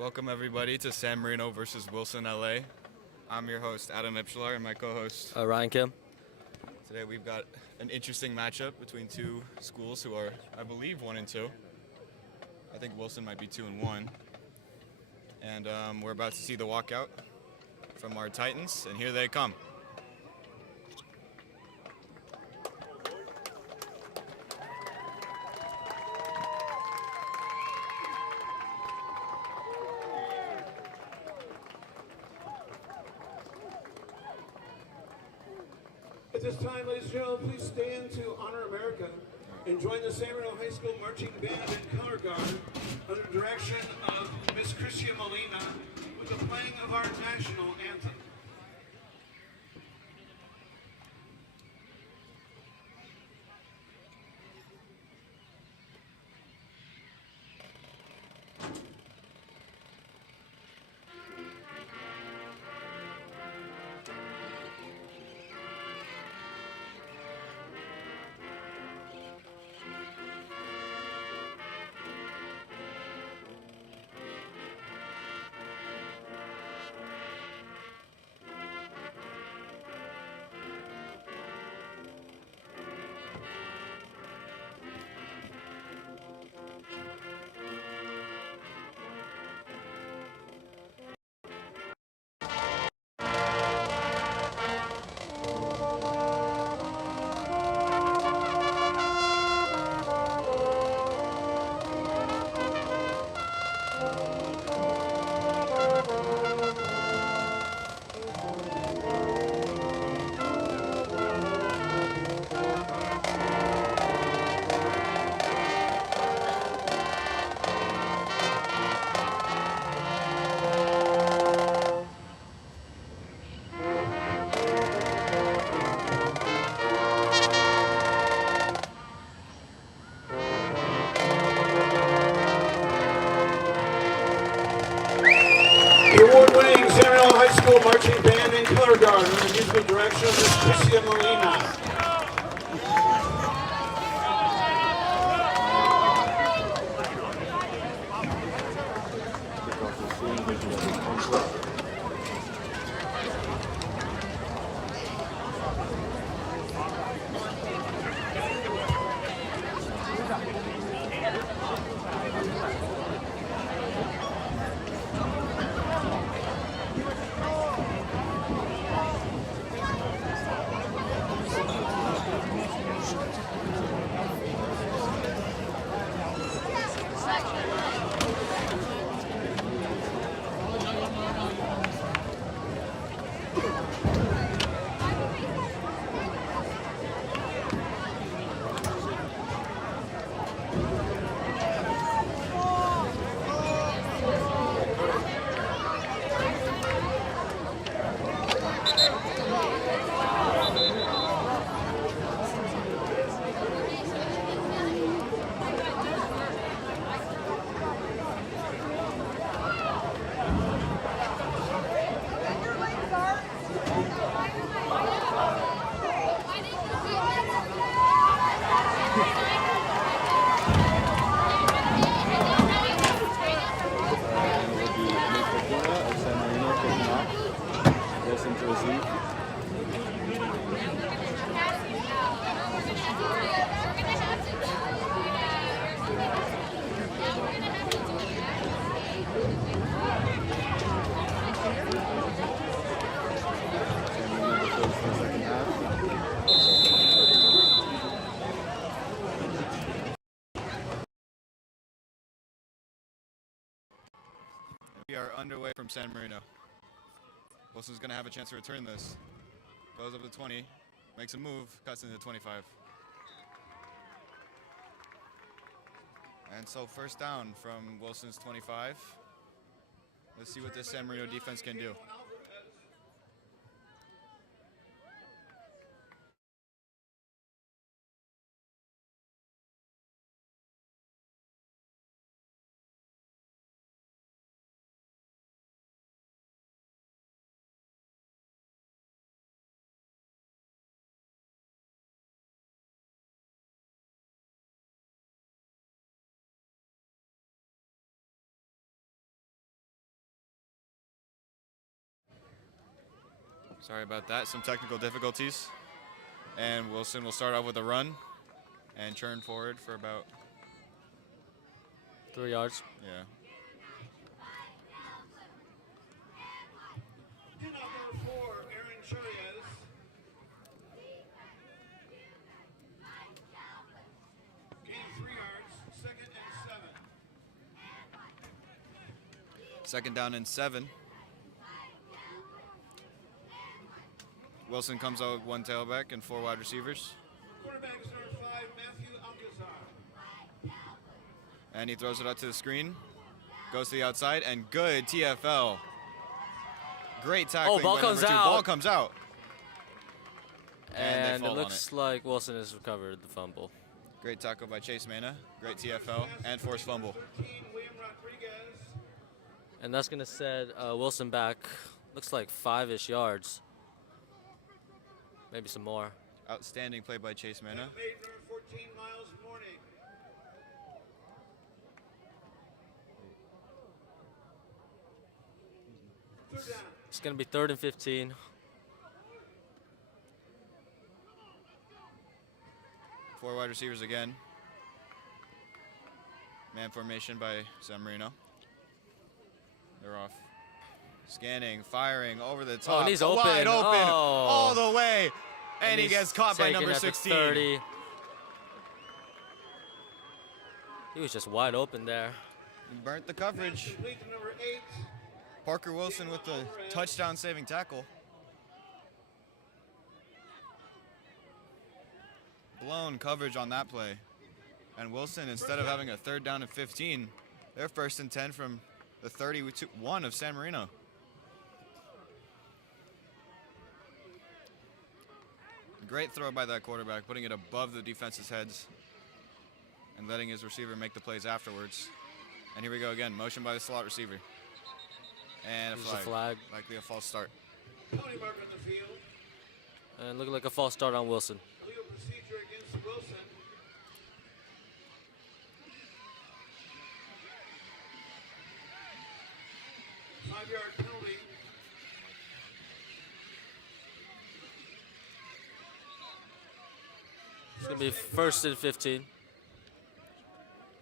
Welcome everybody to San Marino versus Wilson, LA. I'm your host, Adam Ipshalar, and my co-host. Ryan Kim. Today we've got an interesting matchup between two schools who are, I believe, 1 and 2. I think Wilson might be 2 and 1. And we're about to see the walkout from our Titans, and here they come. At this time, ladies and gentlemen, please stand to honor America and join the San Marino High School Marching Band and Color Guard under the direction of Miss Christian Molina with the playing of our national anthem. The award-winning San Marino High School Marching Band and Color Guard under the musical direction of Miss Christian Molina. We are underway from San Marino. Wilson's going to have a chance to return this. Goes up to 20, makes a move, cuts into 25. And so first down from Wilson's 25. Let's see what this San Marino defense can do. Sorry about that, some technical difficulties. And Wilson will start off with a run and churn forward for about 3 yards. Yeah. Pin out number 4, Aaron Churias. Gain 3 yards, 2nd and 7. Second down and 7. Wilson comes out with 1 tailback and 4 wide receivers. Quarterback is number 5, Matthew Alcazar. And he throws it out to the screen. Goes to the outside, and good TFL. Great tackling. ball by comes number 2. out. Ball comes out. And they it fall on looks like Wilson has recovered the fumble. Great tackle by Chase Mena. Great TFL and forced fumble. 13, William Rodriguez. And that's going to set Wilson back, looks like 5-ish yards. Maybe some more. Outstanding play by Chase Mena. Made number 14, Miles Morning. Third down. It's going to be 3rd and 15. Four wide receivers again. Man formation by San Marino. They're off. Scanning, firing over the top. and he's Wide open. open Oh. all the way. And he he's gets caught by taken number at the 16. 30. He was just wide open there. He burnt the coverage. Complete to number 8. Parker Wilson with the touchdown saving tackle. Blown coverage on that play. And Wilson, instead of having a 3rd down and 15, they're 1st and 10 from the 31 of San Marino. Great throw by that quarterback, putting it above the defense's heads and letting his receiver make the plays afterwards. And here we go again, motion by the slot receiver. And a There's a flag. flag. Likely a false start. Penalty mark on the field. And looking like a false start on Wilson. Legal procedure against Wilson. Five-yard penalty. It's going to be 1st and 15.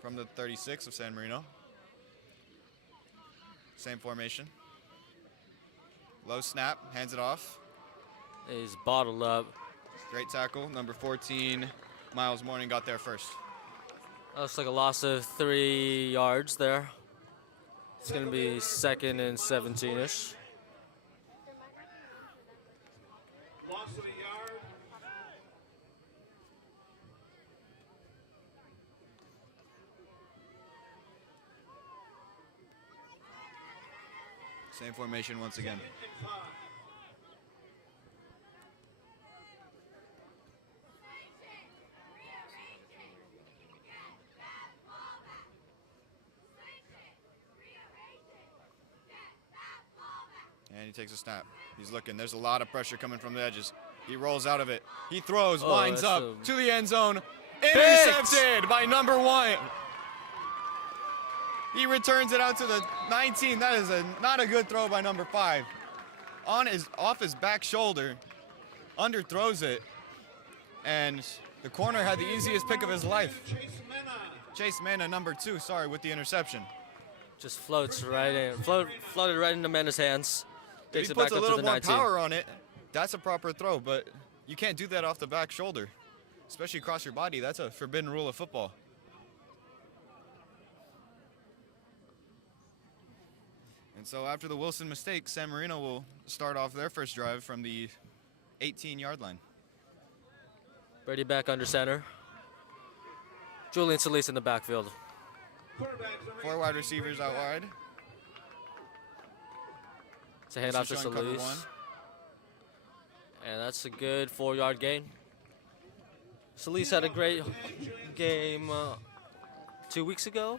From the 36 of San Marino. Same formation. Low snap, hands it off. He's bottled up. Great tackle. Number 14, Miles Morning got there first. Looks like a loss of 3 yards there. It's going to be 2nd and 17-ish. Loss of a yard. Same formation once again. 2nd and 5. And he takes a snap. He's looking. There's a lot of pressure coming from the edges. He rolls out of it. He throws, Oh, winds that's up to the end zone. Picked! Intercepted by number 1. He returns it out to the 19. That is not a good throw by number 5. Off his back shoulder. Underthrows it. And the corner had the easiest pick of his life. Chase Mena. Chase Mena, number 2, sorry, with the interception. Just floats right in. Floated right into Mena's hands. If Takes he it back puts a up to little the more 19. power on it, that's a proper throw, but you can't do that off the back shoulder, especially across your body. That's a forbidden rule of football. And so after the Wilson mistake, San Marino will start off their first drive from the 18-yard line. Brady back under center. Julian Solis in the backfield. Quarterback number 4 wide 18, receivers Brady out back. wide. It's a handoff to Showing cover Solis. 1. And that's a good 4-yard gain. Solis had a great game 2 weeks ago.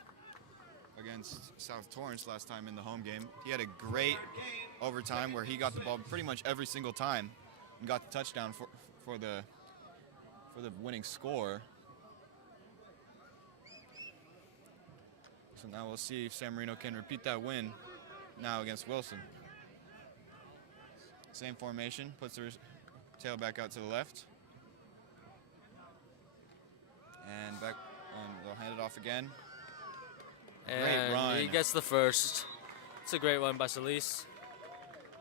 Against South Torrance last time in the home game. He had a great overtime where he got the ball pretty much every single time and got the touchdown for the winning score. So now we'll see if San Marino can repeat that win now against Wilson. Same formation, puts the tailback out to the left. And back, they'll hand it off again. Great run. And he gets the first. It's a great run by Solis.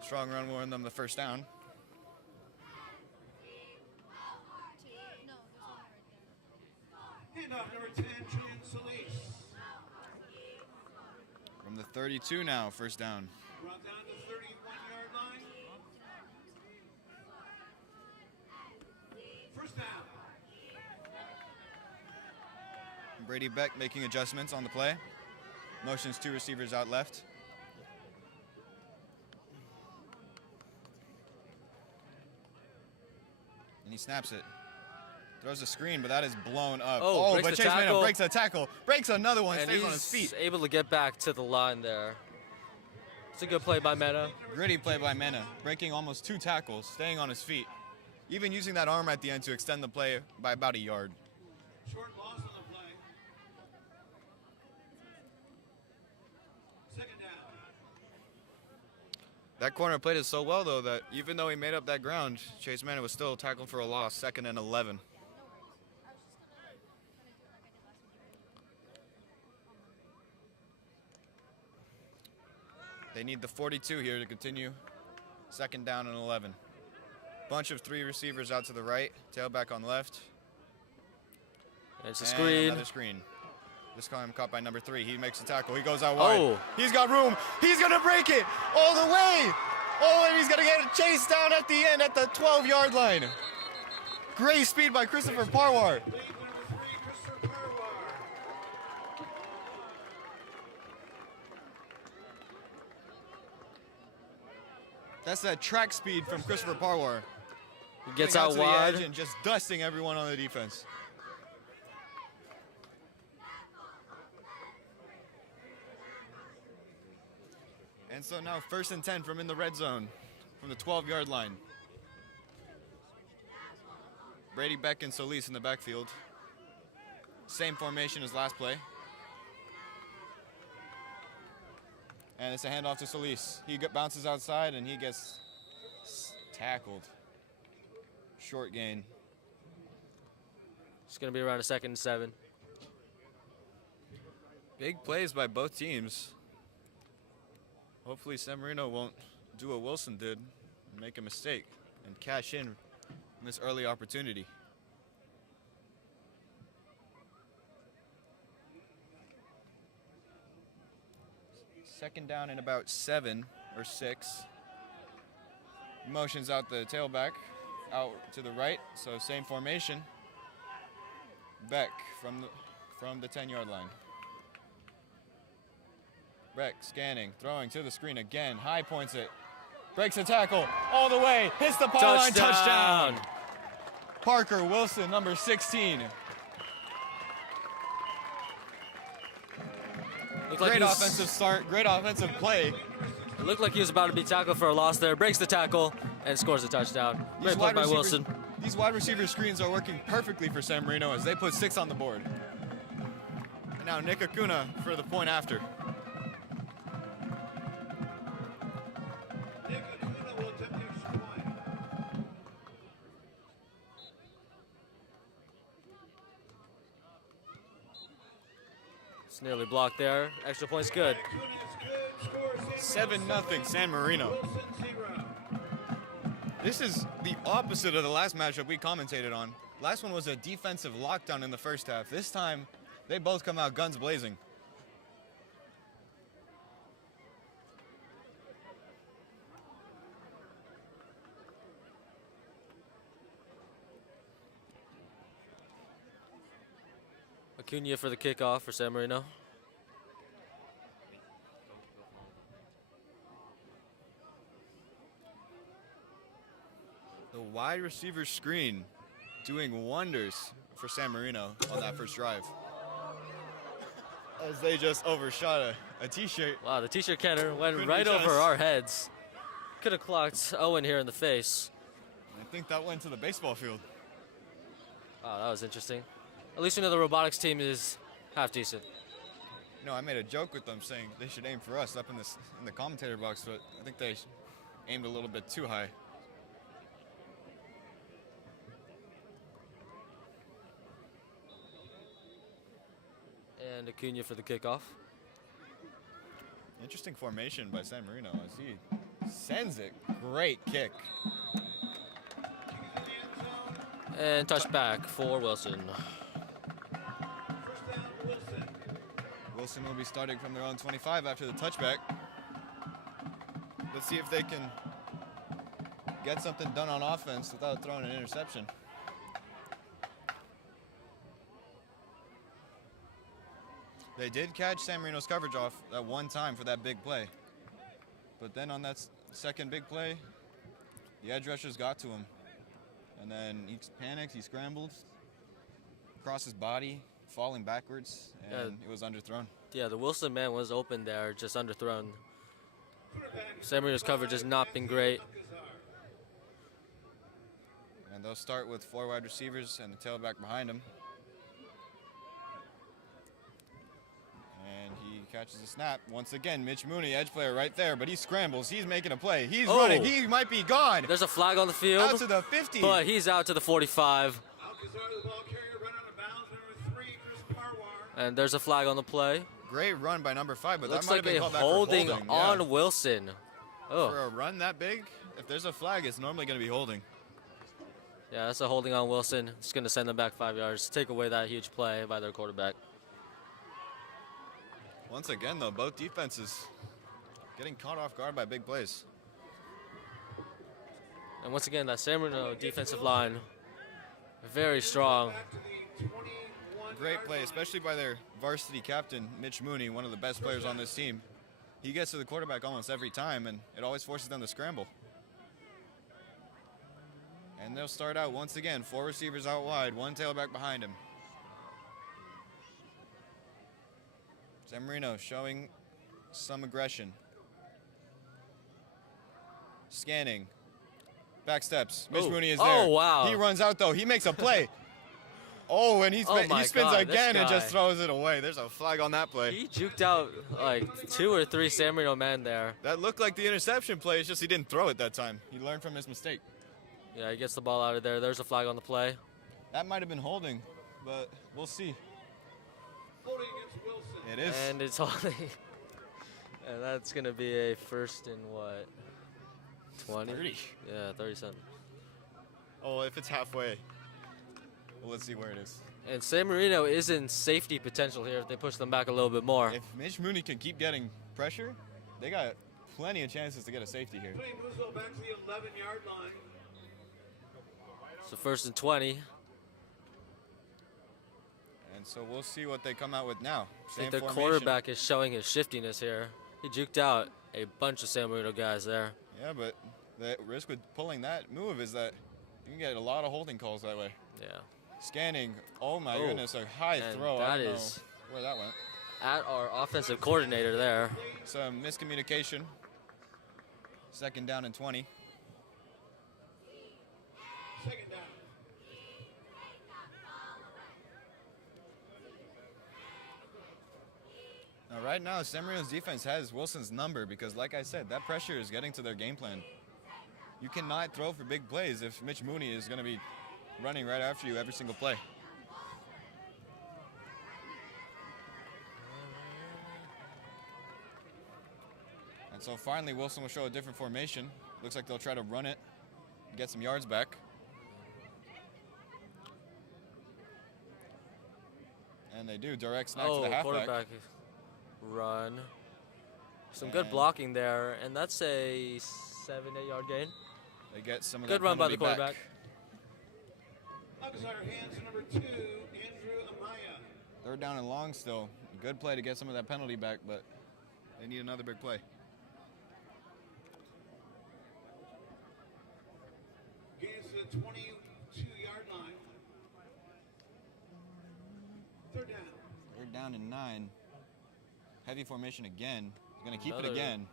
Strong run will earn them the first down. Handoff number 10, Julian Solis. From the 32 now, first down. Brought down to 31-yard line. First down. Brady Beck making adjustments on the play. Motions 2 receivers out left. And he snaps it. Throws a screen, but that is blown up. Oh, but Chase Manning breaks a tackle. Breaks another one, and stays on his feet. Able to get back to the line there. It's a good play by Mena. Gritty play by Mena, breaking almost 2 tackles, staying on his feet. Even using that arm at the end to extend the play by about a yard. Short loss on the play. Second down. That corner played it so well, though, that even though he made up that ground, Chase Manning was still tackled for a loss, 2nd and 11. They need the 42 here to continue. 2nd down and 11. Bunch of 3 receivers out to the right, tailback on left. It's a And screen. another screen. This time caught by number 3. He makes the tackle. He goes out wide. Oh. He's got room. He's going to break it all the way. Oh, and he's going to get chased down at the end at the 12-yard line. Great speed by Christopher Parwar. Lead number 3, Christopher Parwar. That's that track speed from Christopher Parwar. He gets Getting out to the wide. edge and just dusting everyone on the defense. And so now 1st and 10 from in the red zone, from the 12-yard line. Brady Beck and Solis in the backfield. Same formation as last play. And it's a handoff to Solis. He bounces outside and he gets tackled. Short gain. It's going to be around a 2nd and 7. Big plays by both teams. Hopefully San Marino won't do what Wilson did and make a mistake and cash in this early opportunity. Second down and about 7 or 6. Motions out the tailback, out to the right, so same formation. Beck from the 10-yard line. Beck scanning, throwing to the screen again. High points it. Breaks a tackle all the way. Hits the pylon. Touchdown. Parker Wilson, number 16. Great offensive start. Great offensive play. It looked like he was about to be tackled for a loss there. Breaks the tackle and scores a touchdown. Great play by Wilson. These wide receiver screens are working perfectly for San Marino as they put 6 on the board. And now Nick Acuna for the point after. Nick Acuna will attempt the extra point. It's nearly blocked there. Extra point's good. Acuna is good. Score 7-0 San Marino. Wilson 0. This is the opposite of the last matchup we commentated on. Last one was a defensive lockdown in the first half. This time, they both come out guns blazing. Acuna for the kickoff for San Marino. The wide receiver screen doing wonders for San Marino on that first drive. As they just overshot a t-shirt. Wow, the t-shirt cannon went Couldn't right reach over us. our heads. Could have clocked Owen here in the face. I think that went to the baseball field. Wow, that was interesting. At least we know the robotics team is half decent. You know, I made a joke with them saying they should aim for us up in the commentator box, but I think they aimed a little bit too high. And Acuna for the kickoff. Interesting formation by San Marino as he sends it. Great kick. And touchback for Wilson. First down, Wilson. Wilson will be starting from their own 25 after the touchback. Let's see if they can get something done on offense without throwing an interception. They did catch San Marino's coverage off that one time for that big play. But then on that second big play, the edge rushers got to him. And then he panicked, he scrambled across his body, falling backwards, and it was underthrown. Yeah, the Wilson man was open there, just underthrown. San Marino's coverage has not been great. And they'll start with 4 wide receivers and the tailback behind him. And he catches a snap. Once again, Mitch Mooney, edge player right there, but he scrambles. He's making a play. He's running. He might be gone. There's a flag on the field. Out to the 50. But he's out to the 45. Alcazar, the ball carrier, run out of bounds. Number 3, Chris Parwar. And there's a flag on the play. Great run by number 5, but Looks that might like have been a called back holding for holding. on Yeah. Wilson. Oh, For a run that big, if there's a flag, it's normally going to be holding. yeah, that's a holding on Wilson. It's going to send them back 5 yards. Take away that huge play by their quarterback. Once again, though, both defenses getting caught off guard by big plays. And once again, that San Marino defensive line, very strong. Back to the 21 Great play, especially by their varsity captain, Mitch Mooney, one of the best players on this team. He gets to the quarterback almost every time, and it always forces them to scramble. And they'll start out once again, 4 receivers out wide, 1 tailback behind him. San Marino showing some aggression. Scanning. Back steps. Mitch Mooney is there. Oh, wow. He runs out, though. He makes a play. Oh, and he Oh my spins God, again this and just guy. throws it away. There's a flag on that play. He juked out like 2 or 3 San Marino men there. That looked like the interception play. It's just he didn't throw it that time. He learned from his mistake. Yeah, he gets the ball out of there. There's a flag on the play. That might have been holding, but we'll see. holding against Wilson. It is. And it's holding. And that's going to be a first and what? 20? 30. Yeah, 37. Oh, if it's halfway. Well, let's see where it is. And San Marino is in safety potential here if they push them back a little bit more. If Mitch Mooney can keep getting pressure, they got plenty of chances to get a safety here. Putting Mooseville back to the 11-yard line. So first and 20. And so we'll see what they come out with now. I Same think the formation. quarterback is showing his shiftiness here. He juked out a bunch of San Marino guys there. Yeah, but the risk with pulling that move is that you can get a lot of holding calls that way. Yeah. Scanning. Oh my Oh, goodness, a high and throw. that I don't is- know where that went. At our offensive coordinator there. Some miscommunication. Second down and 20. Second down. Now, right now, San Marino's defense has Wilson's number because, like I said, that pressure is getting to their game plan. You cannot throw for big plays if Mitch Mooney is going to be running right after you every single play. And so finally, Wilson will show a different formation. Looks like they'll try to run it, get some yards back. And they do, direct snap to the halfback. Quarterback run. Some good And- blocking there, and that's a 7-8 yard gain. They get some of Good that run by the penalty quarterback. Alcazar hands to number 2, Andrew Amaya. Third down and long still. Good play to get some of that penalty back, but they need another big play. Gains to the 22-yard line. Third down. Third down and 9. Heavy formation again. He's going to keep Another- it again.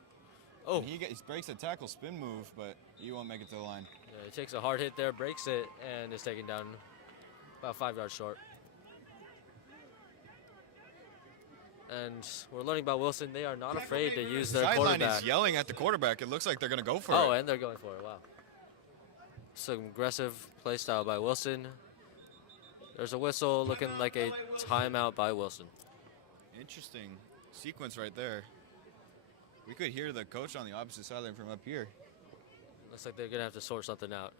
Oh, He breaks a tackle spin move, but he won't make it to the line. yeah, he takes a hard hit there, breaks it, and is taken down about 5 yards short. And we're learning about Wilson. They are not afraid to use their Sideline quarterback. is yelling at the quarterback. It looks like they're going to go for Oh, it. and they're going for it. Wow. Some aggressive play style by Wilson. There's a whistle looking like a timeout by Wilson. Interesting sequence right there. We could hear the coach on the opposite sideline from up here. Looks like they're gonna have to sort something out.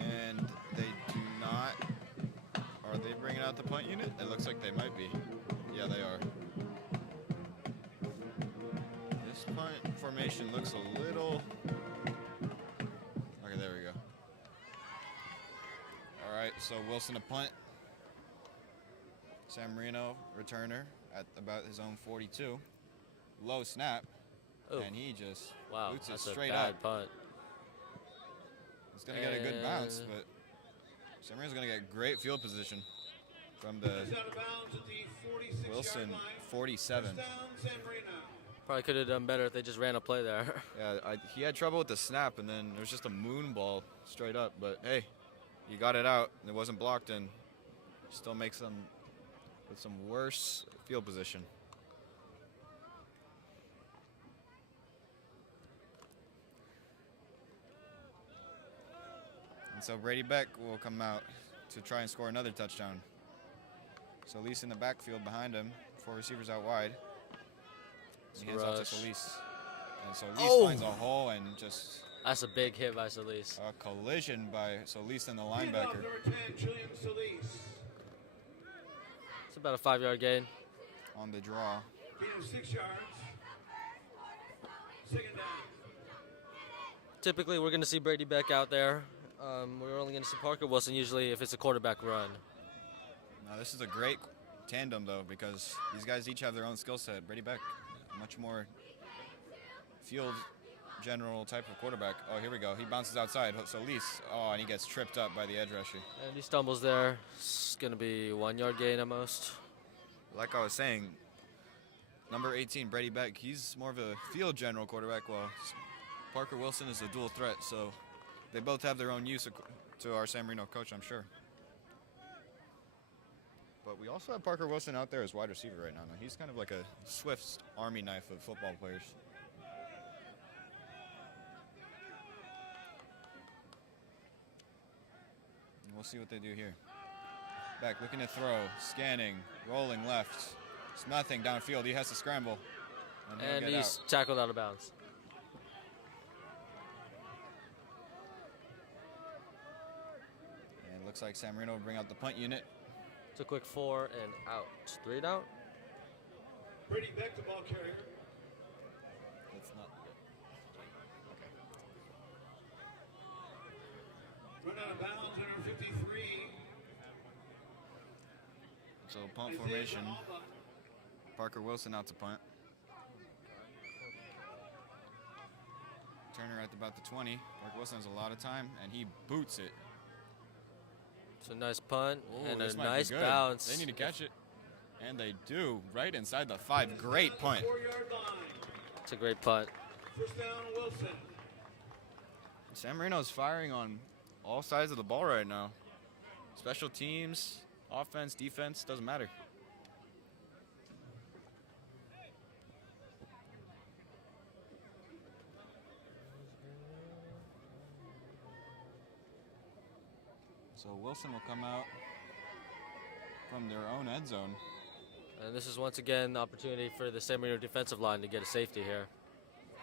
And they do not. Are they bringing out the punt unit? It looks like they might be. Yeah, they are. This punt formation looks a little. Okay, there we go. All right, so Wilson a punt. San Marino returner at about his own 42. Low snap. Oh, And he just wow, boots it that's straight a bad up. punt. He's going to get a good bounce, but San Marino's going to get great field position from the He's out of bounds at the 46-yard Wilson line. 47. First down, San Marino. Probably could have done better if they just ran a play there. Yeah, he had trouble with the snap, and then there was just a moon ball straight up. But hey, you got it out, and it wasn't blocked, and still makes them with some worse field position. And so Brady Beck will come out to try and score another touchdown. So Solis in the backfield behind him, 4 receivers out wide. He hands off to Solis. And Solis finds a hole and just That's a big hit by Solis. a collision by Solis and the Handoff linebacker. number 10, Julian Solis. It's about a 5-yard gain. On the draw. Gain of 6 yards. Second down. Typically, we're going to see Brady Beck out there. We're only going to see Parker Wilson usually if it's a quarterback run. Now this is a great tandem though, because these guys each have their own skill set. Brady Beck, much more field general type of quarterback. Oh, here we go. He bounces outside. Solis. Oh, and he gets tripped up by the edge rusher. And he stumbles there. It's going to be 1-yard gain at most. Like I was saying, number 18, Brady Beck, he's more of a field general quarterback, while Parker Wilson is a dual threat. So they both have their own use to our San Marino coach, I'm sure. But we also have Parker Wilson out there as wide receiver right now. He's kind of like a Swift's army knife of football players. And we'll see what they do here. Beck looking to throw, scanning, rolling left. It's nothing downfield. He has to scramble. And he'll get he's tackled out of bounds. And it looks like San Marino will bring out the punt unit. It's a quick 4 and out. 3 down. Brady Beck, the ball carrier. That's not good. Okay. Run out of bounds, number 53. So punt Isaiah formation. Grijalva. Parker Wilson out to punt. Turner at about the 20. Parker Wilson has a lot of time, and he boots it. It's a nice punt Ooh, and this a might be nice good. bounce. They need to catch it. And they do, right inside the 5. Great punt. 4-yard line. It's a great punt. First down, Wilson. San Marino's firing on all sides of the ball right now. Special teams, offense, defense, doesn't matter. So Wilson will come out from their own end zone. And this is once again the opportunity for the San Marino defensive line to get a safety here.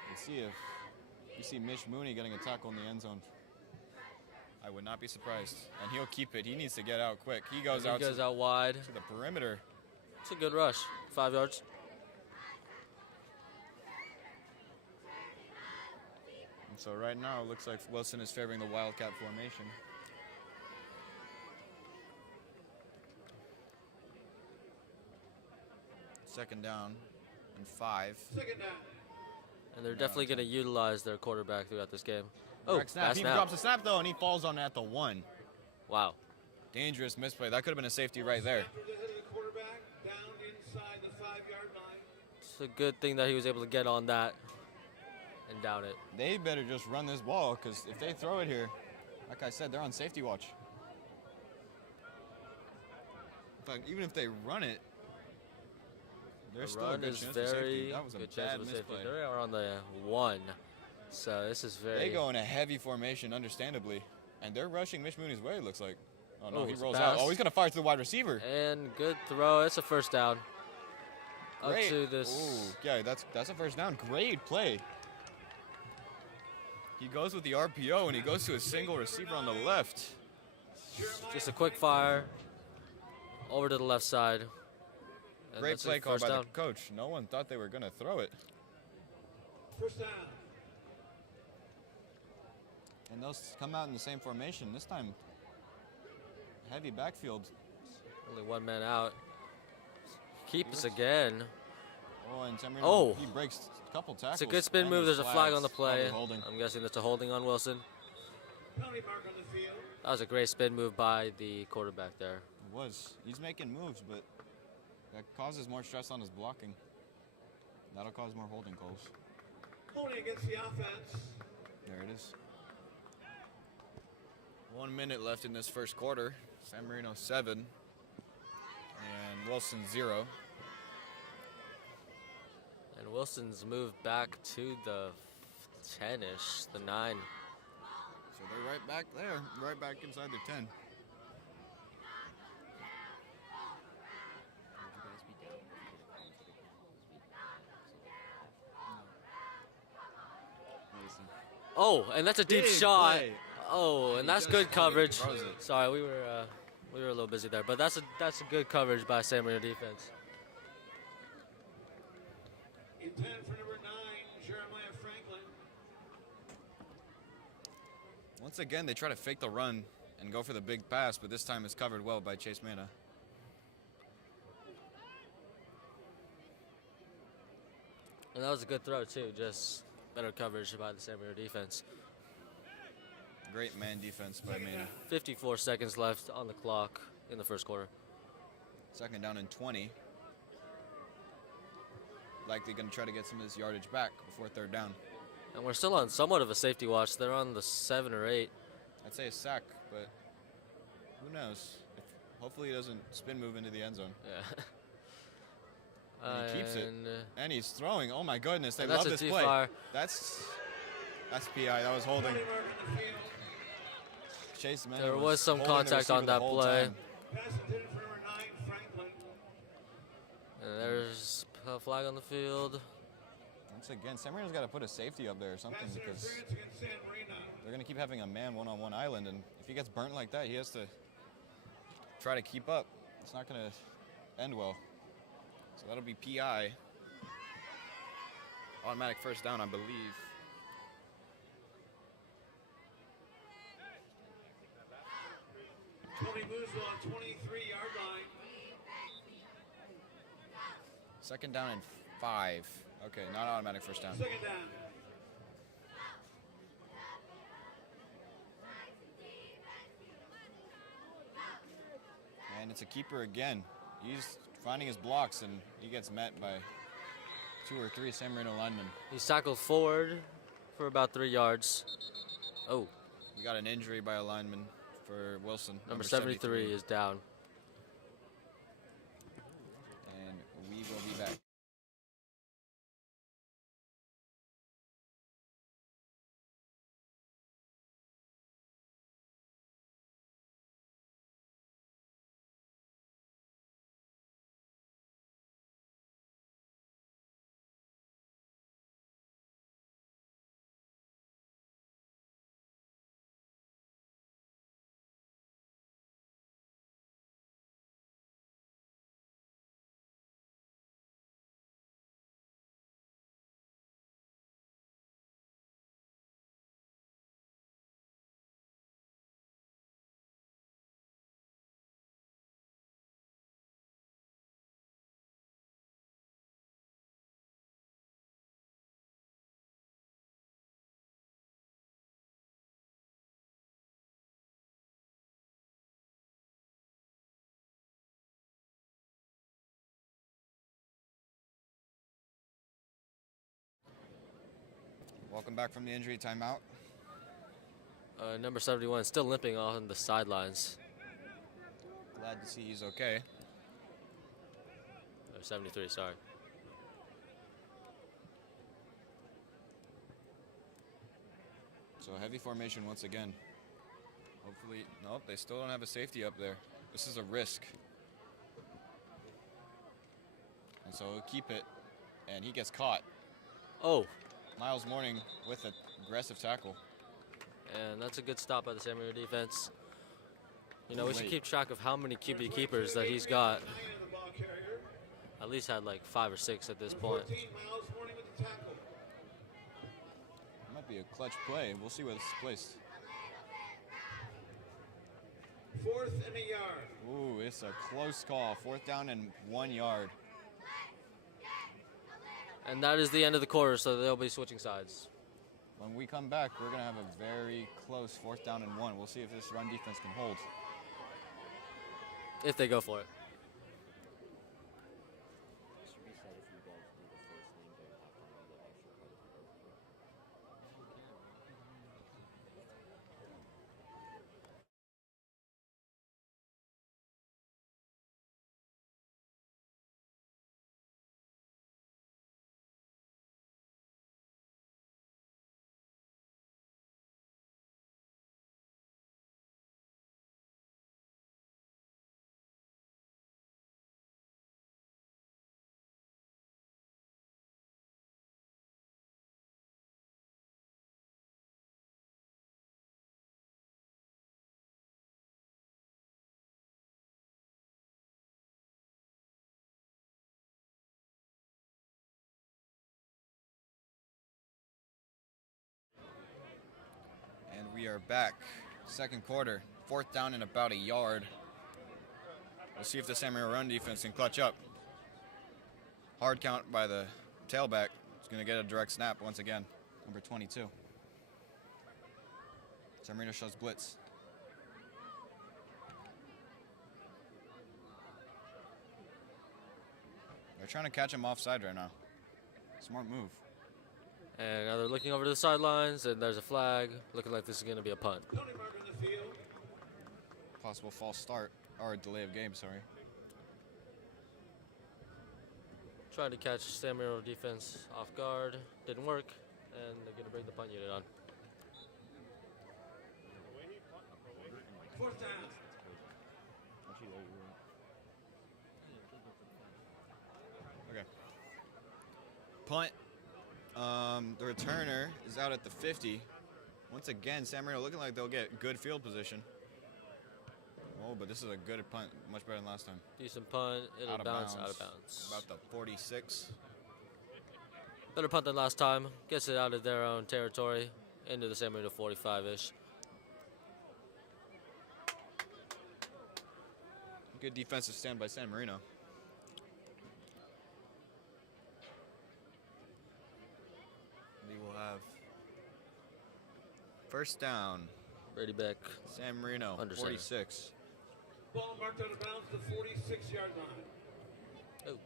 Let's see if you see Mitch Mooney getting a tackle in the end zone. I would not be surprised. And he'll keep it. He needs to get out quick. He goes out wide. to the perimeter. It's a good rush. 5 yards. And so right now it looks like Wilson is favoring the Wildcat formation. Second down. and 5. Second down. And they're definitely going to utilize their quarterback throughout this game. Oh, Direct snap. bad He snap. drops the snap though, and he falls on at the 1. Wow. Dangerous misplay. That could have been a safety right there. Snap to the head of the quarterback, down inside the 5-yard line. It's a good thing that he was able to get on that and down it. They better just run this ball, because if they throw it here, like I said, they're on safety watch. In fact, even if they run it, there's The still a run good is chance for safety. very That was a good chance bad of a safety. misplay. They are on the 1. So this is very... They go in a heavy formation, understandably. And they're rushing Mitch Mooney's way, it looks like. Oh, no, Oh, he it's a rolls out. pass. Oh, he's going to fire to the wide receiver. And good throw. It's a first down. Great. Up to this. Ooh, yeah, that's a first down. Great play. He goes with the RPO, and he goes to a single receiver on the left. Just a quick fire over to the left side. And Great that's a play call first by down. the coach. No one thought they were going to throw it. First down. And they'll come out in the same formation. This time, heavy backfield. Only one man out. Keep us again. Oh, and San Marino, Oh. he breaks a couple tackles. It's a good spin and move. There's a flag flags. on the play. Probably holding. I'm guessing that's a holding on Wilson. Penalty mark on the field. That was a great spin move by the quarterback there. It was. He's making moves, but that causes more stress on his blocking. That'll cause more holding calls. Holding against the offense. There it is. 1 minute left in this first quarter. San Marino 7 and Wilson 0. And Wilson's moved back to the 10-ish, the 9. So they're right back there, right back inside their 10. Oh, and that's a deep Big shot. play. Oh, and that's just good coverage. throws it. Sorry, we were a little busy there, but that's a good coverage by San Marino defense. In 10 for number 9, Jeremiah Franklin. Once again, they try to fake the run and go for the big pass, but this time it's covered well by Chase Mana. And that was a good throw too, just better coverage by the San Marino defense. Great man defense by Mana. 54 seconds left on the clock in the first quarter. Second down and 20. Likely going to try to get some of this yardage back before third down. And we're still on somewhat of a safety watch. They're on the 7 or 8. I'd say a sack, but who knows? Hopefully he doesn't spin move into the end zone. Yeah. And he keeps it. And, And he's throwing. Oh my goodness, they And that's love a this too play. far. That's PI. That was holding. Penalty mark on the field. Chase Mana There was some holding the contact receiver on the that whole play. time. Pass intended for number 9, Franklin. And there's a flag on the field. Once again, San Marino's got to put a safety up there or something Pass because interference against San Marino. they're going to keep having a man one-on-one island, and if he gets burnt like that, he has to try to keep up. It's not going to end well. So that'll be PI. Automatic first down, I believe. Tony Musil on 23-yard line. Second down and 5. Okay, not automatic first down. Second down. And it's a keeper again. He's finding his blocks, and he gets met by 2 or 3 San Marino linemen. He's tackled forward for about 3 yards. Oh, We got an injury by a lineman for Wilson. number 73 is down. And we will be back. Welcome back from the injury timeout. Number 71 still limping on the sidelines. Glad to see he's okay. 73, sorry. So heavy formation once again. Hopefully, nope, they still don't have a safety up there. This is a risk. And so he'll keep it, and he gets caught. Oh, Miles Morning with an aggressive tackle. and that's a good stop by the San Marino defense. You know, we should Wait. keep track of how many QB keepers that he's got. At least had like 5 or 6 at this point. 14, Miles Morning with the tackle. Might be a clutch play. We'll see where this is placed. 4th and a yard. Ooh, it's a close call. 4th down and 1 yard. And that is the end of the quarter, so they'll be switching sides. When we come back, we're going to have a very close 4th down and 1. We'll see if this run defense can hold. If they go for it. And we are back. Second quarter. 4th down and about a yard. We'll see if the San Marino run defense can clutch up. Hard count by the tailback. He's going to get a direct snap once again. Number 22. San Marino shows blitz. They're trying to catch him offside right now. Smart move. And now they're looking over to the sidelines, and there's a flag. Looking like this is going to be a punt. Tony Martin in the field. Possible false start, or delay of game, sorry. Trying to catch San Marino defense off guard. Didn't work, and they're going to bring the punt unit on. 4th down. Okay. Punt. The returner is out at the 50. Once again, San Marino looking like they'll get good field position. Oh, but this is a good punt, much better than last time. Decent punt. It'll Out of bounce bounds. out of bounds. About the 46. Better punt than last time. Gets it out of their own territory into the San Marino 45-ish. Good defensive stand by San Marino. We will have first down. Brady Beck. San Marino, Under center. 46. Ball marked out of bounds at the 46-yard line. Oh.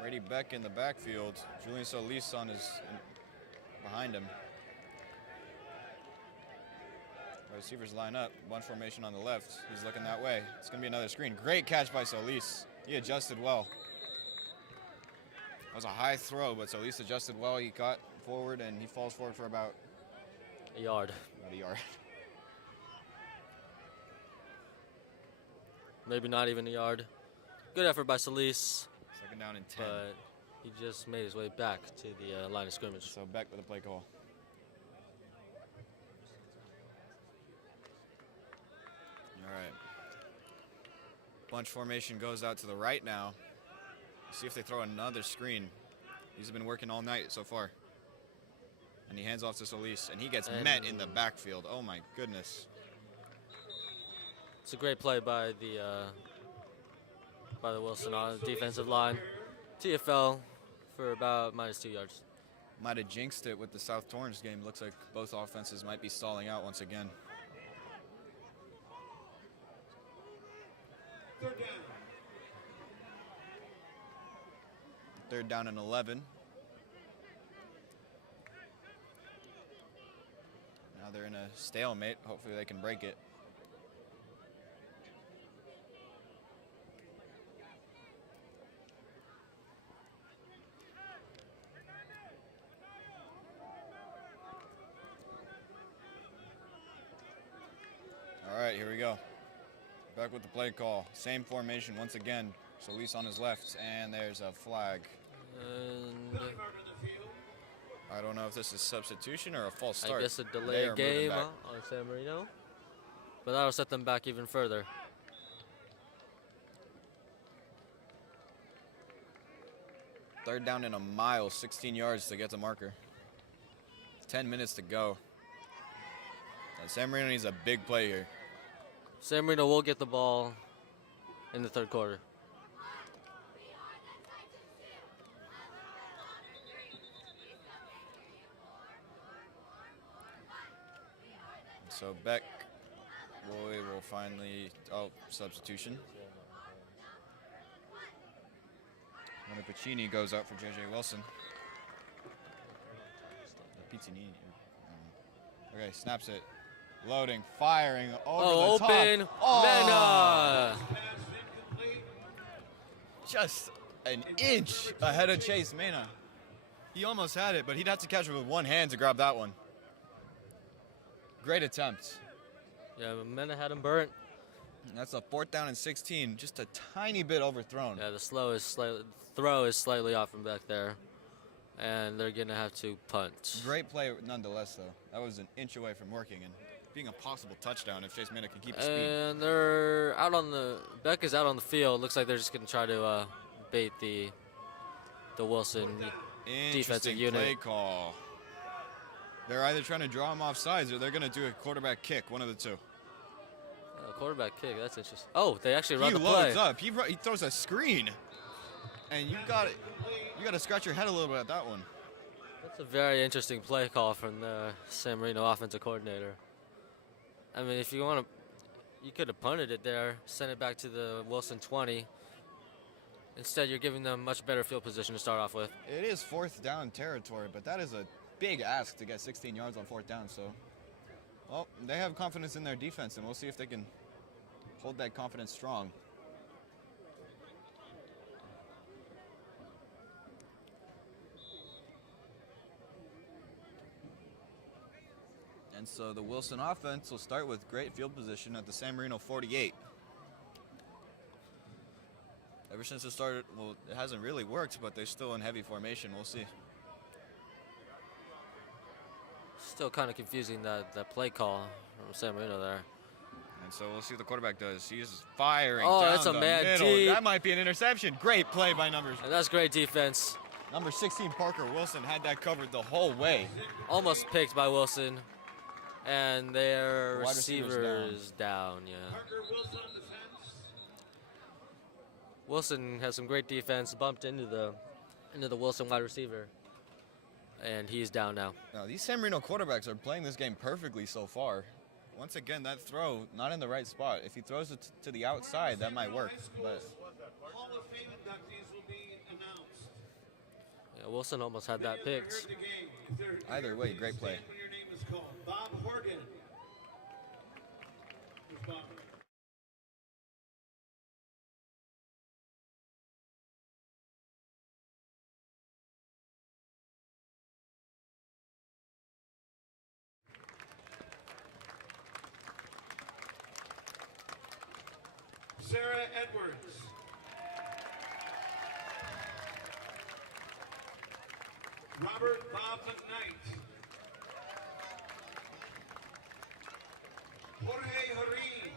Brady Beck in the backfield. Julian Solis on his behind him. Receivers line up. Bunch formation on the left. He's looking that way. It's going to be another screen. Great catch by Solis. He adjusted well. That was a high throw, but Solis adjusted well. He got forward, and he falls forward for about A yard. a yard. Maybe not even a yard. Good effort by Solis, Second down and 10. but he just made his way back to the line of scrimmage. So Beck with a play call. All right. Bunch formation goes out to the right now. See if they throw another screen. He's been working all night so far. And he hands off to Solis, and he gets met in the backfield. Oh my goodness. It's a great play by the Wilson on the defensive line. TFL for about -2 yards. Might have jinxed it with the South Torrance game. Looks like both offenses might be stalling out once again. 3rd down. Third down and 11. Now they're in a stalemate. Hopefully they can break it. All right, here we go. Back with the play call. Same formation once again. Solis on his left, and there's a flag. And I don't know if this is substitution or a false start. I guess a They delayed are moving game back. on San Marino. But that'll set them back even further. Third down and a mile, 16 yards to get the marker. 10 minutes to go. San Marino needs a big play here. San Marino will get the ball in the third quarter. So Beck will finally, substitution. When Piccini goes out for JJ Wilson. Pizzini. Okay, snaps it. Loading, firing, over the top. Open, Oh! Mena. Just an inch ahead of Chase Mena. He almost had it, but he'd have to catch it with one hand to grab that one. Great attempt. Yeah, Mena had him burnt. That's a 4th down and 16, just a tiny bit overthrown. Yeah, the throw is slightly off from back there. And they're gonna have to punt. Great play nonetheless, though. That was an inch away from working and being a possible touchdown if Chase Mena can keep his speed. And they're out on Beck is out on the field. Looks like they're just gonna try to bait the Wilson defensive Interesting unit. play call. They're either trying to draw him off sides or they're going to do a quarterback kick, one of the two. Quarterback kick, that's interesting. Oh, they actually run the play. He loads up. He throws a screen. And you got to scratch your head a little bit at that one. That's a very interesting play call from the San Marino offensive coordinator. I mean, if you want to, you could have punted it there, sent it back to the Wilson 20. Instead, you're giving them much better field position to start off with. It is 4th down territory, but that is a big ask to get 16 yards on 4th down. So, well, they have confidence in their defense, and we'll see if they can hold that confidence strong. And so the Wilson offense will start with great field position at the San Marino 48. Ever since it started, well, it hasn't really worked, but they're still in heavy formation. We'll see. Still kind of confusing that play call from San Marino there. And so we'll see what the quarterback does. He's firing Oh, down that's a the man middle. deep. That might be an interception. Great play by And that's great defense. number 16, Parker Wilson, had that covered the whole way. Almost picked by Wilson. And their The wide receiver's receiver is down, yeah. Parker Wilson on defense. Wilson has some great defense, bumped into the Wilson wide receiver. And he's down now. Now, these San Marino quarterbacks are playing this game perfectly so far. Once again, that throw, not in the right spot. If he throws it to the outside, that might work. But Hall of Fame inductees will be announced. Yeah, Wilson almost had that Many of picked. you heard the game. If they're Either here, way, please great play. stand when your name is called. Bob Horgan. Where's Bob? Sarah Edwards. Robert Bob McKnight. Jorge Harin.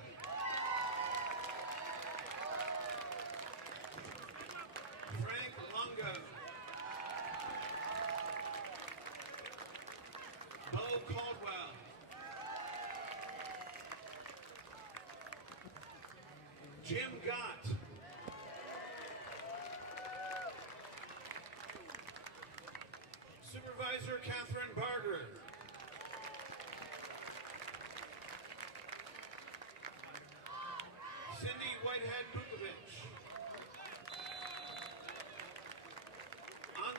Frank Lunga. Bo Caldwell. Jim Gott. Supervisor Catherine Barger. Cindy Whitehead Bukovic.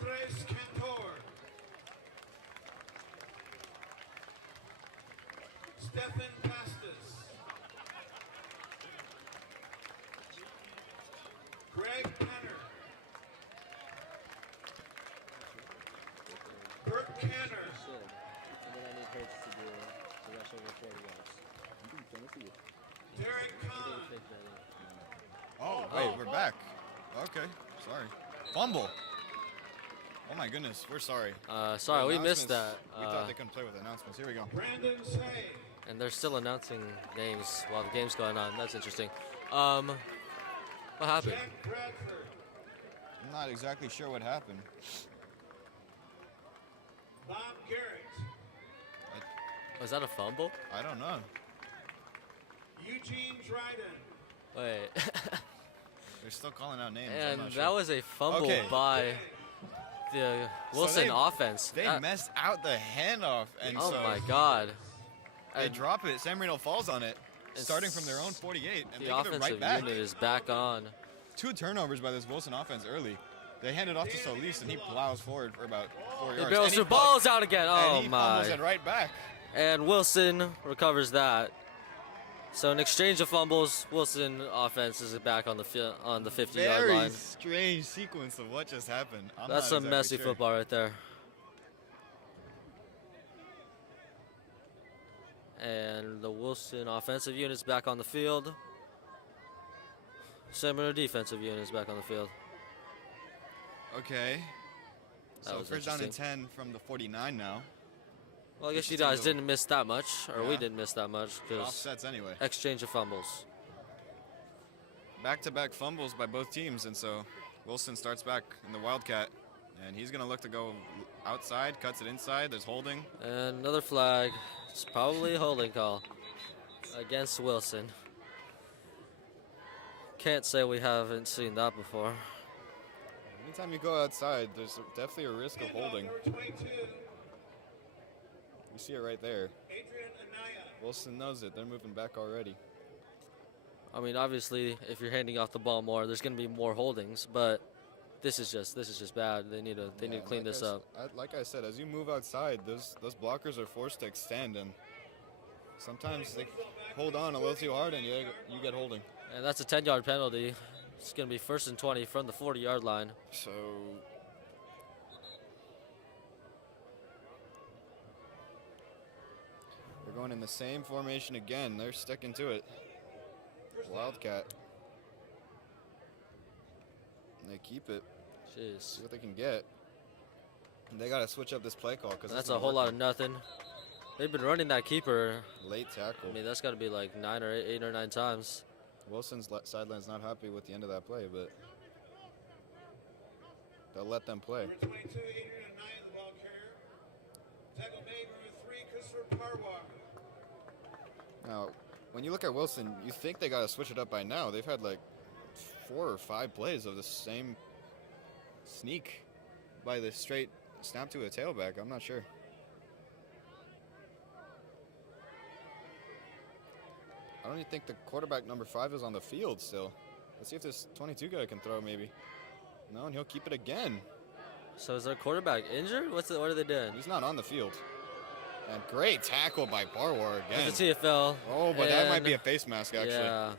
Andres Cantor. Stephen Pastis. Greg Penner. Bert Canner. And then I need Hertz to do the rush over 40 yards. Derek Kahn. Oh, wait, we're back. Okay, sorry. Fumble. Oh my goodness, we're sorry. Sorry, The we missed announcements, that. We thought they couldn't play with announcements. Here we go. Brandon Say. And they're still announcing names while the game's going on. That's interesting. What happened? Jack Bradford. I'm not exactly sure what happened. Bob Garrett. Was that a fumble? I don't know. Eugene Dryden. Wait. They're still calling out names. I'm And not that sure. was a fumble Okay. by the Wilson offense. They That- messed out the handoff, and oh so my God. they And drop it. San Marino falls on it, It's- starting from their own 48, and the they give it offensive right back. unit is back on. 2 turnovers by this Wilson offense early. They hand it off to Solis, and he plows forward for about 4 He yards. barrels And through, balls out again. and Oh he fumbles my. it right back. And Wilson recovers that. So in exchange of fumbles, Wilson offense is back on the 50-yard Very line. strange sequence of what just happened. I'm That's not some exactly messy sure. football right there. And the Wilson offensive unit's back on the field. San Marino defensive unit's back on the field. Okay. That So was first down and interesting. 10 from the 49 now. Well, I guess you Interesting guys little- didn't miss that much, or we Yeah. didn't miss that much, because Offsets anyway. exchange of fumbles. Back-to-back fumbles by both teams, and so Wilson starts back in the Wildcat, and he's going to look to go outside, cuts it inside. There's holding. And another flag. It's probably a holding call against Wilson. Can't say we haven't seen that before. Anytime you go outside, there's definitely a risk of holding. Number 22. You see it right there. Adrian Anaya. Wilson knows it. They're moving back already. I mean, obviously, if you're handing off the ball more, there's going to be more holdings. But this is just bad. They need to clean this up. Like I said, as you move outside, those blockers are forced to extend, and sometimes they hold on a little too hard, and you get holding. And that's a 10-yard penalty. It's going to be 1st and 20 from the 40-yard line. So they're going in the same formation again. They're sticking to it. Wildcat. And they keep it. Jeez. See what they can get. And they got to switch up this play call because That's a whole lot of nothing. They've been running that keeper. late tackle. I mean, that's got to be like 8 or 9 times. Wilson's sideline's not happy with the end of that play, but they'll let them play. Number 22, Adrian Anaya, the ball carrier. Tackle made, number 3, Christopher Parwar. Now, when you look at Wilson, you think they got to switch it up by now. They've had like 4 or 5 plays of the same sneak by the straight snap to a tailback. I'm not sure. I don't even think the quarterback number 5 is on the field still. Let's see if this 22 guy can throw maybe. No, and he'll keep it again. So is their quarterback injured? What are they doing? He's not on the field. And great tackle by Barwar again. It's a TFL. Oh, but that might and- be a face mask actually. Yeah.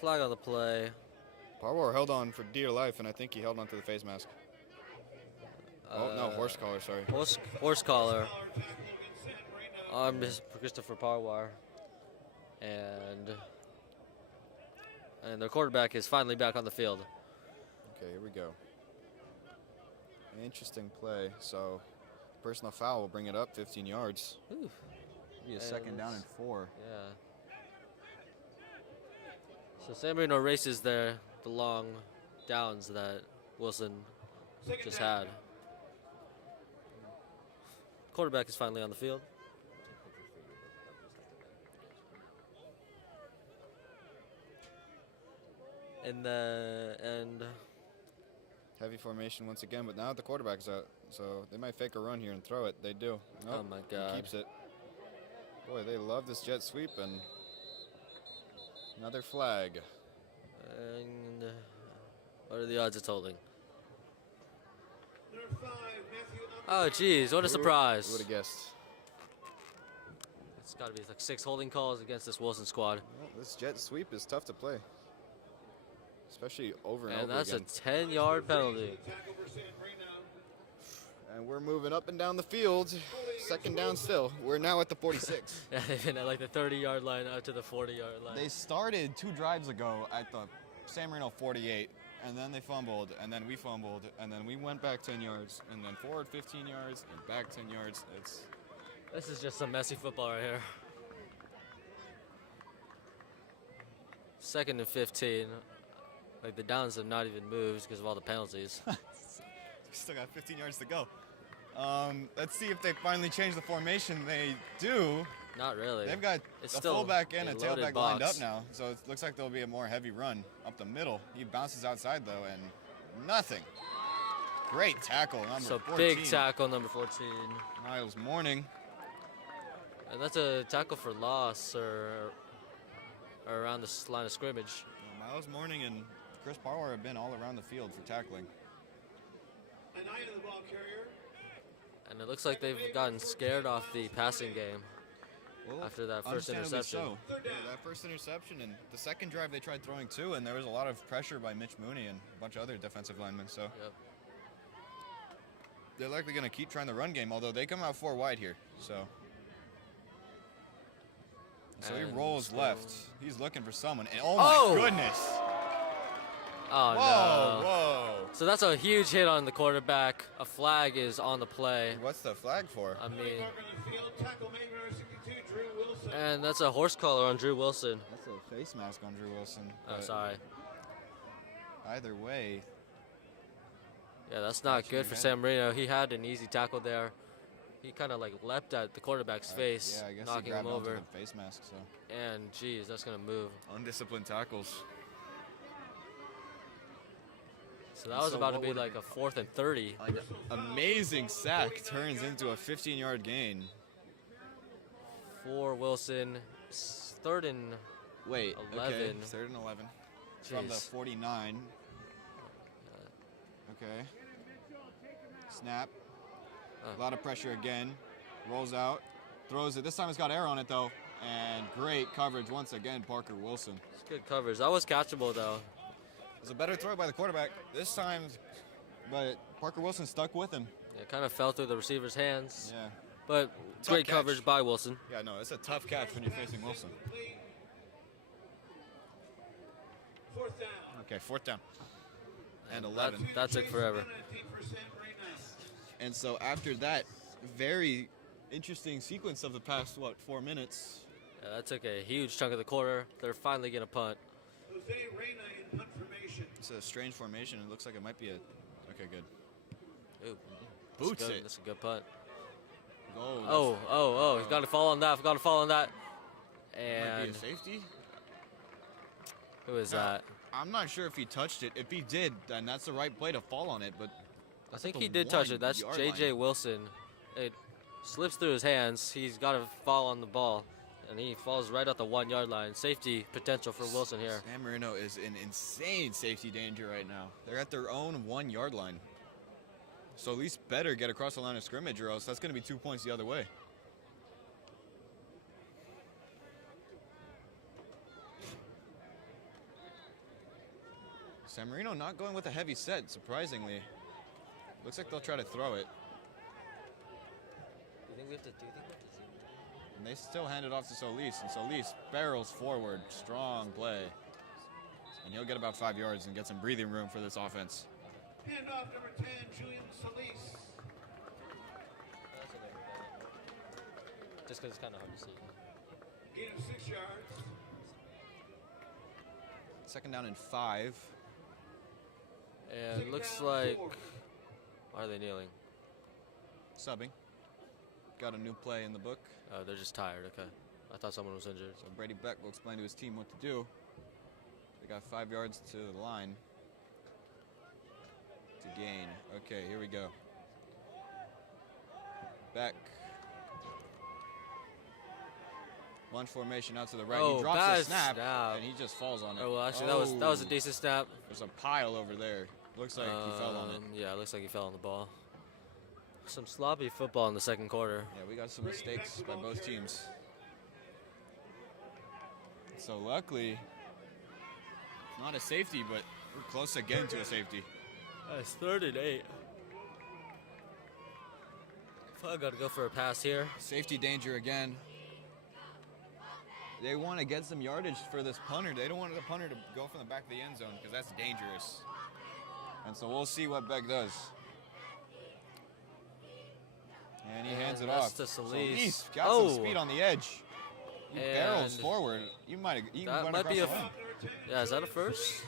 Flag on the play. Barwar held on for dear life, and I think he held on to the face mask. Oh, no, horse collar, sorry. Horse collar Tackle against San Marino. on Christopher Parwar. And their quarterback is finally back on the field. Okay, here we go. Interesting play. So, personal foul will bring it up 15 yards. Ooh. Be a And second down and 4. Yeah. So San Marino races the long downs that Wilson Second just down. had. Quarterback is finally on the field. And Heavy formation once again, but now the quarterback's out. So, they might fake a run here and throw it. They do. oh Nope, my he God. keeps it. Boy, they love this jet sweep, and another flag. And what are the odds it's holding? Number 5, Matthew. Oh, geez, what a surprise. Who would have guessed? It's got to be like 6 holding calls against this Wilson squad. Well, this jet sweep is tough to play, especially over and And over that's again. a 10-yard penalty. Tackle for San Marino. And we're moving up and down the field. Second down still. We're now at the 46. Yeah, they've been at like the 30-yard line out to the 40-yard line. They started 2 drives ago at the San Marino 48, and then they fumbled, and then we fumbled, and then we went back 10 yards, and then forward 15 yards, and back 10 yards. This is just some messy football right here. 2nd and 15. Like the downs have not even moved because of all the penalties. We still got 15 yards to go. Let's see if they finally change the formation. They do. Not really. They've got It's a still fullback and a loaded tailback lined up box. now, so it looks like there'll be a more heavy run up the middle. He bounces outside though, and nothing. Great tackle, number So 14. big tackle, number 14. Miles Morning. And that's a tackle for loss or around the line of scrimmage. Miles Morning and Chris Power have been all around the field for tackling. An eye on the ball carrier. And it looks like they've gotten scared off the passing game. Well, After that first understandably interception. So. Third down. Yeah, that first interception and the second drive they tried throwing too, and there was a lot of pressure by Mitch Mooney and a bunch of other defensive linemen. So Yep. they're likely going to keep trying the run game, although they come out 4 wide here. So he And rolls still- left. He's looking for someone. And Oh! my goodness! Oh, Whoa, no. whoa! So that's a huge hit on the quarterback. A flag is on the play. What's the flag for? I mean, Marker on the field. Tackle made by number 62, Drew Wilson. and that's a horse collar on Drew Wilson. That's a face mask on Drew Wilson. Oh, but sorry. Either way, Yeah, that's not Scratching good your for head. San Marino. He had an easy tackle there. He kind of like leapt at the quarterback's face, yeah, I guess he knocking him grabbed onto over. the face mask. So And geez, that's gonna move. undisciplined tackles. So that And was so about to what be would it like be? a 4th and 30. An amazing sack turns into a 15-yard gain. For Wilson, 3rd and Wait, 11. Okay, 3rd and 11 from the Jeez. 49. Okay. Snap. A lot of pressure again. Rolls out. Throws it. This time it's got air on it, though. And great coverage once again, Parker Wilson. It's good coverage. That was catchable though. It was a better throw by the quarterback this time, but Parker Wilson stuck with him. It kind of fell through the receiver's hands, Yeah. but Tough great catch. coverage by Wilson. Yeah, no, it's a tough catch when you're facing Wilson. Complete. 4th down. Okay, 4th down. And That- 11. That took forever. And so after that very interesting sequence of the past, 4 minutes, Yeah, that took a huge chunk of the quarter. They're finally gonna punt. Jose Reyna in punt formation. it's a strange formation. It looks like it might be a... Okay, good. Ooh, Boots that's good. it. That's a good punt. Oh, Oh, he's got to fall on that. Got to fall on that. might And be a safety? who is No, that? I'm not sure if he touched it. If he did, then that's the right play to fall on it, but... I that's think at he the did touch it. 1 That's yard J.J. line. Wilson. It slips through his hands. He's got to fall on the ball, and he falls right at the 1 yard line. Safety potential for Wilson here. San Marino is in insane safety danger right now. They're at their own 1 yard line. So at least better get across the line of scrimmage, or else that's going to be 2 points the other way. San Marino not going with a heavy set, surprisingly. Looks like they'll try to throw it. You think we have to do that? And they still hand it off to Solis, and Solis barrels forward. Strong play. And he'll get about 5 yards and get some breathing room for this offense. Handoff number 10, Julian Solis. Just because it's kind of hard to see. Gain of 6 yards. 2nd down and 5. And Second looks down, like 4. why are they kneeling? Subbing. Got a new play in the book. Oh, they're just tired. Okay, I thought someone was injured. So Brady Beck will explain to his team what to do. They got 5 yards to the line to gain. Okay, here we go. Beck. Lunge formation out to the right. Oh, He drops bad the snap, snap. and he just falls on it. Oh well, actually that was a decent snap. There's a pile over there. Looks like he fell on it. Yeah, it looks like he fell on the ball. Some sloppy football in the second quarter. Yeah, we got some mistakes by both teams. So luckily, it's not a safety, but we're close again to a safety. It's 3rd and 8. I gotta go for a pass here. Safety danger again. They want to get some yardage for this punter. They don't want the punter to go from the back of the end zone because that's dangerous. And so we'll see what Beck does. And he hands it off. To Solis. Got some speed on the edge. He barrels forward. You might that run might across be the a. line. Yeah, is that a first?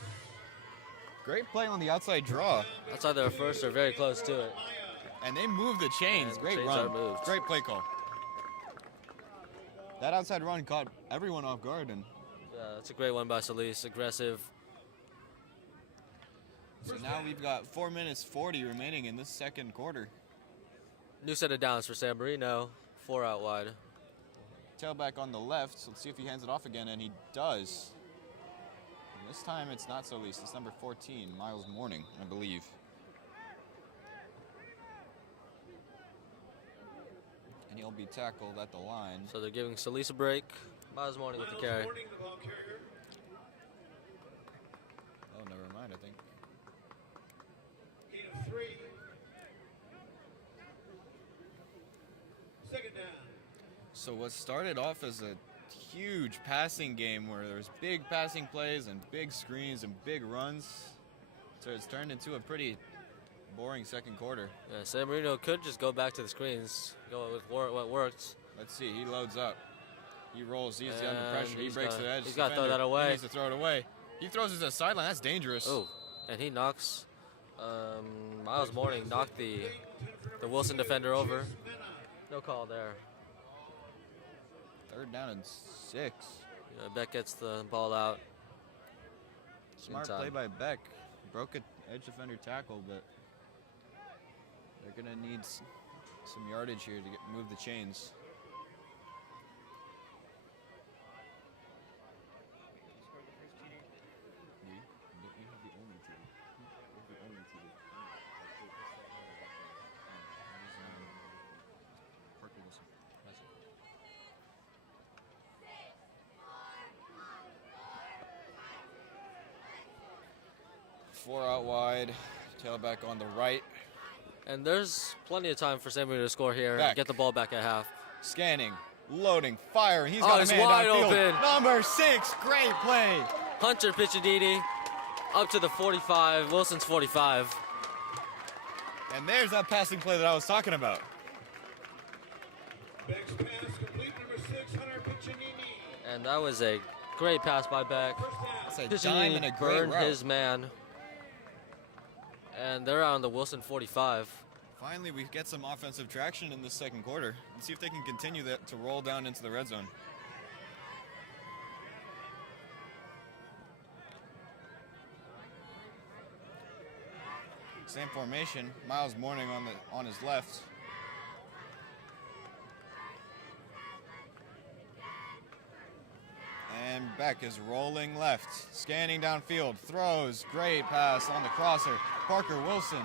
Great play on the outside draw. That's either a first or very close to it. And they move the chains. And Great chains run. are moved. Great play call. That outside run caught everyone off guard. And Yeah, that's a great one by Solis. Aggressive. so now we've got 4 minutes 40 remaining in this second quarter. New set of downs for San Marino. 4 out wide. Tailback on the left. So let's see if he hands it off again, and he does. And this time it's not Solis. It's number 14, Miles Morning, I believe. And he'll be tackled at the line. So they're giving Solis a break. Miles Morning with the carry. Morning, the ball carrier. Oh, never mind, I think. Gain of 3. Second down. So what started off as a huge passing game where there's big passing plays and big screens and big runs, so it's turned into a pretty boring second quarter. Yeah, San Marino could just go back to the screens, go with what worked. Let's see, he loads up. He rolls, he's under And pressure, he he's breaks got- the edge. he's gotta throw Defender, that away. He needs to throw it away. He throws it to the sideline, that's dangerous. Oh, and he knocks. Miles Morning knocked the Wilson defender over. No call there. 3rd down and 6. Yeah, Beck gets the ball out. Smart Inside. play by Beck. Broke an edge defender tackle, but they're gonna need some yardage here to move the chains. Four out wide, tailback on the right. And there's plenty of time for San Marino to score here Beck. and get the ball back at half. Scanning, loading, firing. He's Oh, got he's a man wide downfield. open. Number 6, great play. Hunter Piccinini up to the 45, Wilson's 45. And there's that passing play that I was talking about. Beck's pass complete. Number 6, Hunter Piccinini. And that was a great pass by Beck. First down. It's a dime and a Piccinini great burned route. his man. And they're on the Wilson 45. Finally, we get some offensive traction in this second quarter. Let's see if they can continue that to roll down into the red zone. Same formation. Miles Morning on his left. And Beck is rolling left, scanning downfield, throws, great pass on the crosser. Parker Wilson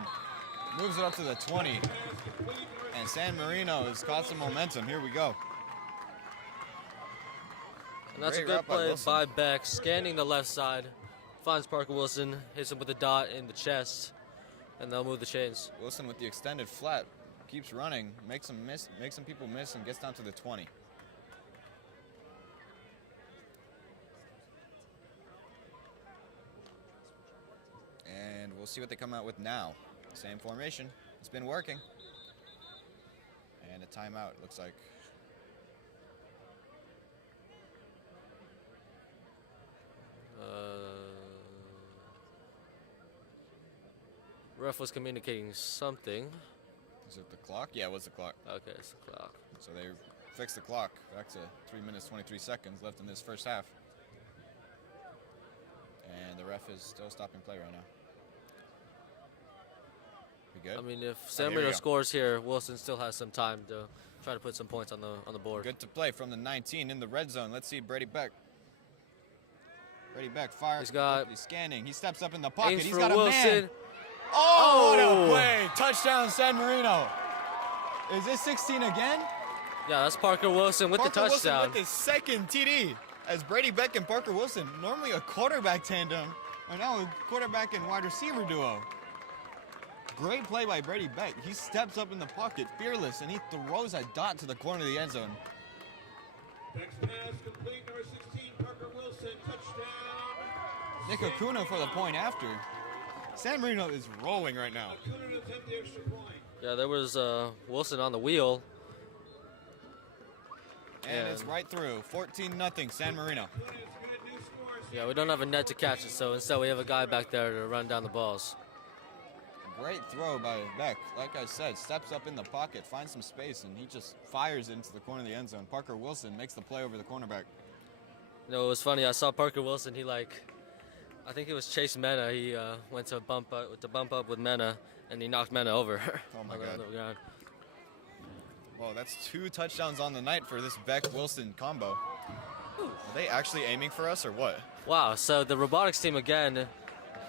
moves it up to the 20. And San Marino has caught some momentum. Here we go. And that's Great a good route by play Wilson. by Beck, scanning the left side. Finds Parker Wilson, hits him with a dot in the chest, and they'll move the chains. Wilson with the extended flat, keeps running, makes some people miss, and gets down to the 20. And we'll see what they come out with now. Same formation. It's been working. And a timeout, it looks like. Ref was communicating something. Is it the clock? Yeah, it was the clock. Okay, it's the clock. So they fixed the clock back to 3 minutes, 23 seconds left in this first half. And the ref is still stopping play right now. We good? I mean, if San here we Marino go. scores here, Wilson still has some time to try to put some points on the board. Good to play from the 19 in the red zone. Let's see Brady Beck. Brady Beck fires. He's got- He's scanning. He steps up in the pocket. Aims He's for got a Wilson. man. Oh, what Oh! a play. Touchdown, San Marino. Is this 16 again? Yeah, that's Parker Wilson with Parker the touchdown. Wilson with his second TD. As Brady Beck and Parker Wilson, normally a quarterback tandem, are now a quarterback and wide receiver duo. Great play by Brady Beck. He steps up in the pocket, fearless, and he throws a dot to the corner of the end zone. Next pass complete, number 16, Parker Wilson, touchdown. Nick Acuna for the point after. San Marino is rolling right now. Acuna to attempt the extra point. Yeah, there was Wilson on the wheel. And it's right through. 14-0 San Marino. Acuna, it's good, new score. Yeah, we don't have a net to catch it, so instead we have a guy back there to run down the balls. Great throw by Beck. Like I said, steps up in the pocket, finds some space, and he just fires into the corner of the end zone. Parker Wilson makes the play over the cornerback. You know, it was funny. I saw Parker Wilson. He I think it was Chase Mena. He went to bump up with Mena, and he knocked Mena over. Oh my on the God. ground. Well, that's 2 touchdowns on the night for this Beck-Wilson combo. Are they actually aiming for us or what? Wow. So the robotics team again,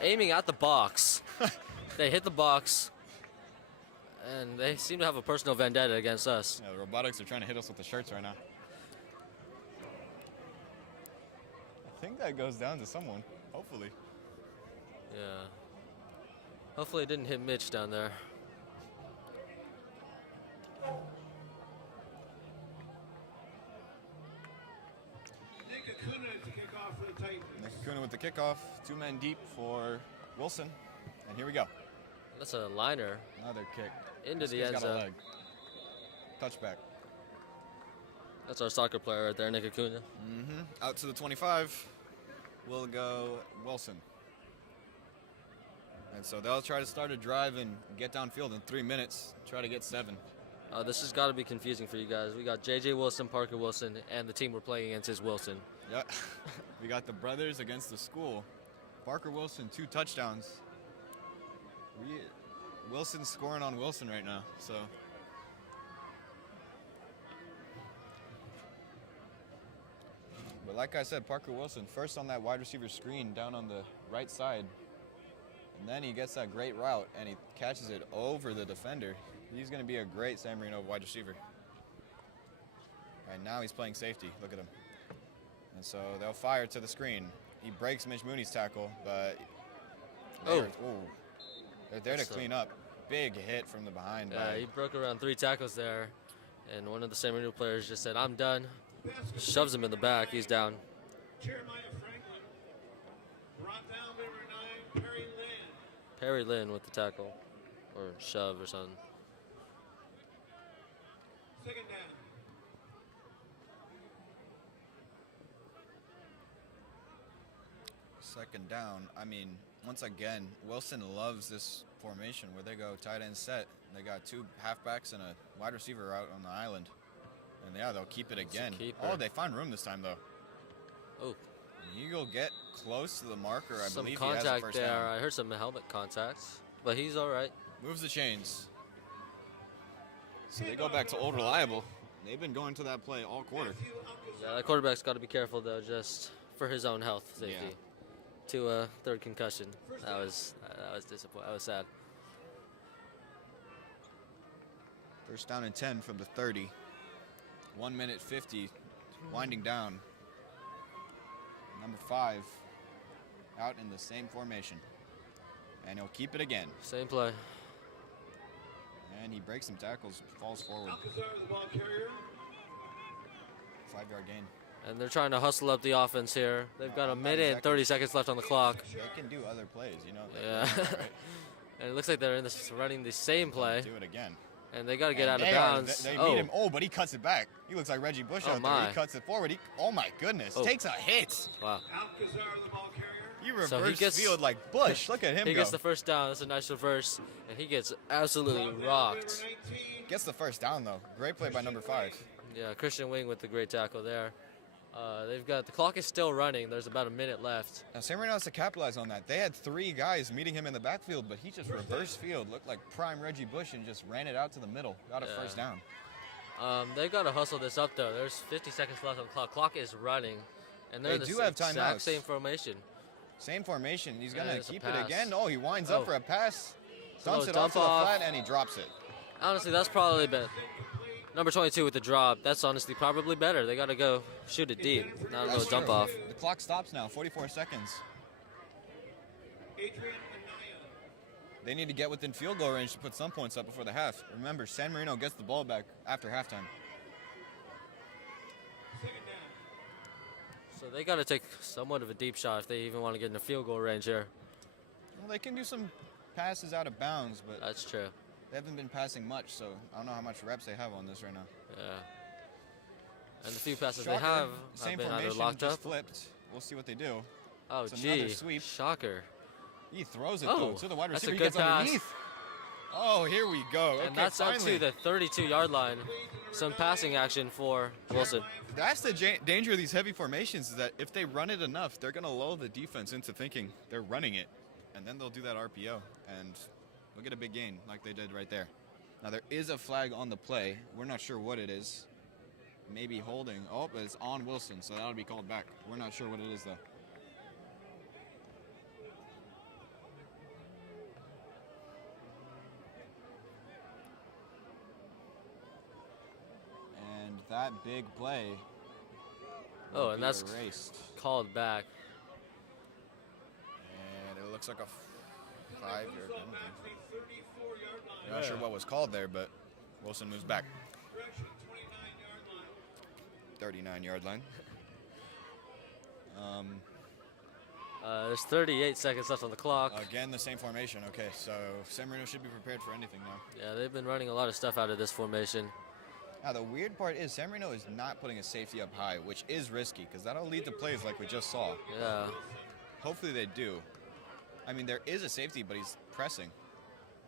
aiming at the box. They hit the box, and they seem to have a personal vendetta against us. Yeah, the robotics are trying to hit us with the shirts right now. I think that goes down to someone, hopefully. Yeah. Hopefully it didn't hit Mitch down there. Nick Acuna to kick off for the Titans. Nick Acuna with the kickoff, 2 men deep for Wilson. And here we go. That's a liner Another kick. into This the kid's end got a zone. leg. Touchback. That's our soccer player right there, Nick Acuna. Out to the 25 will go Wilson. And so they'll try to start a drive and get downfield in 3 minutes. Try to get 7. This has got to be confusing for you guys. We got J.J. Wilson, Parker Wilson, and the team we're playing against is Wilson. Yeah. We got the brothers against the school. Parker Wilson, 2 touchdowns. Wilson's scoring on Wilson right now, so. But like I said, Parker Wilson first on that wide receiver screen down on the right side. And then he gets that great route and he catches it over the defender. He's going to be a great San Marino wide receiver. Right now he's playing safety. Look at him. And so they'll fire to the screen. He breaks Mitch Mooney's tackle, but they're there to clean up. Big hit from the behind. Yeah, he broke around 3 tackles there, and one of the San Marino players just said, "I'm done." Shoves him in the back. He's down. Jeremiah Franklin brought down number 9, Perry Lynn. Perry Lynn with the tackle, or shove or something. Second down. Second down. I mean, once again, Wilson loves this formation where they go tight end set. They got 2 halfbacks and a wide receiver out on the island. And yeah, they'll keep it again. keeper. Oh, they find room this time though. Oh, Eagle get close to the marker. I some believe he has a contact first there. down. I heard some helmet contacts, but he's all right. Moves the chains. So they go back to old reliable. They've been going to that play all quarter. Yeah, that quarterback's got to be careful though, just for his own health safety. Yeah. To a 3rd concussion. That was disappointing. That was sad. First down and 10 from the 30. 1 minute 50, winding down. Number 5 out in the same formation. And he'll keep it again. Same play. And he breaks some tackles, falls forward. Alcazar, the ball carrier. 5-yard gain. And they're trying to hustle up the offense here. They've got a minute and 30 seconds left on the clock. They can do other plays, you know. They Yeah. can, right? And it looks like they're running the same play. Do it again. And they got to get And out of they bounds. They meet him. Oh, but he cuts it back. He looks like Reggie Bush out there. my. He cuts it forward. Oh my goodness. Oh. Takes a hit. Wow. Alcazar, the ball carrier. He reversed So he gets- field like Bush. Look at him He go. gets the first down. That's a nice reverse. And he gets absolutely Brought down rocked. number 19. Gets the first down though. Great play by number 5. Yeah, Christian Wing with the great tackle there. They've got the clock is still running. There's about a minute left. Now San Marino has to capitalize on that. They had 3 guys meeting him in the backfield, but he just reversed field, looked like prime Reggie Bush, and just ran it out to the middle. Got a Yeah. first down. They've got to hustle this up though. There's 50 seconds left on the clock. Clock is running, and they're They in do the have exact timeouts. same formation. Same formation. He's Yeah, gonna it's a keep it pass. again. Oh, he winds Oh. up for a pass. So Dumps no, it off to dump the off. flat, and he drops it. Honestly, that's probably better. Number 22 with the drop. That's honestly probably better. They got to go shoot it deep, not go dump off. The clock stops now, 44 seconds. They need to get within field goal range to put some points up before the half. Remember, San Marino gets the ball back after halftime. So they got to take somewhat of a deep shot if they even want to get in the field goal range here. Well, they can do some passes out of bounds, but That's true. they haven't been passing much, so I don't know how much reps they have on this right now. Yeah. And the few passes Shocker, they have same been either formation, locked just up. flipped. We'll see what they do. Oh, It's another gee. sweep. Shocker. He throws it, Oh, though, to the wide that's a receiver. He good gets pass. underneath. Oh, here we go. And Okay, that's up finally. to the 32-yard line. Some passing action for Wilson. That's the danger of these heavy formations, is that if they run it enough, they're going to lull the defense into thinking they're running it. And then they'll do that RPO, and we'll get a big gain like they did right there. Now, there is a flag on the play. We're not sure what it is. Maybe holding. Oh, but it's on Wilson, so that'll be called back. We're not sure what it is, though. And that big play Oh, will and be that's erased. called back. And it looks like a 5-yard penalty. Not sure what was called there, but Wilson moves back. 39-yard line. There's 38 seconds left on the clock. Again, the same formation. Okay, so San Marino should be prepared for anything now. Yeah, they've been running a lot of stuff out of this formation. Now, the weird part is San Marino is not putting a safety up high, which is risky because that'll lead to plays like we just saw. Yeah. Hopefully they do. I mean, there is a safety, but he's pressing.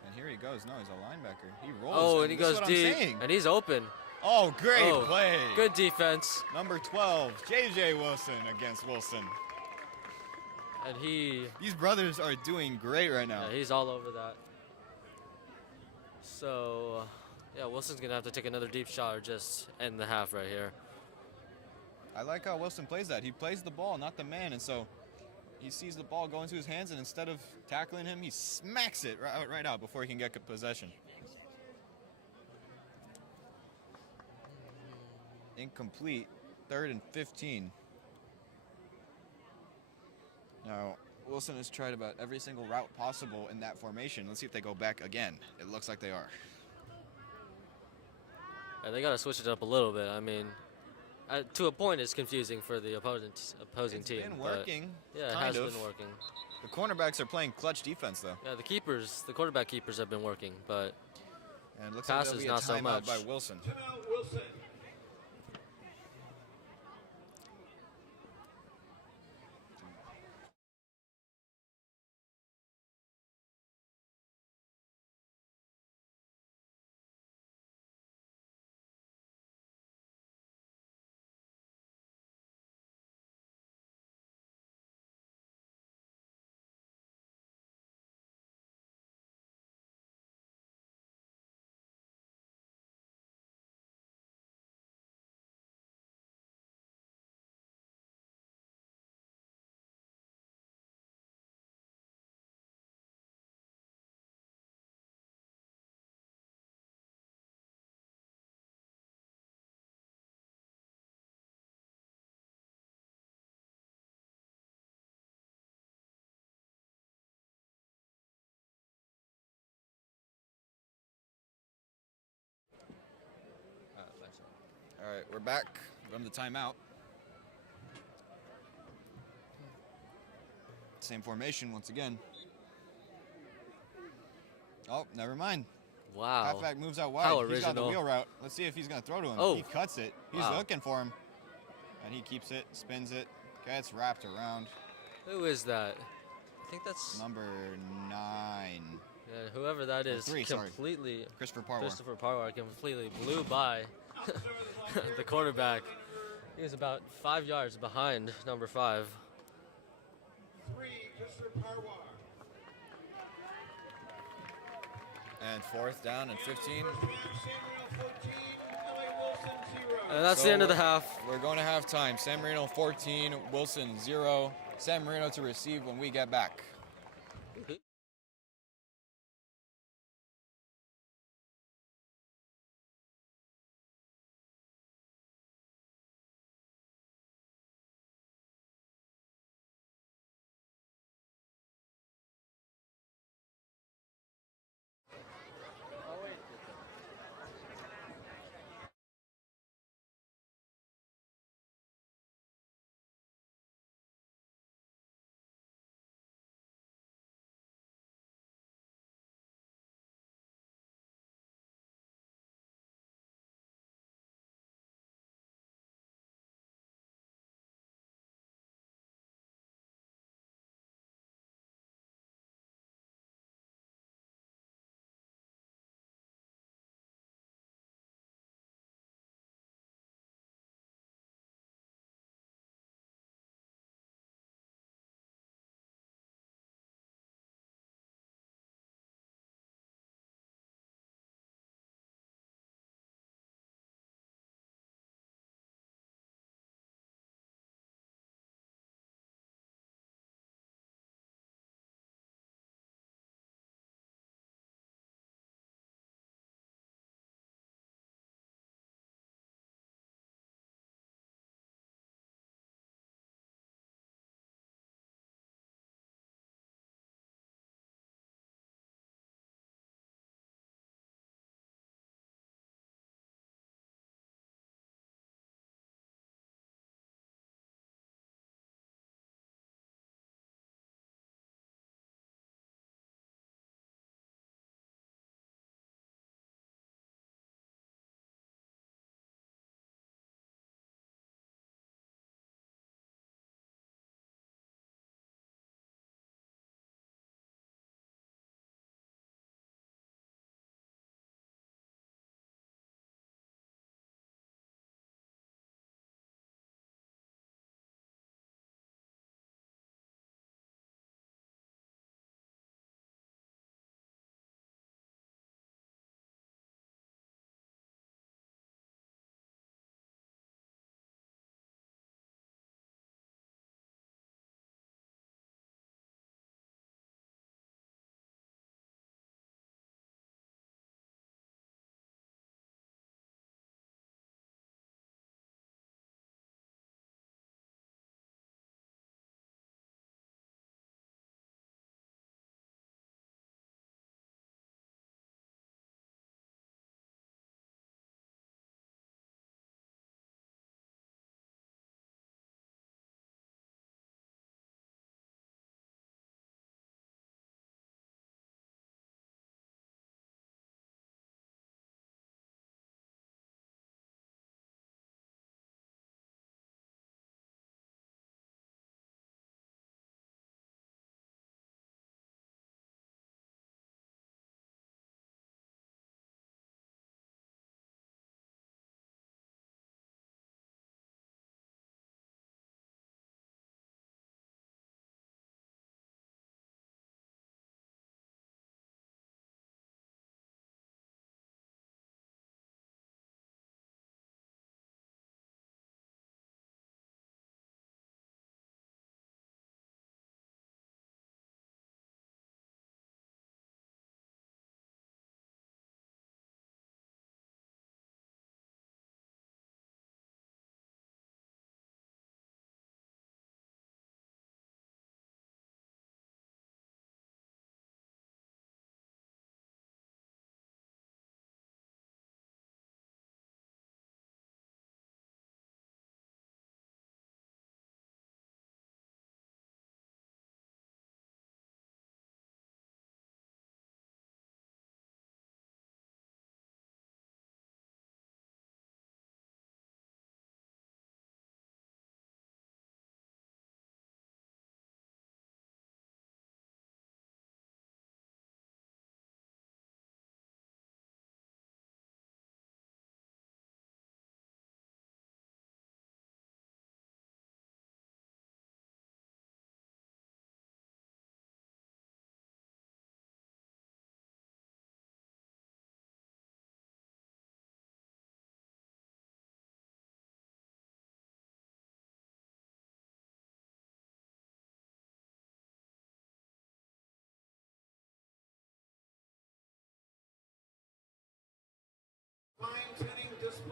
And here he goes. No, he's a linebacker. He rolls. Oh, and he this is goes what I'm deep, saying. and he's open. Oh, great Oh, play. Good defense. Number 12, J.J. Wilson against Wilson. And These brothers are doing great right now. yeah, he's all over that. So, yeah, Wilson's going to have to take another deep shot or just end the half right here. I like how Wilson plays that. He plays the ball, not the man, and so he sees the ball go into his hands, and instead of tackling him, he smacks it right out before he can get possession. Incomplete, 3rd and 15. Now, Wilson has tried about every single route possible in that formation. Let's see if they go back again. It looks like they are. Yeah, they got to switch it up a little bit. I mean, to a point, it's confusing for the opposing team. It's been but working, yeah, it kind has of. been working. The cornerbacks are playing clutch defense, though. Yeah, the quarterback keepers have been working, but And it looks passes like not so there'll be a timeout much. by Wilson. Timeout, Wilson. All right, we're back from the timeout. Same formation once again. Oh, never mind. wow. Halfback moves out wide. How He's got the original. wheel route. Let's see if he's going to throw to him. Oh. He cuts it. He's Wow. looking for him. And he keeps it, spins it, gets wrapped around. Who is that? I think that's Number 9. yeah, whoever that is. 3, sorry. Completely, Christopher Parwar. Christopher Parwar completely blew by the quarterback. He was about 5 yards behind number 5. 3, Christopher Parwar. And 4th down and 15. First half, San Marino 14, LA Wilson 0. And that's the end of the half. We're going to halftime. San Marino 14, Wilson 0. San Marino to receive when we get back.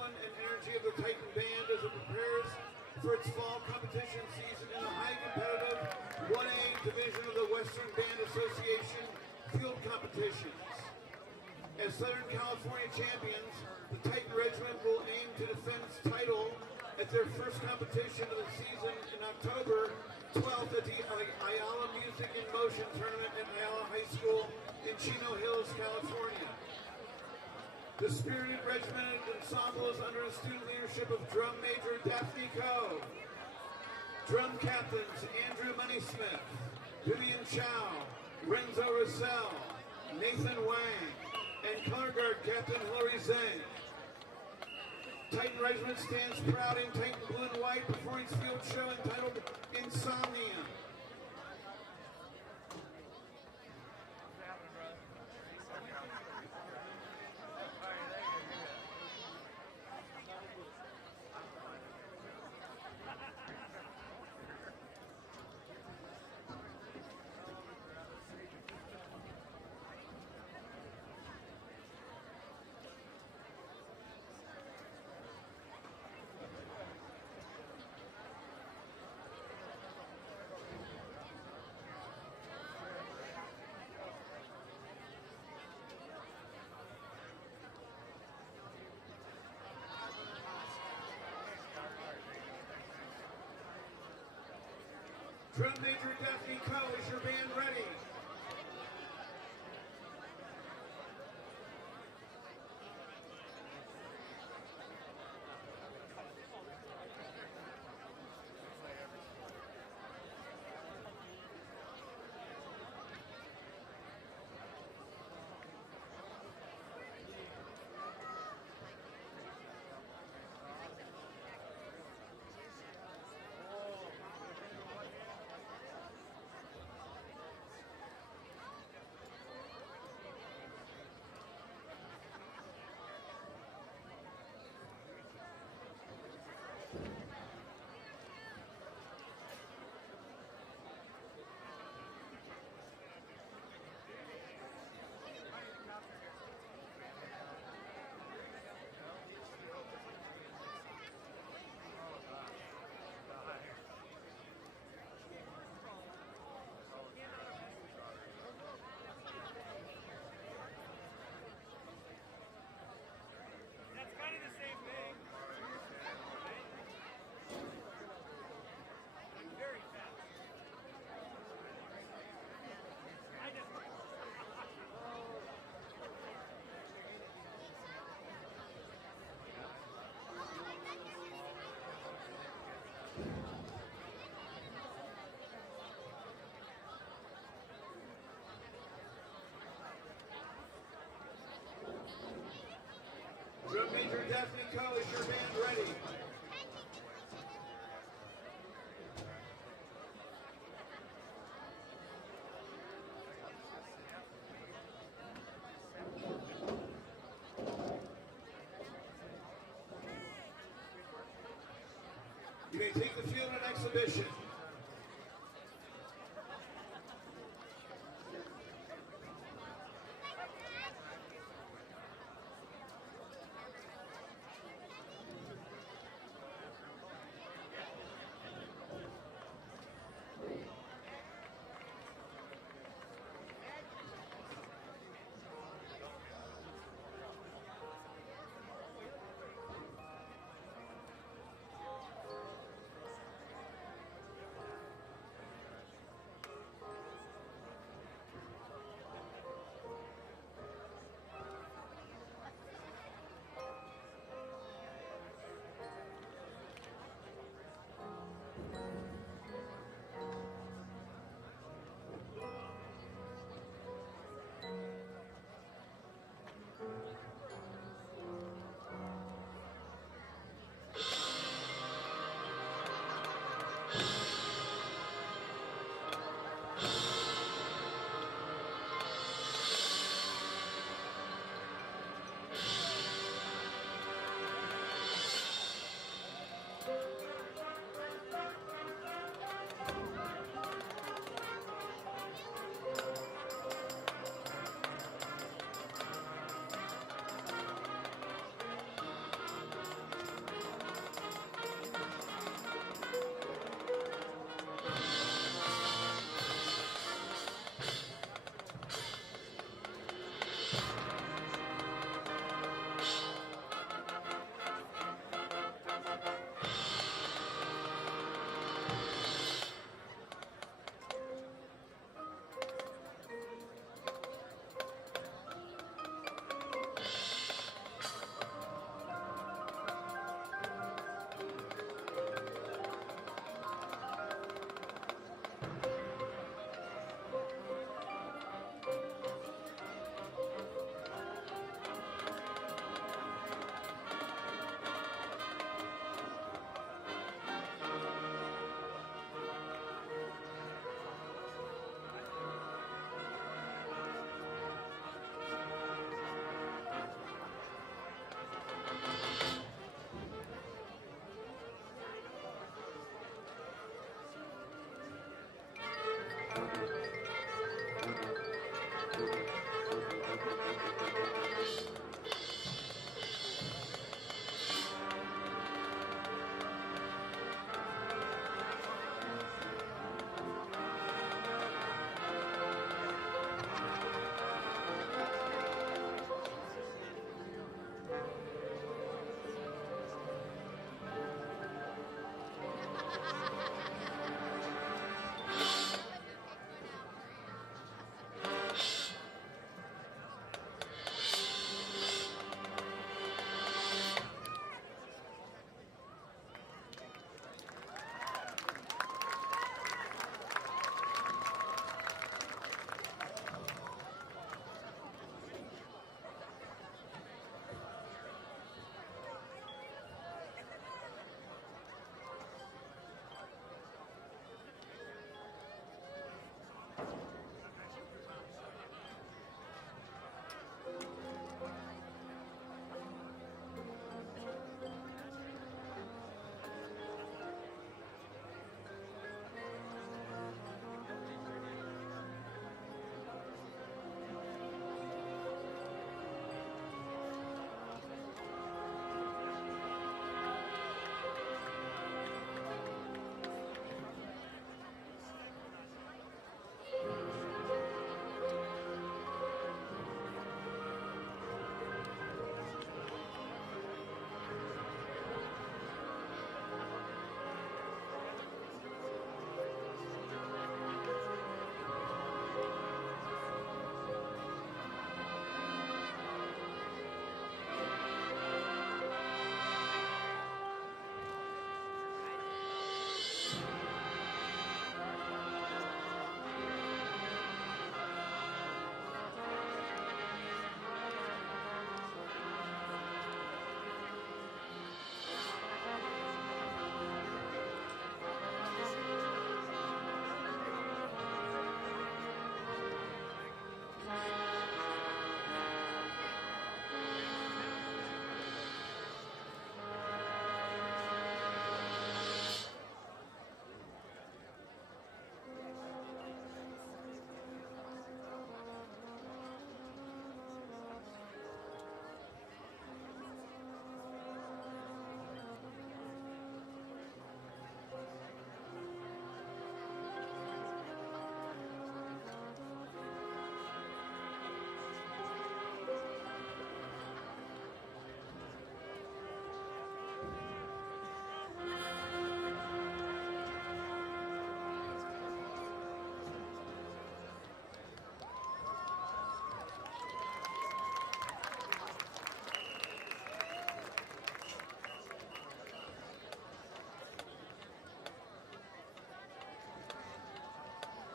discipline and energy of the Titan Band as it prepares for its fall competition season in the high competitive 1A division of the Western Band Association field competitions. As Southern California champions, the Titan Regiment will aim to defend its title at their first competition of the season in October 12th at the Ayala Music in Motion Tournament at Ayala High School in Chino Hills, California. The spirited regimented ensemble is under the student leadership of Drum Major Daphne Coe, Drum Captains Andrew Moneysmith, Vivian Chow, Renzo Russell, Nathan Wang, and Color Guard Captain Hilary Zhang. Titan Regiment stands proud in Titan blue and white performance field show entitled Insomnia. Drum Major Daphne Coe, is your band ready? Drum Major Daphne Coe, is your band ready? You may take the field in exhibition.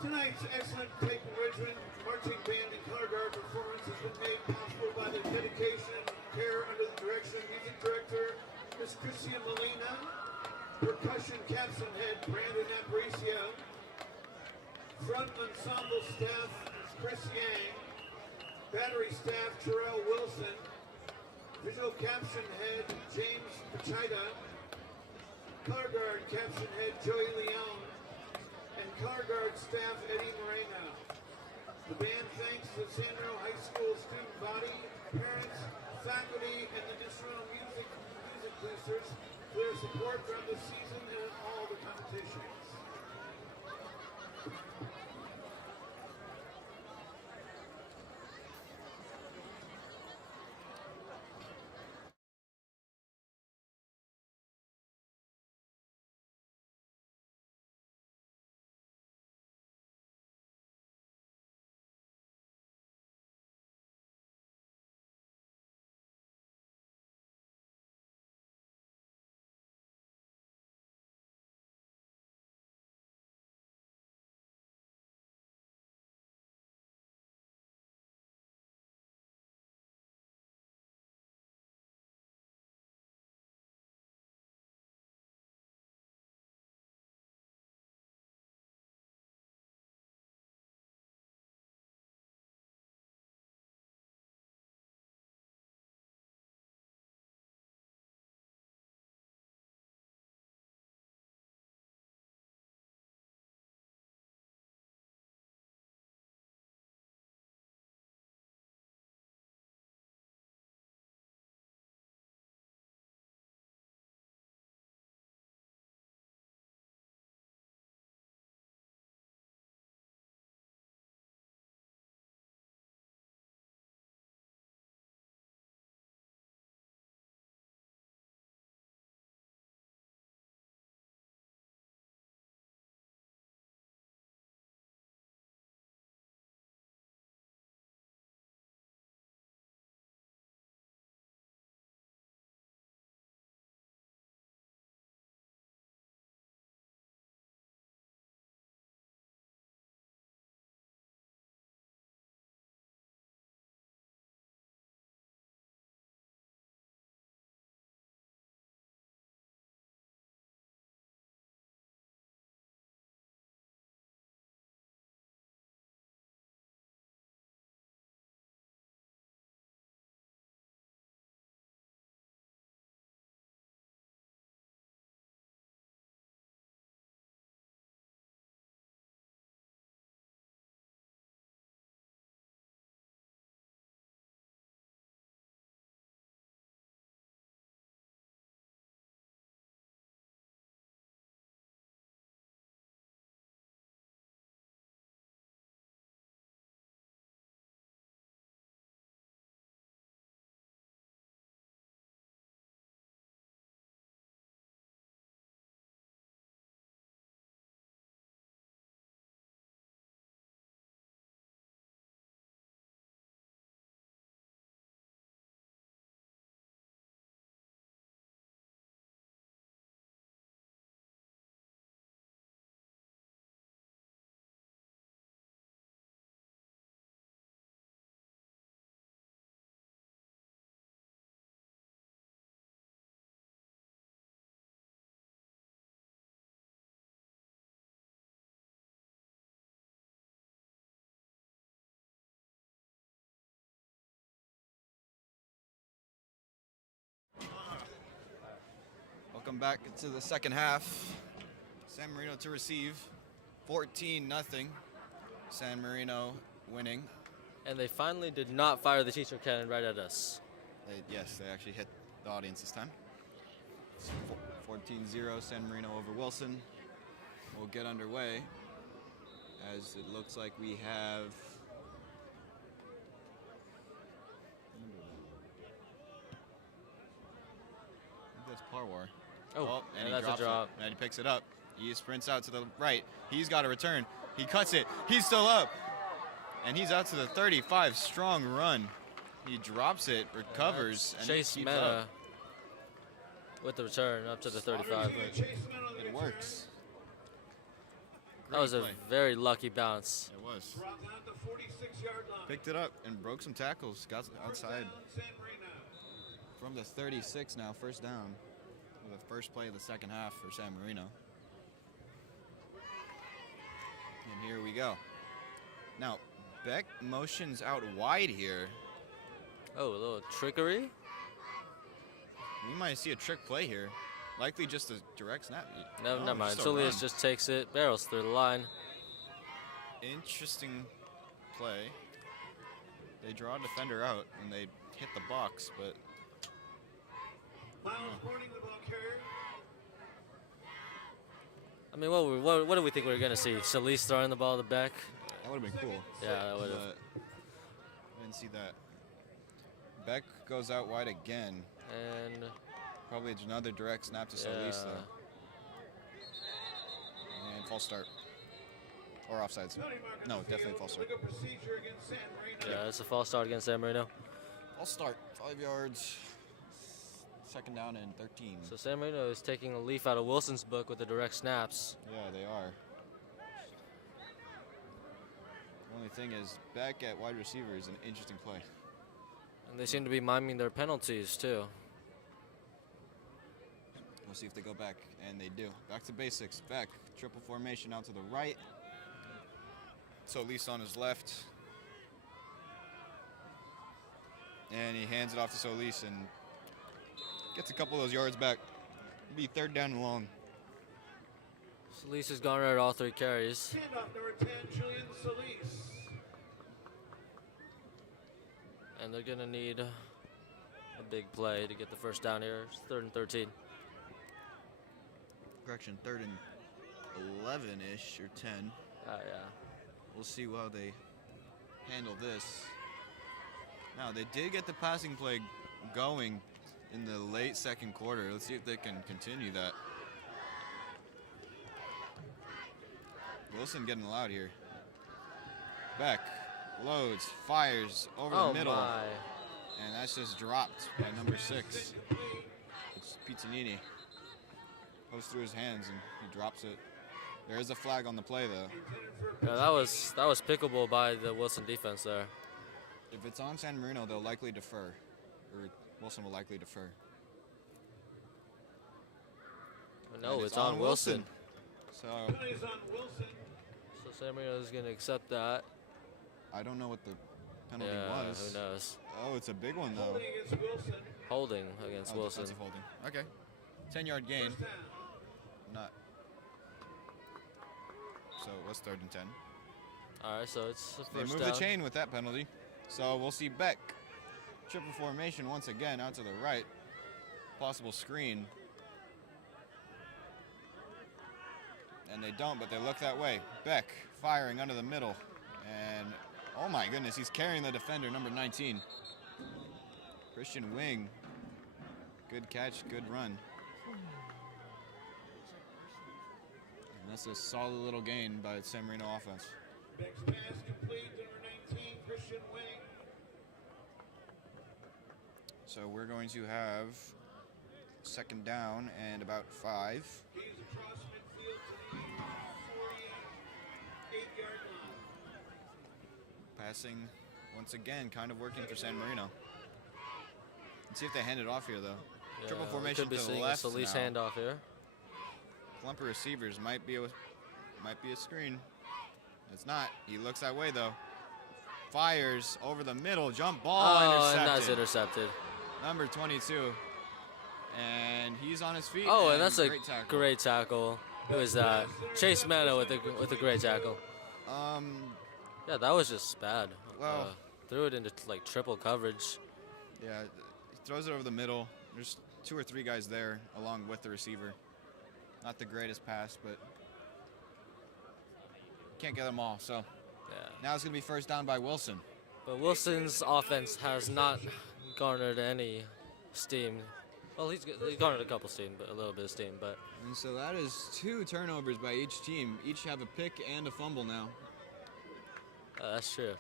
Tonight's excellent Tape and Regiment Marching Band and Color Guard performance has been made possible by the dedication and care under the direction of Music Director Miss Christian Molina, Percussion Caption Head Brandon Aparicio, Front Ensemble Staff Chris Yang, Battery Staff Terrell Wilson, Visual Caption Head James Pachida, Color Guard Caption Head Joey Leone, and Color Guard Staff Eddie Moreno. The band thanks the San Marino High School student body, parents, faculty, and the instrumental music boosters for their support throughout the season and in all the competitions. Welcome back to the second half. San Marino to receive, 14-0. San Marino winning. And they finally did not fire the teacher cannon right at us. Yes, they actually hit the audience this time. 14-0, San Marino over Wilson. We'll get underway as it looks like we have that's Parwar. Oh, and he that's drops a drop. it, and he picks it up. He sprints out to the right. He's got a return. He cuts it. He's still up. And he's out to the 35. Strong run. He drops it, recovers, and Chase keeps Mena up. with the return up to the 35. It works. That was a play. very lucky bounce. It was. Brought out the 46-yard line. Picked it up and broke some tackles. Got outside Down, San Marino. from the 36 now. First down. The first play of the second half for San Marino. And here we go. Now, Beck motions out wide here. Oh, a little trickery. We might see a trick play here. Likely just a direct snap. No, never mind. just a Solis run. just takes it, barrels through the line. Interesting play. They draw a defender out and they hit the box, but Miles Morning, the ball carrier. I mean, what do we think we were going to see? Solis throwing the ball to Beck? that would have been cool. Yeah, that would have. But didn't see that. Beck goes out wide again. And Probably another direct snap to Solis, though. And false start. Or offsides. No, definitely false start. Legal procedure against San Marino. yeah, it's a false start against San Marino. False start. 5 yards. Second down and 13. So San Marino is taking a leaf out of Wilson's book with the direct snaps. Yeah, they are. The only thing is, Beck at wide receiver is an interesting play. And they seem to be miming their penalties, too. We'll see if they go back, and they do. Back to basics. Beck, triple formation out to the right. Solis on his left. And he hands it off to Solis and gets a couple of those yards back. It'll be third down and long. Solis has garnered all 3 carries. Handoff number 10, Julian Solis. And they're going to need a big play to get the first down here. It's 3rd and 13. Correction, third and 11-ish or 10. Yeah. We'll see how they handle this. Now, they did get the passing play going in the late second quarter. Let's see if they can continue that. Wilson getting loud here. Beck loads, fires over the middle. My. And that's just dropped by number 6. It's Pizzanini. Goes through his hands and he drops it. There is a flag on the play though. Yeah, that was pickable by the Wilson defense there. If it's on San Marino, they'll likely defer. Or Wilson will likely defer. No, And it's on Wilson. So Penalties on Wilson. So San Marino is going to accept that. I don't know what the penalty Yeah, was. who knows? Oh, it's a big one though. Holding against Wilson. Holding against Oh, Wilson. defensive holding. Okay. 10-yard gain. First down. Not. So it was 3rd and 10. All right, so it's the They first move down. the chain with that penalty. So we'll see Beck. Triple formation once again out to the right. Possible screen. And they don't, but they look that way. Beck firing under the middle. And oh my goodness, he's carrying the defender, number 19. Christian Wing. Good catch, good run. And that's a solid little gain by the San Marino offense. Beck's pass complete to number 19, Christian Wing. So we're going to have second down and about 5. He's across midfield to the 48-yard line. Passing once again, kind of working for San Marino. Let's see if they hand it off here though. Triple we formation could be to the seeing left a Solis now. handoff here. Clump of receivers might be a screen. It's not. He looks that way though. Fires over the middle, jump ball Oh, intercepted. and that's intercepted. Number 22. And he's on his feet. Oh, and that's a great tackle. great tackle. It was Chase Mena with a great tackle. Yeah, that was just bad. Well- Threw it into like triple coverage. Yeah, he throws it over the middle. There's 2 or 3 guys there along with the receiver. Not the greatest pass, but can't get them all. So Yeah. now it's going to be first down by Wilson. But Wilson's offense has not garnered any steam. Well, he's garnered a couple steam, but a little bit of steam. But And so that is 2 turnovers by each team. Each have a pick and a fumble now. that's true.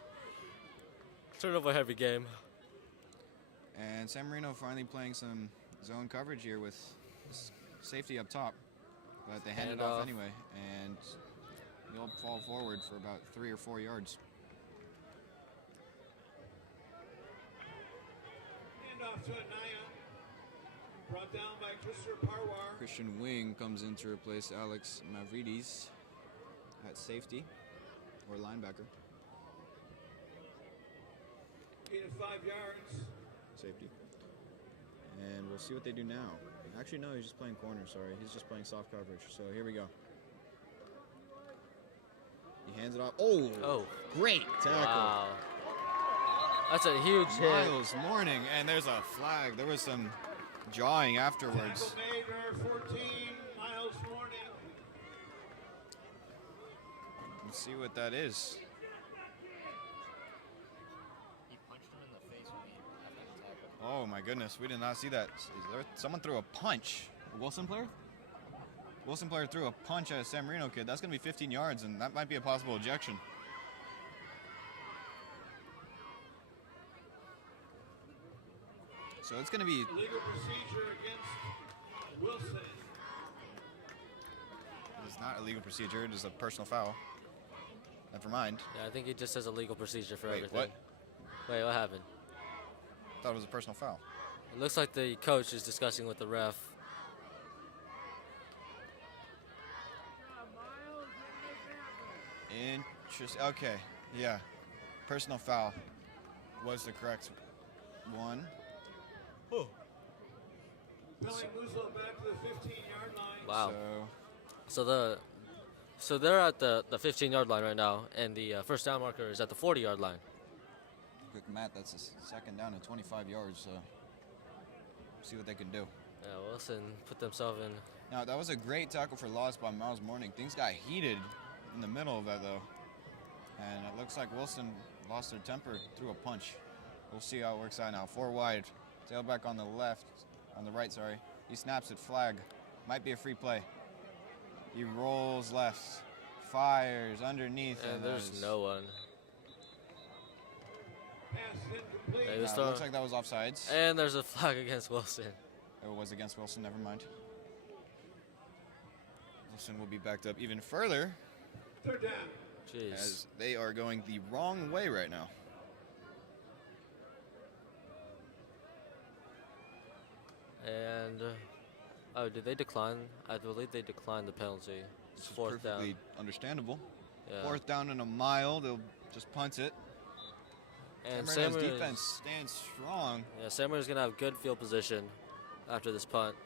Turnover heavy game. And San Marino finally playing some zone coverage here with safety up top. But they hand it off Handoff. anyway. And they'll fall forward for about 3 or 4 yards. Hand off to Anaya. Brought down by Christopher Parwar. Christian Wing comes in to replace Alex Mavridis at safety or linebacker. 8 of 5 yards. Safety. And we'll see what they do now. Actually, no, he's just playing corner, sorry. He's just playing soft coverage. So here we go. He hands it off. Oh! Great tackle. Wow. That's a huge hit. Miles Morning, and there's a flag. There was some jawing afterwards. Tackle made number 14, Miles Morning. Let's see what that is. He punched him in the face when he after the tackle. Oh my goodness, we did not see that. Someone threw a punch. A Wilson player? Wilson player threw a punch at a San Marino kid. That's going to be 15 yards, and that might be a possible ejection. So it's going to be... Illegal procedure against Wilson. It's not a legal procedure. It is a personal foul. Never mind. Yeah, I think he just has a legal procedure for Wait, everything. what? Wait, what happened? Thought it was a personal foul. It looks like the coach is discussing with the ref. Interesting. Okay, yeah. Personal foul was the correct one. Oh. Billy Musil back to the 15-yard line. Wow. So they're at the 15-yard line right now, and the first down marker is at the 40-yard line. Quick math, that's a second down and 25 yards, so see what they can do. Yeah, Wilson put themselves in. Now, that was a great tackle for loss by Miles Morning. Things got heated in the middle of that, though. And it looks like Wilson lost their temper, threw a punch. We'll see how it works out now. 4 wide, tailback on the right, sorry. He snaps it, flag. Might be a free play. He rolls left, fires underneath. And there's no one. Pass incomplete. They It just looks like that was offsides. And there's a flag against Wilson. It was against Wilson, never mind. Wilson will be backed up even further 3rd down. Jeez. as they are going the wrong way right now. And oh, did they decline? I believe they declined the penalty. It's This is 4th down. perfectly understandable. Yeah. 4th down and a mile. They'll just punt it. And San Marino's San defense stands strong. Yeah, San Marino's gonna have good field position after this punt.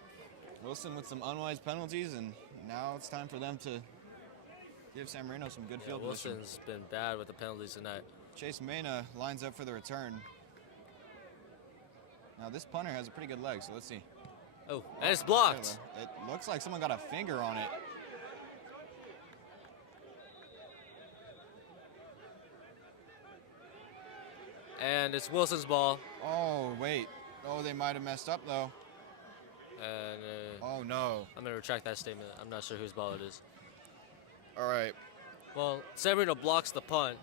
Wilson with some unwise penalties, and now it's time for them to give San Marino some good Yeah, field position. Wilson's been bad with the penalties tonight. Chase Mena lines up for the return. Now this punter has a pretty good leg, so let's see. Oh, and it's blocked. It looks like someone got a finger on it. And it's Wilson's ball. Oh, wait. Oh, they might have messed up, though. And Oh, no. I'm gonna retract that statement. I'm not sure whose ball it is. All right. Well, San Marino blocks the punt.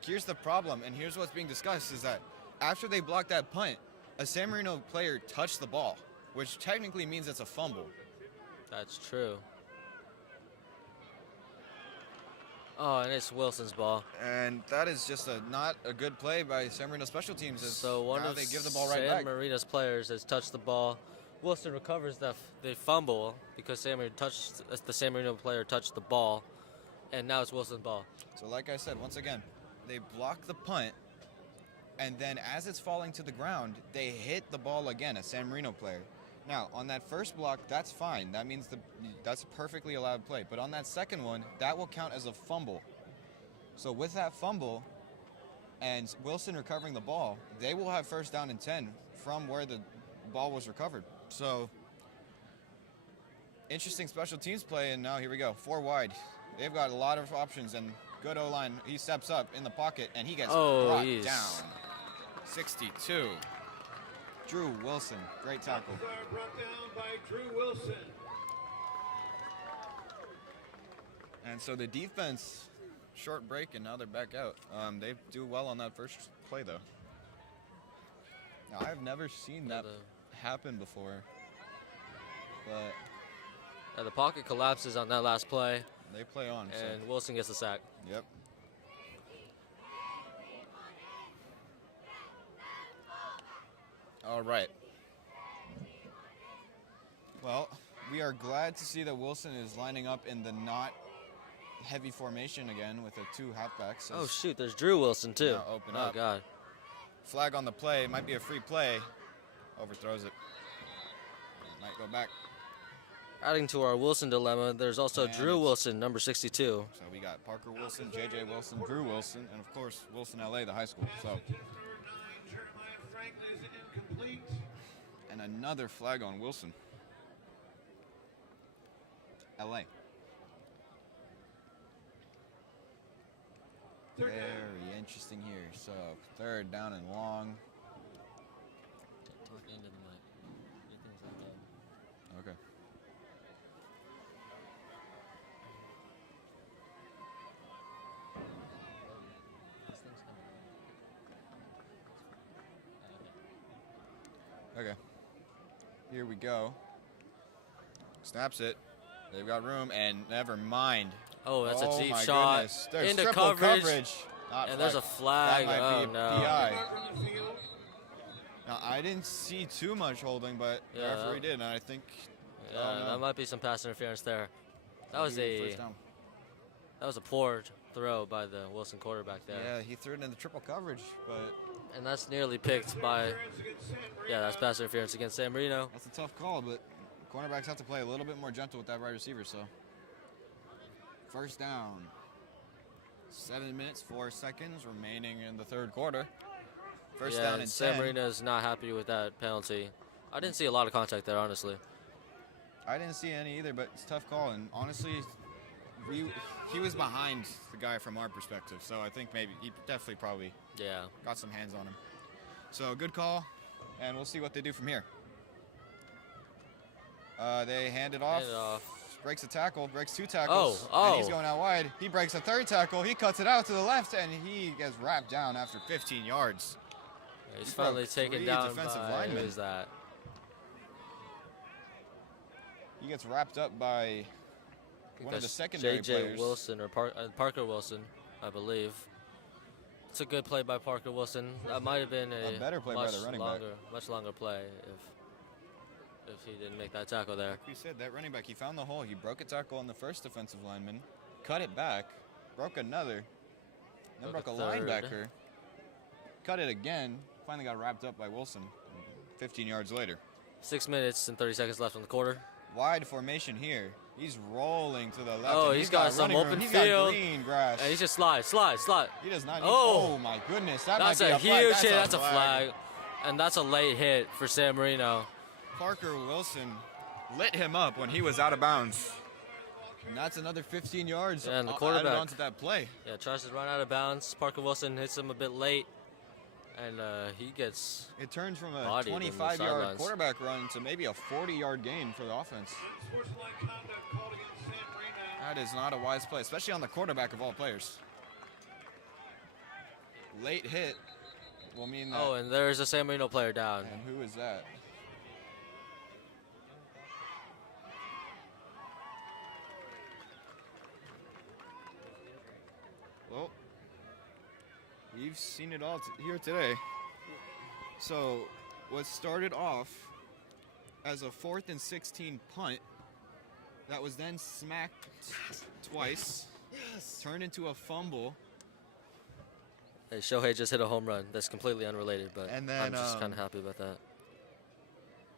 Here's the problem, and here's what's being discussed, is that after they blocked that punt, a San Marino player touched the ball, which technically means it's a fumble. That's true. Oh, and it's Wilson's ball. And that is just not a good play by San Marino special teams. As So one now of they give the ball right San back. Marino's players has touched the ball. Wilson recovers the fumble because the San Marino player touched the ball, and now it's Wilson's ball. So like I said, once again, they block the punt, and then as it's falling to the ground, they hit the ball again, a San Marino player. Now, on that first block, that's fine. That means that's a perfectly allowed play. But on that second one, that will count as a fumble. So with that fumble and Wilson recovering the ball, they will have 1st down and 10 from where the ball was recovered. So interesting special teams play, and now here we go. 4 wide. They've got a lot of options, and good O-line. He steps up in the pocket, and he gets brought down. 62. Drew Wilson, great tackle. Are brought down by Drew Wilson. And so the defense, short break, and now they're back out. They do well on that first play, though. Now, I've never seen that happen before. But The pocket collapses on that last play. They play on. And Wilson gets the sack. Yep. All right. Well, we are glad to see that Wilson is lining up in the not heavy formation again with the 2 halfbacks. Oh, shoot. There's Drew Wilson, too. Now open oh, up. God. Flag on the play. Might be a free play. Overthrows it. Might go back. Adding to our Wilson dilemma, there's also And Drew Wilson, number 62. So we got Parker Wilson, J.J. Wilson, Drew Wilson, and of course Wilson L.A., the high school. So, and another flag on Wilson, L.A. Very interesting here. So 3rd down and long. Talk into the mic. Get things like that. Okay. Okay. Here we go. Snaps it. They've got room, and never mind. Oh, that's a deep my shot. Goodness. There's Into triple coverage. Not And there's a flag. That might Oh, be no. PI. Now, I didn't see too much holding, but the Yeah, referee did, and I think Yeah, that might be some pass interference there. That was first down. a poor throw by the Wilson quarterback there. Yeah, he threw it in the triple coverage, but And that's nearly picked by, that's pass interference against San Marino. that's a tough call, but cornerbacks have to play a little bit more gentle with that wide receiver, so. First down. 7 minutes, 4 seconds remaining in the 3rd quarter. First down and San 10. Marino's not happy with that penalty. I didn't see a lot of contact there, honestly. I didn't see any either, but it's a tough call, and honestly, he was behind the guy from our perspective, so I think maybe he definitely probably got some hands on him. So good call, and we'll see what they do from here. They hand it off. Breaks a tackle, breaks 2 tackles, and he's going out wide. He breaks a 3rd tackle, he cuts it out to the left, and he gets wrapped down after 15 yards. Yeah, he's finally taken down defensive by, linemen. who is that? He gets wrapped up by one of the secondary J.J. players. Wilson, or Parker Wilson, I believe. It's a good play by Parker Wilson. That might have been A better play by the running back. much longer play if he didn't make that tackle there. Like we said, that running back, he found the hole. He broke a tackle on the first defensive lineman, cut it back, broke another, then broke a linebacker, cut it again, finally got wrapped up by Wilson 15 yards later. 6 minutes and 30 seconds left in the quarter. Wide formation here. He's rolling to the left. Oh, and he's got some running open room. He's field. got green grass. And he's just slide. He does not need, Oh. oh my goodness. That That's might be a a flag. huge hit. That's a flag. And that's a late hit for San Marino. Parker Wilson lit him up when he was out of bounds. And that's another 15 yards And the added quarterback onto that play. Yeah, tries to run out of bounds. Parker Wilson hits him a bit late. And he gets It turns from a bodied in the 25-yard sidelines. quarterback run to maybe a 40-yard gain for the offense. That is not a wise play, especially on the quarterback of all players. Late hit will mean that. Oh, and there's a San Marino player down. And who is that? Well, we've seen it all here today. So, what started off as a 4th and 16 punt that was then smacked twice, turned into a fumble. Hey, Shohei just hit a home run. That's completely unrelated, but And then, I'm just kind of happy about that.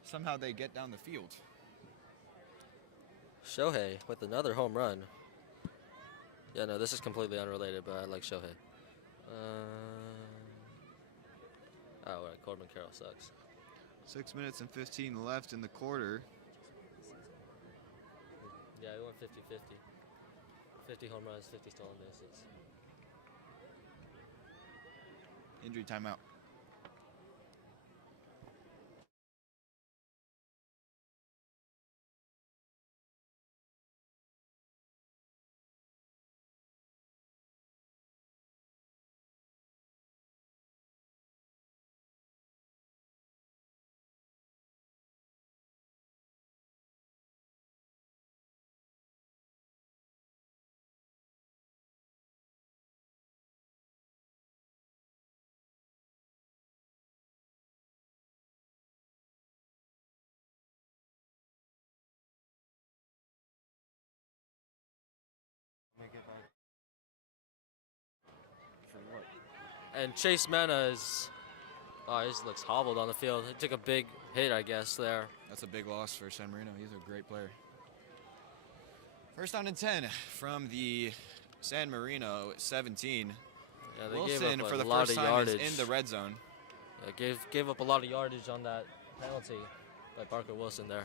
Somehow they get down the field. Shohei with another home run. Yeah, no, this is completely unrelated, but I like Shohei. Oh, right, Corbin Carroll sucks. 6 minutes and 15 left in the quarter. Yeah, he went 50-50. 50 home runs, 50 stolen bases. Injury timeout. And Chase Mena is, oh, he just looks hobbled on the field. He took a big hit, I guess, there. That's a big loss for San Marino. He's a great player. First down and 10 from the San Marino 17. Yeah, they Wilson, gave up for a the lot first of time, yardage. is in the red zone. Gave up a lot of yardage on that penalty by Parker Wilson there.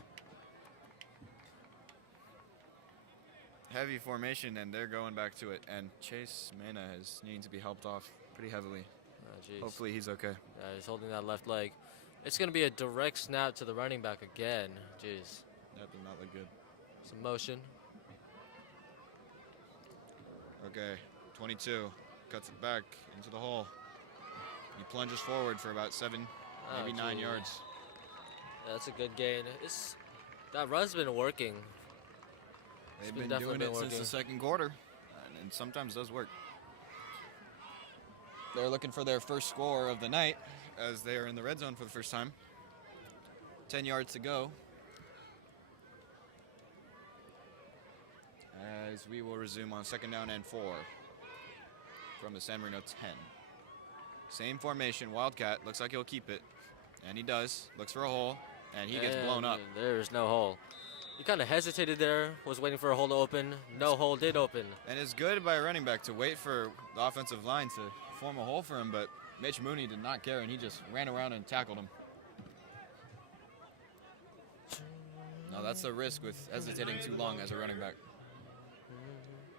Heavy formation, and they're going back to it. And Chase Mena is needing to be helped off pretty heavily. Oh, jeez. Hopefully he's okay. Yeah, he's holding that left leg. It's going to be a direct snap to the running back again. Jeez. That did not look good. Some motion. Okay, 22. Cuts it back into the hole. He plunges forward for about 7, maybe 9 gee. yards. Yeah, that's a good gain. That run's been working. They've been been definitely doing it been since the working. second quarter, and sometimes does work. They're looking for their first score of the night as they are in the red zone for the first time. 10 yards to go. As we will resume on second down and 4 from the San Marino 10. Same formation, Wildcat. Looks like he'll keep it, and he does. Looks for a hole, and he gets blown up. There's no hole. He kind of hesitated there, was waiting for a hole to open. No hole did open. And it's good by a running back to wait for the offensive line to form a hole for him, but Mitch Mooney did not care, and he just ran around and tackled him. Now that's the risk with hesitating too long as a running back.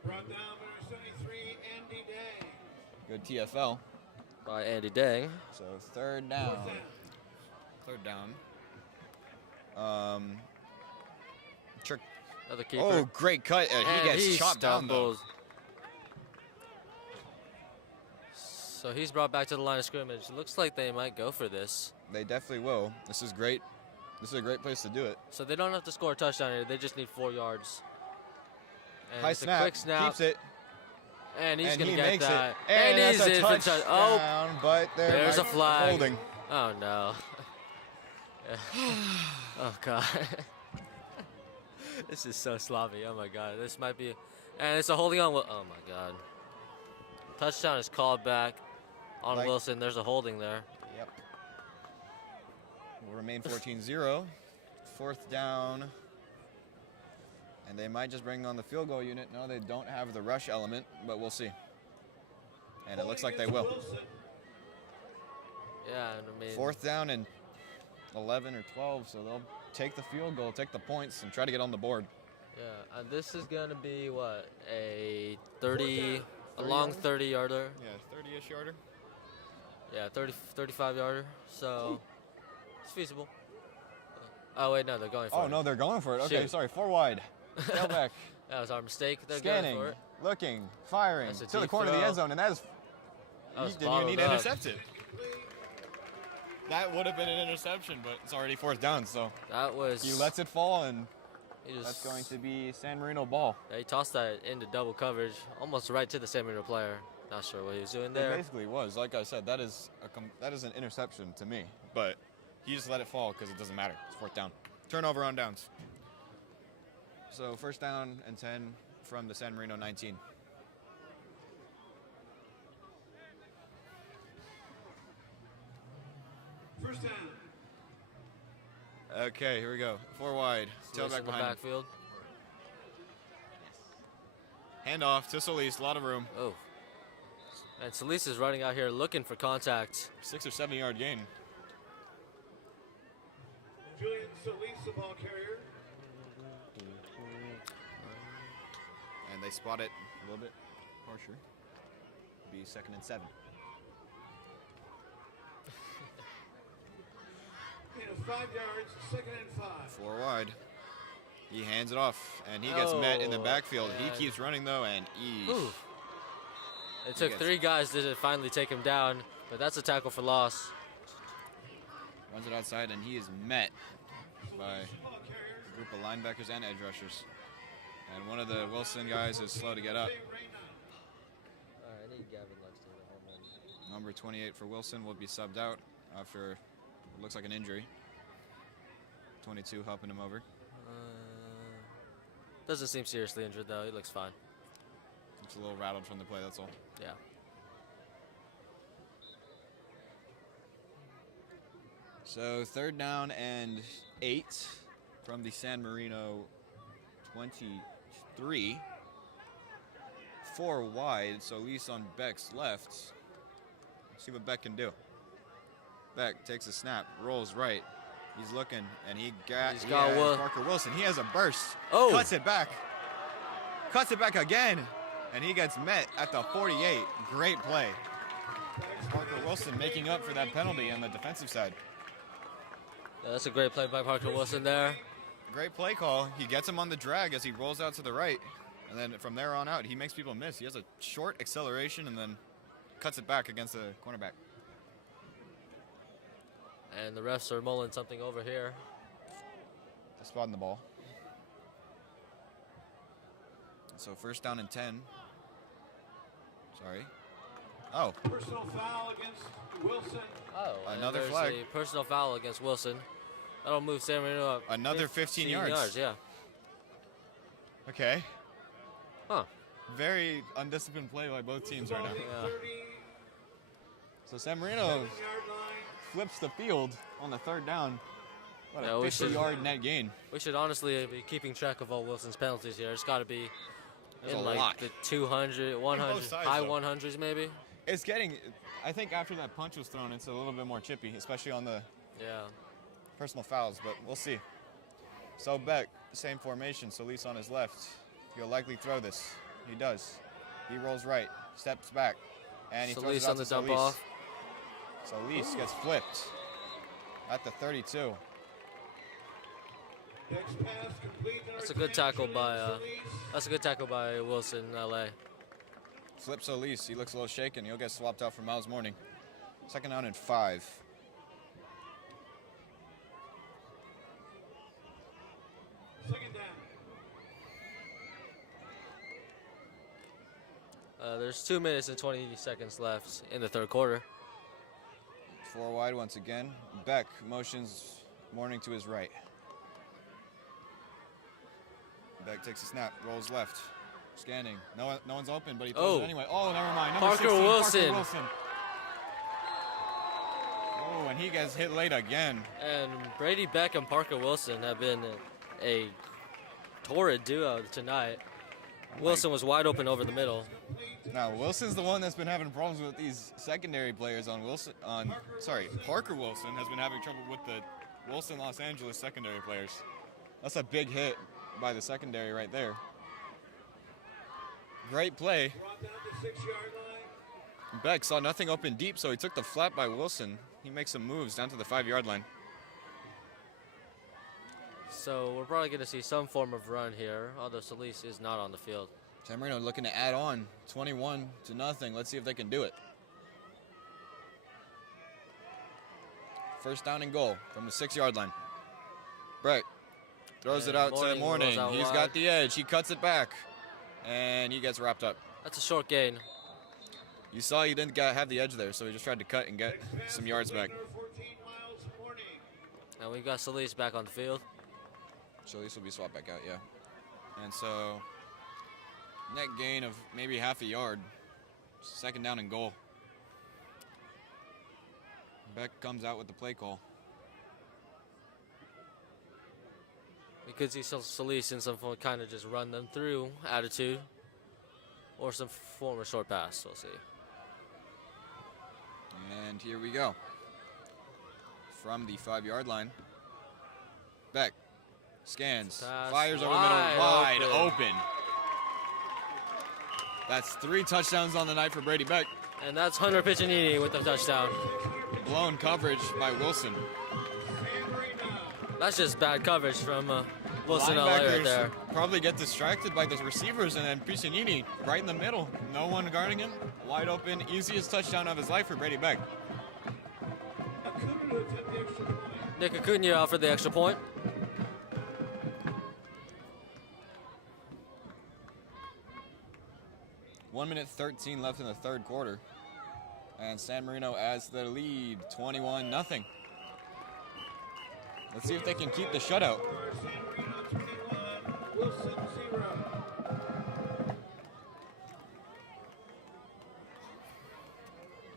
Brought down by 73, Andy Day. Good TFL. By Andy Dang. So third down. Third down. Trick. Another keeper. Oh, great cut. And He gets chopped down, though. stumbles. So he's brought back to the line of scrimmage. Looks like they might go for this. They definitely will. This is great. This is a great place to do it. So they don't have to score a touchdown here. They just need 4 yards. And High it's snap. a quick snap. Keeps it. And he's And going to he get makes that. it. And he's that's a in for touchdown, oh, but there's a flag. Holding. Oh, no. Oh, God. This is so sloppy. Oh, my God. This might be. And it's a holding on. Oh, my God. Touchdown is called back on Wilson. There's a holding there. Yep. Will remain 14-0. Fourth down. And they might just bring on the field goal unit. No, they don't have the rush element, but we'll see. And it looks like they will. Yeah, and I mean. Fourth down and 11 or 12, so they'll take the field goal, take the points, and try to get on the board. Yeah, and this is going to be, what, a 30, a long 30-yarder. Yeah, 30-ish yarder. Yeah, 35-yarder. So it's feasible. Oh, wait, no, they're going for it. Oh, no, they're going for it. Okay, Shoot. sorry, forward. Tailback. That was our mistake. They're Scanning, going for it. looking, firing That's a to the deep corner of the throw. end zone, and that is. That was You didn't even need to bottled up. intercept it. That would have been an interception, but it's already fourth down, so That was. he lets it fall, and he just, that's going to be San Marino ball. Yeah, he tossed that into double coverage, almost right to the San Marino player. Not sure what he was doing It there. basically was. Like I said, that is an interception to me, but he just let it fall because it doesn't matter. It's fourth down. Turnover on downs. So first down and 10 from the San Marino 19. First down. Okay, here we go. 4 wide. Solis Tailback in the behind him. backfield. Hand off to Solis. A lot of room. Oh. And Solis is running out here looking for contact. 6 or 7 yard gain. Julian Solis, the ball carrier. And they spot it a little bit harsher. Be 2nd and 7. And 5 yards, 2nd and 5. 4 wide. He hands it off, and he gets met in the Oh, backfield. man. He keeps running, though, and Ooh. It took gets- 3 guys to finally take him down, but that's a tackle for loss. runs it outside, and he is met by a group of linebackers and edge rushers. And one of the Wilson guys is slow to get up. All right, I need Gavin Lux to the home. Number 28 for Wilson will be subbed out after it looks like an injury. 22 helping him over. Doesn't seem seriously injured, though. He looks fine. It's a little rattled from the play, that's all. Yeah. So 3rd down and 8 from the San Marino 23. 4 wide, so Solis on Beck's left. See what Beck can do. Beck takes a snap, rolls right. He's looking, and he has Parker Wilson. He has a burst. Oh. Cuts it back. Cuts it back again, and he gets met at the 48. Great play. Parker Wilson making up for that penalty on the defensive side. Yeah, that's a great play by Parker Wilson there. Great play call. He gets him on the drag as he rolls out to the right, and then from there on out, he makes people miss. He has a short acceleration and then cuts it back against the cornerback. And the refs are mulling something over here. Spotting the ball. So 1st down and 10. Sorry. Oh. Personal foul against Wilson. Oh, another there's flag. A personal foul against Wilson. That'll move San Marino up. Another 15 yards. Yeah. Okay. Huh. Very undisciplined play by both teams right now. Yeah. So San Marino flips the field on the 3rd down. What a 50-yard net gain. We should honestly be keeping track of all Wilson's penalties here. It's got to be There's in a like lot. the 200, 100, sides, high though. 100s maybe. It's getting, I think after that punch was thrown, it's a little bit more chippy, especially on the Yeah. personal fouls, but we'll see. So Beck, same formation, Solis on his left. He'll likely throw this. He does. He rolls right, steps back, and he throws Solis it out on the to dump Solis. off. Solis gets flipped at the 32. Next pass complete. That's a good tackle by Wilson, LA. Flip Solis, he looks a little shaken. He'll get swapped out for Miles Morning. 2nd down and 5. Second down. There's 2 minutes and 20 seconds left in the 3rd quarter. 4 wide once again. Beck motions Morning to his right. Beck takes a snap, rolls left, scanning. No one's open, but he throws it anyway. Oh, never mind. Number Parker 16, Wilson. Parker Wilson. Oh, and he gets hit late again. And Brady Beck and Parker Wilson have been a torrid duo tonight. Wilson was wide open over the middle. Now Wilson's the one that's been having problems with these secondary players on Parker Wilson has been having trouble with the Wilson Los Angeles secondary players. That's a big hit by the secondary right there. Great play. Brought down to 6-yard line. Beck saw nothing open deep, so he took the flat by Wilson. He makes some moves down to the 5-yard line. So we're probably going to see some form of run here, although Solis is not on the field. San Marino looking to add on 21-0. Let's see if they can do it. 1st down and goal from the 6-yard line. Beck throws it out to Morning. He's got the edge. He cuts it back, and he gets wrapped up. That's a short gain. You saw he didn't have the edge there, so he just tried to cut and get some yards back. Number 14, Miles Morning. And we've got Solis back on the field. So this will be swapped back out, yeah. And so net gain of maybe half a yard. 2nd down and goal. Beck comes out with the play call. We could see Solis in some form kind of just run them through attitude or some form of short pass. We'll see. And here we go. From the 5-yard line. Beck scans, Pass fires over the middle, wide open. That's 3 touchdowns on the night for Brady Beck. And that's Hunter Piccinini with the touchdown. Blown coverage by Wilson. That's just bad coverage from Wilson LA right there. Probably get distracted by the receivers, and then Piccinini right in the middle. No one guarding him. Wide open. Easiest touchdown of his life for Brady Beck. Acuna to attempt the extra point. Nick Acuna out for the extra point. One minute 13 left in the 3rd quarter. And San Marino adds the lead, 21-0. Let's see if they can keep the shutout. San Marino 21, Wilson 0.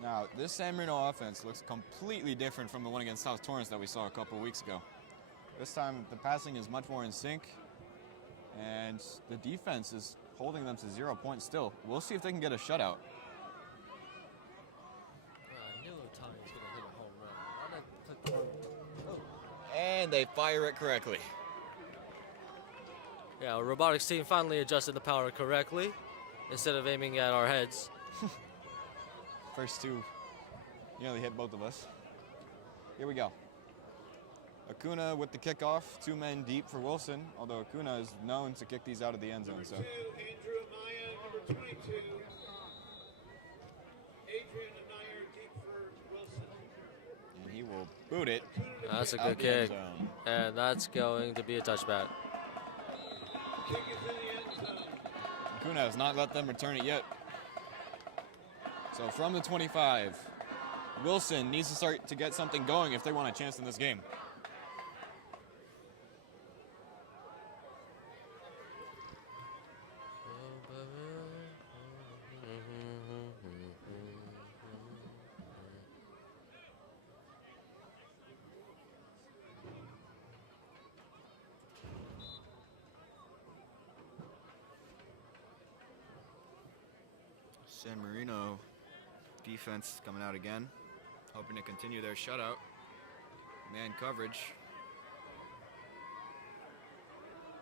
Now, this San Marino offense looks completely different from the one against South Torrance that we saw a couple weeks ago. This time, the passing is much more in sync, and the defense is holding them to 0 points still. We'll see if they can get a shutout. I knew Tommy was going to hit a home run. Why did I click the home? Oh. And they fire it correctly. Yeah, our robotics team finally adjusted the power correctly instead of aiming at our heads. First two nearly hit both of us. Here we go. Acuna with the kickoff, 2 men deep for Wilson, although Acuna is known to kick these out of the end zone. Number So 2, Andrew Amaya. Number 22, Adrian Anaya, deep for Wilson. and he will boot it That's a out good the end kick. zone. And that's going to be a touchback. Kick is in the end zone. Acuna has not let them return it yet. So from the 25, Wilson needs to start to get something going if they want a chance in this game. San Marino defense coming out again, hoping to continue their shutout. Man coverage.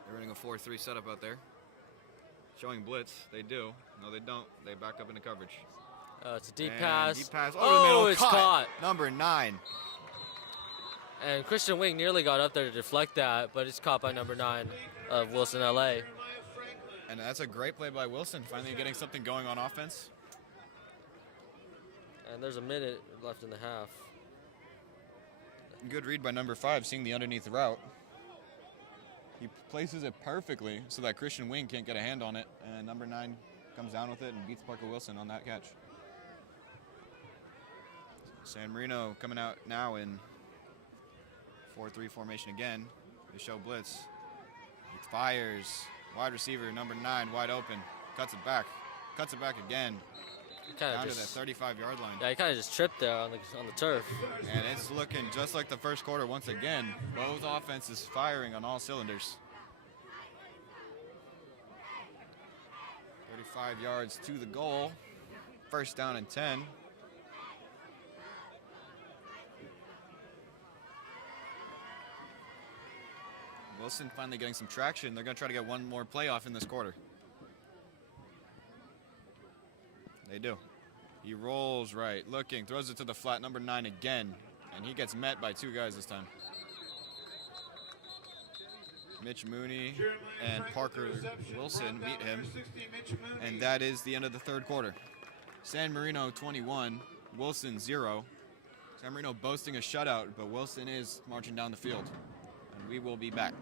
They're running a 4-3 setup out there. Showing blitz. They do. No, they don't. They back up into coverage. It's a deep And pass. Deep pass. Oh, the middle. it's caught. Number 9. And Christian Wing nearly got up there to deflect that, but it's caught by number 9 of Wilson, LA. Jeremiah Franklin. And that's a great play by Wilson, finally getting something going on offense. And there's a minute left in the half. Good read by number 5, seeing the underneath route. He places it perfectly so that Christian Wing can't get a hand on it, and number 9 comes down with it and beats Parker Wilson on that catch. San Marino coming out now in 4-3 formation again. They show blitz. He fires. Wide receiver number 9 wide open. Cuts it back. Cuts it back again. Down to the 35-yard line. Yeah, he kind of just tripped there on the turf. And it's looking just like the first quarter once again. Both offenses firing on all cylinders. 35 yards to the goal. First down and 10. Wilson finally getting some traction. They're going to try to get one more playoff in this quarter. They do. He rolls right, looking, throws it to the flat, number 9 again, and he gets met by 2 guys this time. Mitch Mooney and Parker Wilson meet him, and that is the end of the third quarter. San Marino 21, Wilson 0. San Marino boasting a shutout, but Wilson is marching down the field, and we will be back.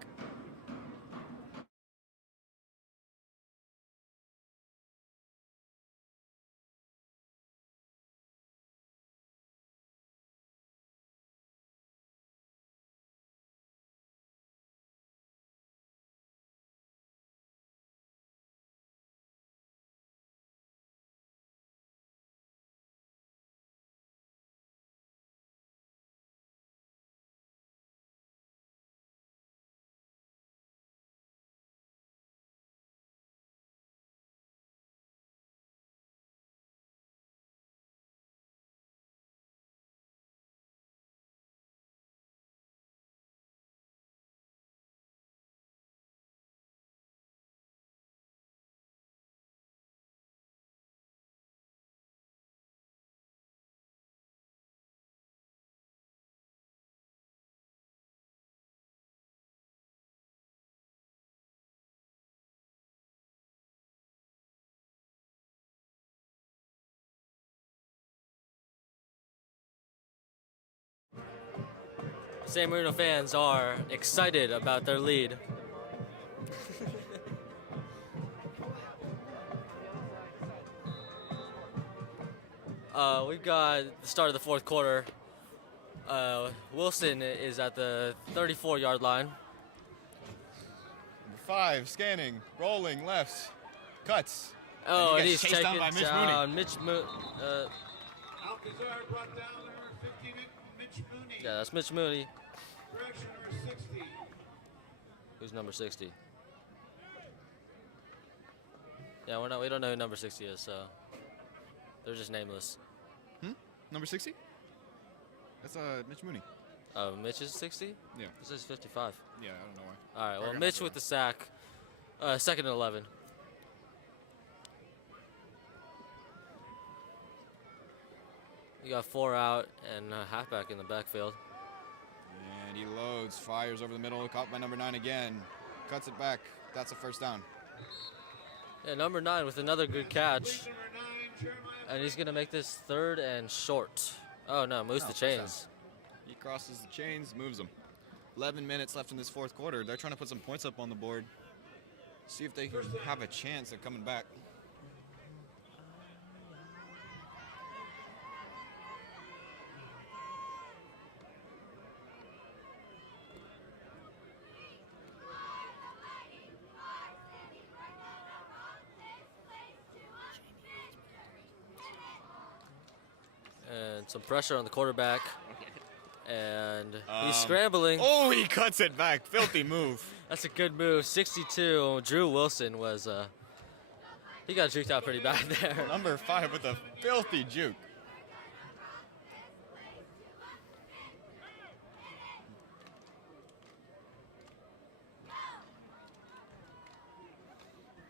San Marino fans are excited about their lead. We've got the start of the fourth quarter. Wilson is at the 34-yard line. Number 5, scanning, rolling left, cuts. Oh, and he he's gets chased down taken by Mitch down. Mooney. Out Desire brought down number 50, Mitch Mooney. Yeah, that's Mitch Mooney. Correction, number 60. Who's number 60? Yeah, we don't know who number 60 is, so they're just nameless. Number 60? That's Mitch Mooney. Oh, Mitch is 60? Yeah. This is 55. Yeah, I don't know why. All right, well, Program Mitch is with wrong. the sack. Second and 11. You got 4 out and a halfback in the backfield. And he loads, fires over the middle, caught by number 9 again. Cuts it back. That's a first down. Yeah, number 9 with another good catch. Number 9, Jeremiah. And he's going to make this 3rd and short. Oh, no, moves No, the first down. chains. He crosses the chains, moves them. 11 minutes left in this fourth quarter. They're trying to put some points up on the board. See if they can have a chance at coming back. And some pressure on the quarterback. And he's scrambling. Oh, he cuts it back. Filthy move. That's a good move. 62. Drew Wilson was, he got juked out pretty bad there. Number 5 with a filthy juke.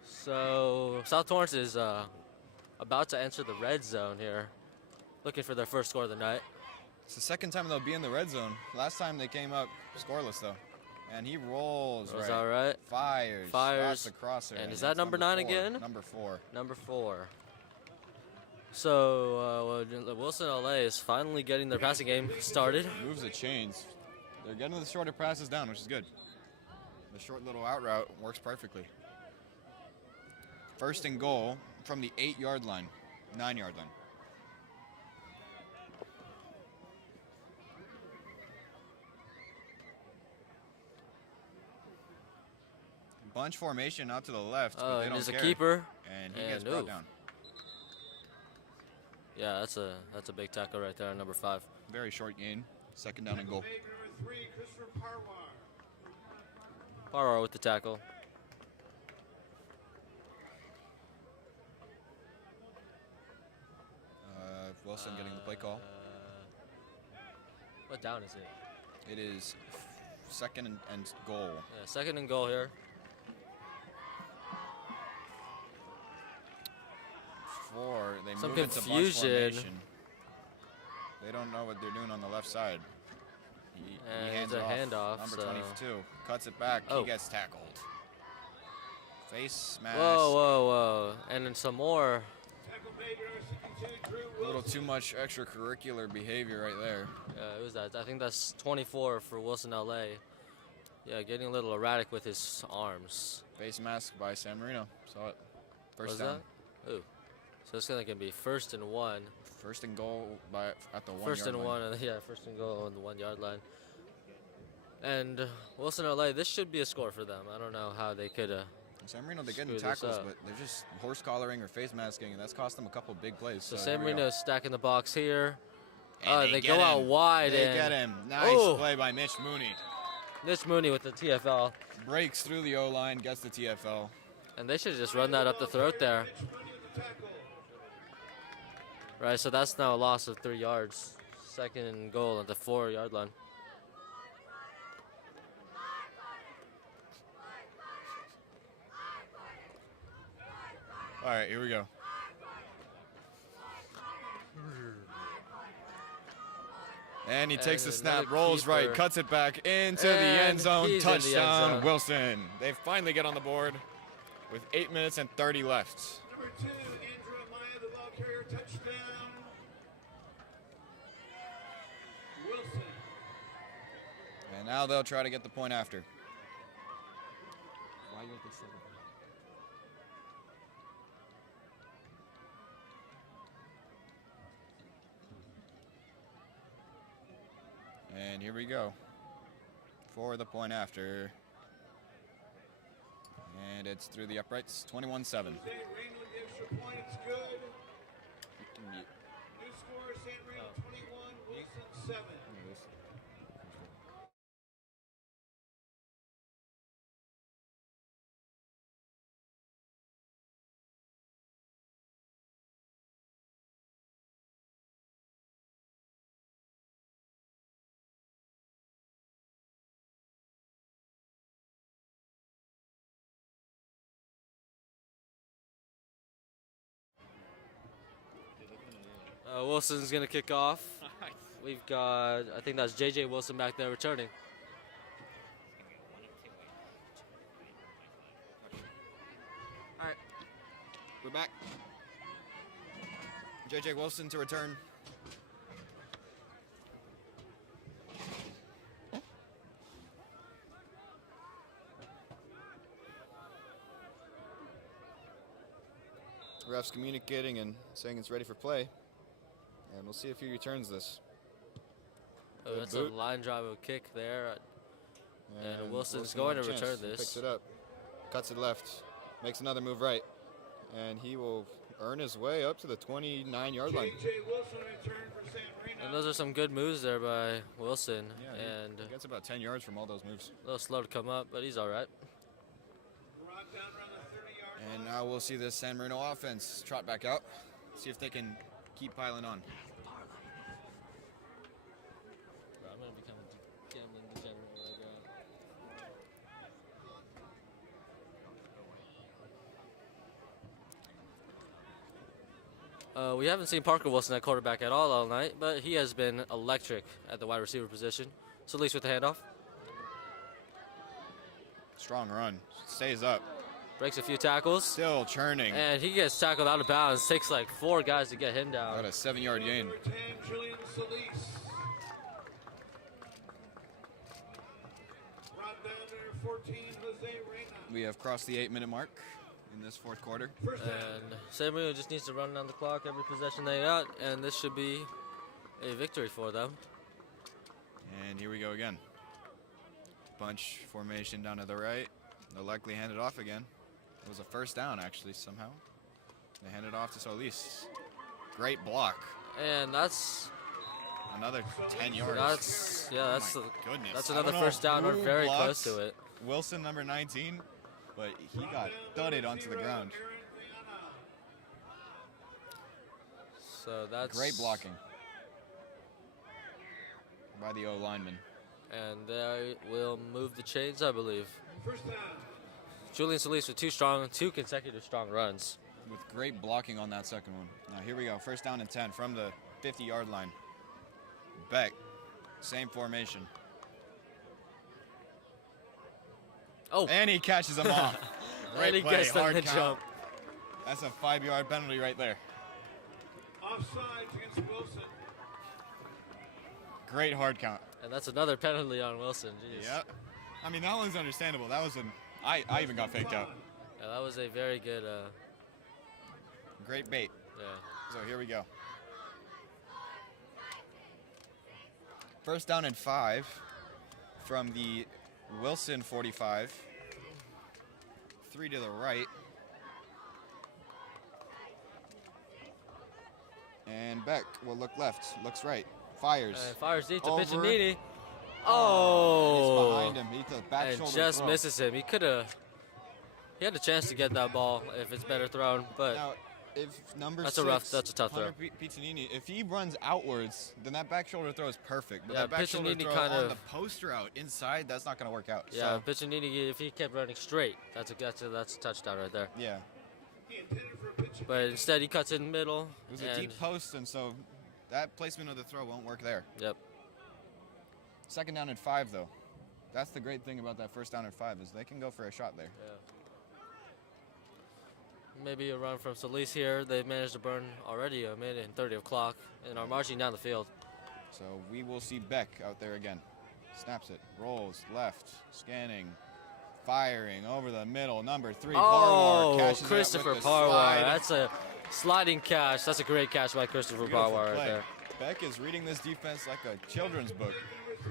So South Torrance is about to enter the red zone here, looking for their first score of the night. It's the second time they'll be in the red zone. Last time they came up scoreless, though. And he rolls Was right. all right. Fires. Fires. Spots the crosser. And is that it's number 9 4. again? Number 4. Number 4. So Wilson LA is finally getting their passing game started. Moves the chains. They're getting the shorter passes down, which is good. The short little out route works perfectly. First and goal from the 8-yard line, 9-yard line. Bunch formation out to the left, but Oh, they and don't there's a care. keeper. And he And gets brought oof. down. Yeah, that's a big tackle right there, number 5. Very short gain. Second down and goal. Made number 3, Christopher Parwar. Parwar with the tackle. Wilson getting the play call. What down is it? It is second and goal. Yeah, second and goal here. 4. They Some move into bunch confusion. formation. They don't know what they're doing on the left side. He And hands it's it a off. handoff, Number so- 22 cuts it back. Oh. He gets tackled. Face mask. Whoa, whoa, whoa. And then some more. Tackle made number 62, Drew A little Wilson. too much extracurricular behavior right there. It was that. I think that's 24 for Wilson LA. Yeah, getting a little erratic with his arms. Face mask by San Marino. Saw it. First Was down. that? Ooh. So it's gonna be first and 1. First and goal at the 1 First yard and line. 1. Yeah, first and goal on the 1-yard line. And Wilson LA, this should be a score for them. I don't know how they could. San Marino, they're getting Screw this tackles, up. but they're just horse collaring or face masking, and that's cost them a couple big plays. So here San we go. Marino stacking the box here. And They get go out him. wide. They and get him. Nice Oh. play by Mitch Mooney. Mitch Mooney with the TFL. Breaks through the O-line, gets the TFL. And they should have just run that up the throat there. Mitch Mooney with the tackle. Right, so that's now a loss of 3 yards. Second and goal at the 4-yard line. All right, here we go. And he takes the And snap, another rolls right, keeper. cuts it back into the And end zone. he's in the end Touchdown, zone. Wilson. They finally get on the board with 8 minutes and 30 left. Number 2, Andrew Amaya, the ball carrier, touchdown. Wilson. And now they'll try to get the point after. And here we go for the point after. And it's through the uprights, 21-7. Rain with the extra point, it's good. New score, San Marino Wilson's going to kick off. We've got, I think that's J.J. Wilson back there returning. All right, we're back. J.J. Wilson to return. Ref's communicating and saying it's ready for play. And we'll see if he returns this. Oh, Good that's boot. a line drive kick there. And Wilson's Wilson will going have to a chance. return He this. Picks it up, cuts it left, makes another move right. And he will earn his way up to the 29-yard line. J.J. Wilson returned for San Marino. And those are some good moves there by Wilson. Yeah, And he gets about 10 yards from all those moves. a little slow to come up, but he's all right. Brought down around the 30-yard And line. now we'll see this San Marino offense trot back out. See if they can keep piling on. I'm going to become a gambling degenerate when I go out. We haven't seen Parker Wilson at quarterback at all night, but he has been electric at the wide receiver position. So at least with the handoff. Strong run. Stays up. Breaks a few tackles. Still churning. And he gets tackled out of bounds. Takes like 4 guys to get him down. About a 7-yard gain. Number 10, Julian Solis. Brought down to number 14, Jose Reyna. We have crossed the 8-minute mark in this fourth quarter. First down. And San Marino just needs to run down the clock every possession they got, and this should be a victory for them. And here we go again. Bunch formation down to the right. They'll likely hand it off again. It was a first down, actually, somehow. They hand it off to Solis. Great block. And that's Another 10 yards. that's Oh my goodness. that's I another don't know first down. We're who very blocks close to it. Wilson, number 19, but he got thudded onto the ground. So that's Great blocking by the O lineman. And they will move the chains, I believe. First down. Julian Solis with two consecutive strong runs. With great blocking on that second one. Now here we go. First down and 10 from the 50-yard line. Beck, same formation. Oh, And he catches him off. and Great he play, gets them hard to count. jump. That's a 5-yard penalty right there. Offside against Wilson. Great hard count. And that's another penalty on Wilson. Jeez. Yep. I mean, that one's understandable. That was I even got faked out. Yeah, that was a very good. Great bait. Yeah. So here we go. First down and 5 from the Wilson 45. 3 to the right. And Beck will look left, looks right, fires. And fires deep to Over. Piccinini. He's Oh! behind him. He took a back And shoulder just throw. misses him. He could have. He had a chance to get that ball if it's better thrown, but Now, if number That's 6, a tough throw. Hunter Piccinini, if he runs outwards, then that back shoulder throw is perfect. But Yeah, that back shoulder Piccinini throw kind on of- the post route inside, that's not going to work out. yeah, So, Piccinini, if he kept running straight, that's a touchdown right there. yeah. He intended for a pitch. But instead, he cuts in the middle. It was a and- deep post, and so that placement of the throw won't work there. Yep. Second down and 5, though. That's the great thing about that first down and 5 is they can go for a shot there. Yeah. Maybe a run from Solis here. They've managed to burn already a minute and 30 of clock and are marching down the field. So we will see Beck out there again. Snaps it, rolls left, scanning, firing over the middle. Number 3, Parwar Oh, catches it with Christopher the Parwar. slide. That's a sliding catch. That's a great catch by Christopher Beautiful Parwar right play. there. Beck is reading this defense like a children's book. Number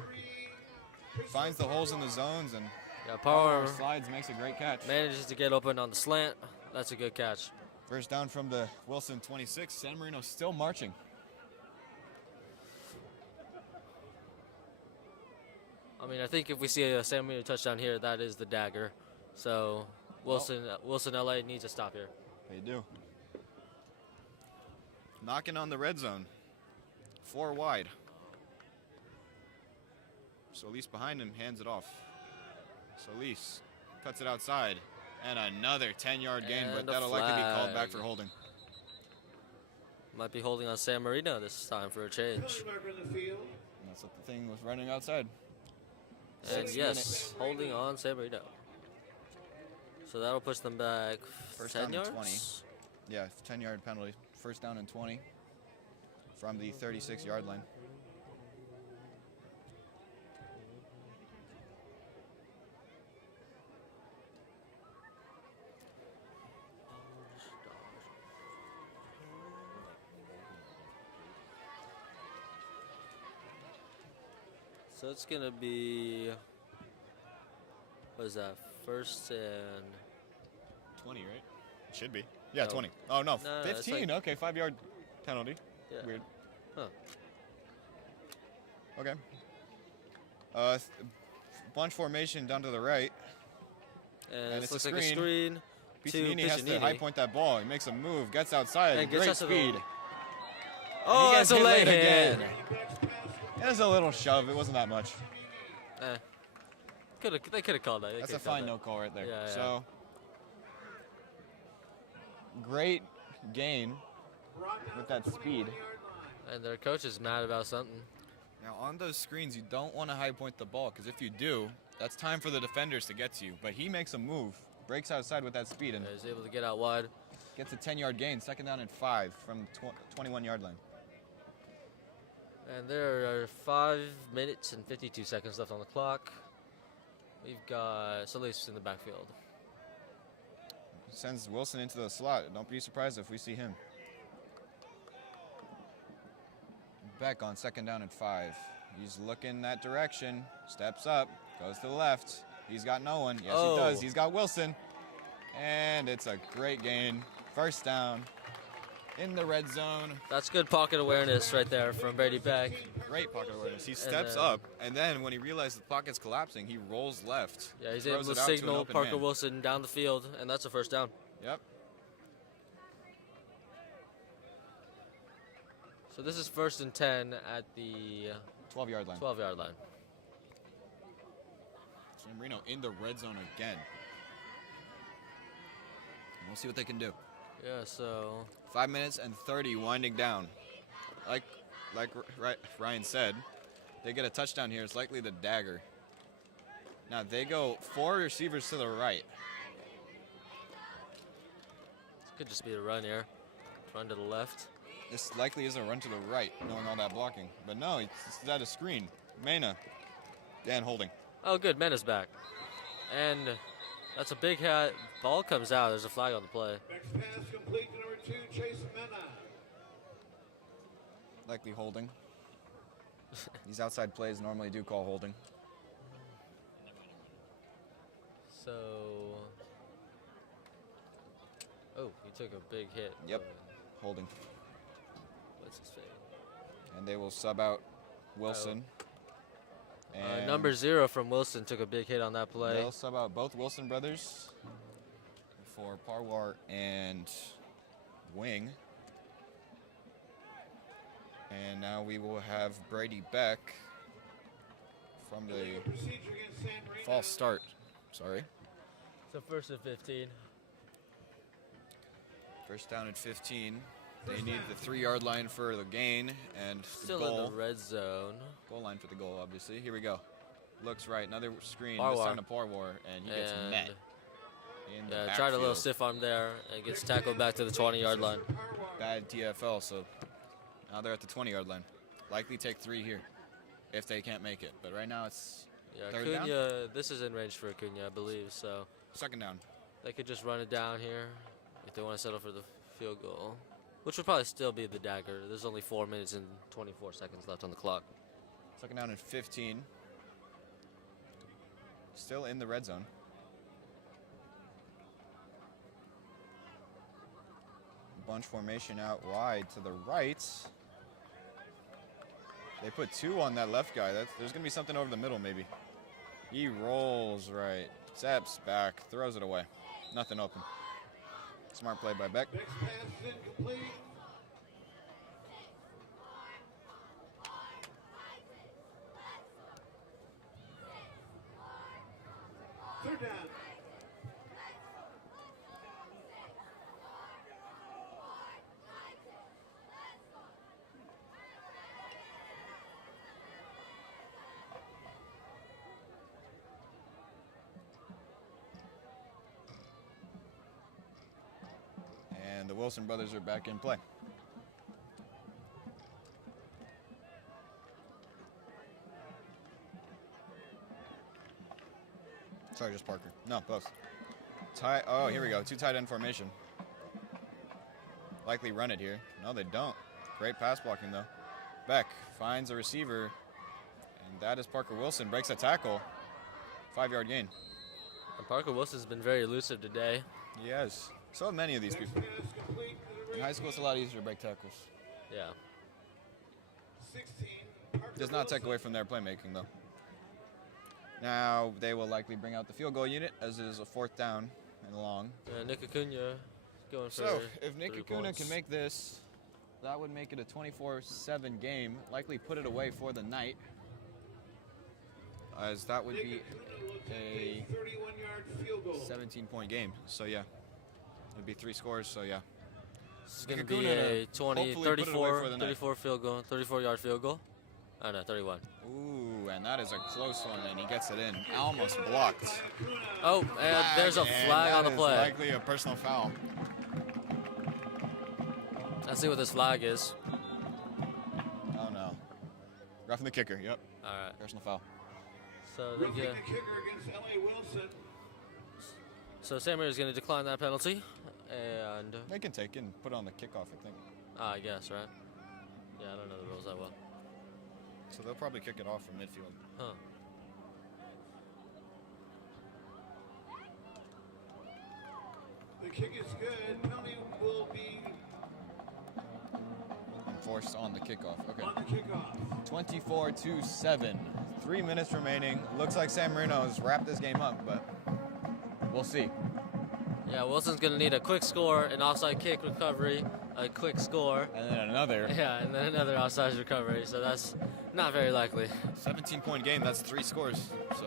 3. Finds the holes in the zones and Yeah, Parwar Parwar slides, makes a great catch. manages to get open on the slant. That's a good catch. First down from the Wilson 26. San Marino still marching. I mean, I think if we see a San Marino touchdown here, that is the dagger. So Wilson LA needs a stop here. They do. Knocking on the red zone. 4 wide. Solis behind him, hands it off. Solis cuts it outside. And another 10-yard gain, but And a that'll likely be called back flag. for holding. Might be holding on San Marino this time for a change. Penalty marker in the field. And that's what the thing was running outside. And 6 yes, minutes. holding on San Marino. So that'll push them back First 10 down yards? and 20. Yeah, 10-yard penalty. First down and 20 from the 36-yard line. So it's going to be, what is that, first and 20, right? It should be. Yeah, No. 20. Oh, no, No, it's 15. like- Okay, 5-yard penalty. Yeah. Weird. Huh. Okay. Bunch formation down to the right. And And this it's a looks like a screen. screen Piccinini has to high point that ball. He makes a move, gets outside, And gets great out to the- speed. Oh, he that's gets a hit late late hand. again. It was a little shove. It wasn't that much. They could have called that. They That's a coulda called fine that. no call right there. Yeah, yeah. So, great gain with that speed. And their coach is mad about something. Now, on those screens, you don't want to high point the ball because if you do, that's time for the defenders to get to you. But he makes a move, breaks outside with that speed, and He's able to get out wide. gets a 10-yard gain, second down and 5 from 21-yard line. And there are 5 minutes and 52 seconds left on the clock. We've got Solis in the backfield. Sends Wilson into the slot. Don't be surprised if we see him. Beck on second down and 5. He's looking that direction. Steps up. Goes to the left. He's got no one. Yes, Oh. he does. He's got Wilson. And it's a great gain. First down in the red zone. That's good pocket awareness right there from Brady Beck. Great pocket awareness. He steps then- up, and then when he realizes the pocket's collapsing, he rolls left. Yeah, he's throws able to it out an signal open Parker man. Wilson down the field, and that's a first down. Yep. So this is first and 10 at the 12-yard line. 12-yard line. San Marino in the red zone again. And we'll see what they can do. Yeah, so 5 minutes and 30 winding down. Like Ryan said, they get a touchdown here. It's likely the dagger. Now they go 4 receivers to the right. this could just be a run here. Run to the left. This likely is a run to the right, knowing all that blocking. But no, it's at a screen. Mena. Dan holding. Oh, good. Mena's back. And that's a big hat. Ball comes out. There's a flag on the play. Next pass complete to number 2, Chase Mena. Likely holding. These outside plays normally do call holding. So, oh, he took a big hit. Yep. but Holding. What's his face? And they will sub out Wilson. And Number 0 from Wilson took a big hit on that play. they'll sub out both Wilson brothers for Parwar and Wing. And now we will have Brady Beck from the Illegal procedure against San Marino. false start. Sorry. So first and 15. First down at 15. They need the 3-yard line for the gain and the Still goal. in the red zone. Goal line for the goal, obviously. Here we go. Looks right. Another screen. Parwar. This time to Parwar, and he gets And met in the tried a little backfield. stiff arm there and gets tackled back to the 20-yard line. Bad TFL, so now they're at the 20-yard line. Likely take 3 here if they can't make it. But right now it's Yeah, third down? Acuna, this is in range for Acuna, I believe, so second down. they could just run it down here if they want to settle for the field goal, which would probably still be the dagger. There's only 4 minutes and 24 seconds left on the clock. Second down at 15. Still in the red zone. Bunch formation out wide to the right. They put 2 on that left guy. There's going to be something over the middle maybe. He rolls right. Steps back. Throws it away. Nothing open. Smart play by Beck. Next pass is incomplete. Third down. the Wilson brothers are back in play. Sorry, just Parker. No, both. Oh, here we go. Two tight end formation. Likely run it here. No, they don't. Great pass blocking, though. Beck finds a receiver, and that is Parker Wilson. Breaks a tackle. 5-yard gain. And Parker Wilson's been very elusive today. He has. So have many of these people. In high school, it's a lot easier to break tackles. Yeah. 16. Does not take away from their playmaking, though. Now they will likely bring out the field goal unit, as it is a 4th down and long. Nick Acuna going for So if Nick 3 Acuna points. can make this, that would make it a 24-7 game. Likely put it away for the night, as that would be a 31-yard field goal. 17-point game. So yeah, it'd be 3 scores. So yeah, This is going to Nick be Acuna a to hopefully put it away for the night. 34 field goal, 34-yard field goal. Oh no, 31. Ooh, and that is a close one, and he gets it in. Almost blocked. Oh, and there's a flag on the That is play. likely a personal foul. Let's see what this flag is. Oh no, roughing the kicker. Yep, All right. personal foul. So they Roughing get, the kicker against L.A. Wilson. so Sam is going to decline that penalty, and They can take it and put it on the kickoff, I think. I guess, right? Yeah, I don't know the rules that well. So they'll probably kick it off from midfield. Huh. The kick is good. Penalty will be Enforced on the kickoff. Okay. on the kickoff. 24-7. 3 minutes remaining. Looks like San Marino has wrapped this game up, but we'll see. Yeah, Wilson's going to need a quick score, an offside kick recovery, a quick score. And then another Yeah, and then another offside recovery, so that's not very likely. 17-point game. That's 3 scores. So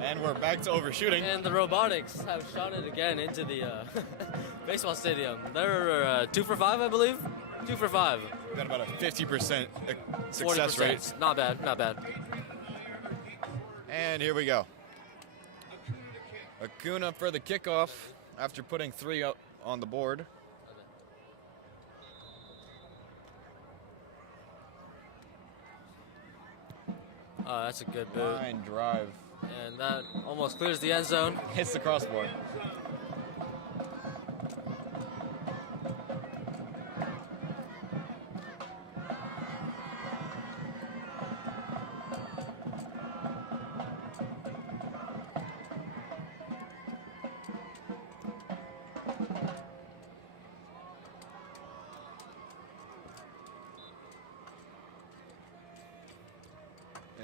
and we're back to overshooting. And the robotics have shot it again into the baseball stadium. They're 2 for 5, I believe. 2 for 5. We've got about a 50% success 40%. rate. Not bad, not bad. And here we go. Acuna for the kickoff after putting 3 up on the board. Oh, that's a good boot. Line drive. And that almost clears the end zone. Hits the crossbar.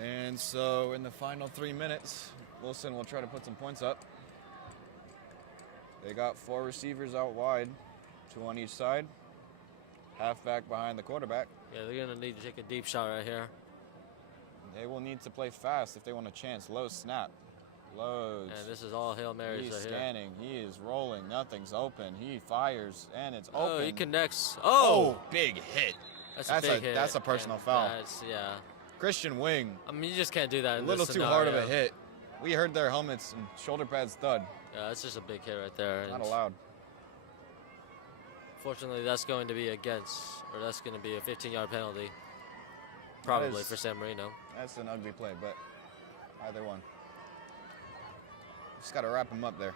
And so in the final 3 minutes, Wilson will try to put some points up. They got 4 receivers out wide, 2 on each side. Halfback behind the quarterback. Yeah, they're going to need to take a deep shot right here. They will need to play fast if they want a chance. Low snap. Loads. And this is all Hail Marys He's right here. scanning. He is rolling. Nothing's open. He fires, and it's Oh, open. he connects. Oh, Oh! big hit. That's That's a big hit. that's a personal And foul. That's, yeah. Christian Wing. I mean, you just can't do that A in little this too hard of a scenario. hit. We heard their helmets and shoulder pads thud. Yeah, that's just a big hit right there. Not and allowed. Fortunately, that's going to be against, or that's going to be a 15-yard penalty. Probably is- for San Marino. That's an ugly play, but either one. Just got to wrap him up there.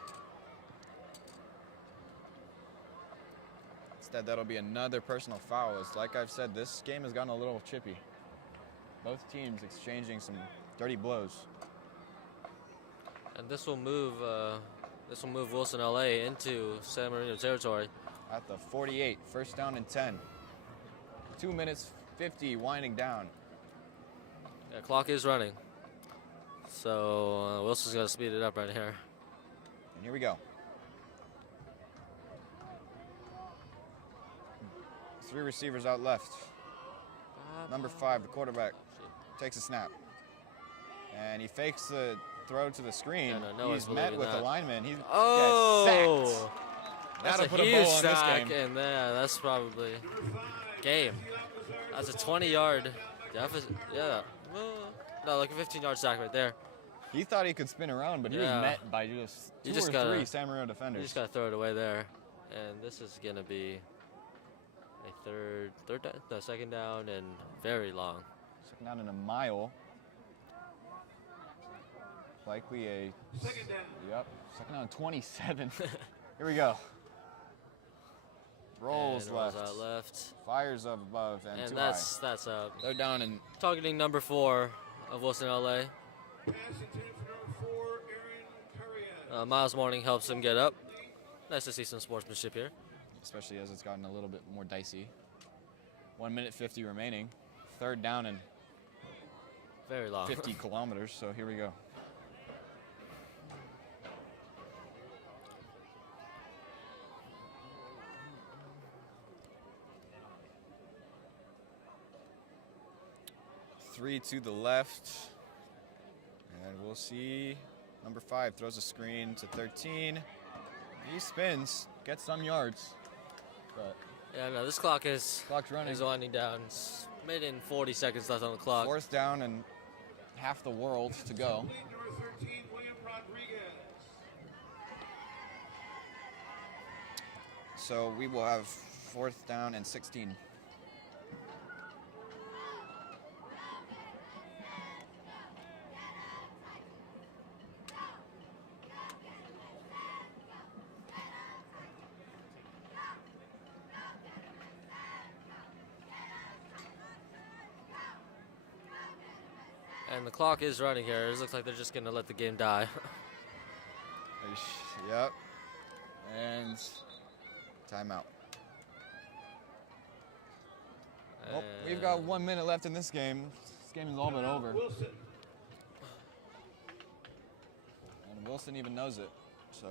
Instead, that'll be another personal foul. It's like I've said, this game has gotten a little chippy. Both teams exchanging some dirty blows. And this will move Wilson LA into San Marino territory. At the 48, first down and 10. 2 minutes 50 winding down. Yeah, clock is running. So Wilson's going to speed it up right here. And here we go. 3 receivers out left. Number 5, the quarterback, takes a snap. And he fakes the throw to the screen. Yeah, no one's He's met believing with the that. lineman. He Oh! gets sacked. That's That'll a put a huge bow on this sack, game. and that's probably game. That's a 20-yard deficit. Yeah. No, like a 15-yard sack right there. He thought he could spin around, but he was Yeah. met by just You two just or gotta- three San Marino defenders. You just gotta throw it away there, and this is gonna be a second down, and very long. Second down in a mile. Likely a. Second down. Yep. Second down 27. Here we go. Rolls And left. rolls out left, Fires up above and, and too that's high. They're down in. targeting number 4 of Wilson, LA. Pass intended for number 4, Aaron Carrier. Miles Morning helps him get up. Nice to see some sportsmanship here. Especially as it's gotten a little bit more dicey. 1 minute 50 remaining. Third down and Very long. 50 kilometers. So here we go. Three to the left. And we'll see. Number 5 throws a screen to 13. He spins, gets some yards. But Yeah, no, this clock is clock's running. winding down. It's minute and 40 seconds left on the clock. Fourth down and half the world to go. Lead number 13, William Rodriguez. So we will have fourth down and 16. And the clock is running here. It looks like they're just going to let the game die. Yep. And timeout. Well, we've got 1 minute left in this game. This game is all but over. Wilson. And Wilson even knows it. So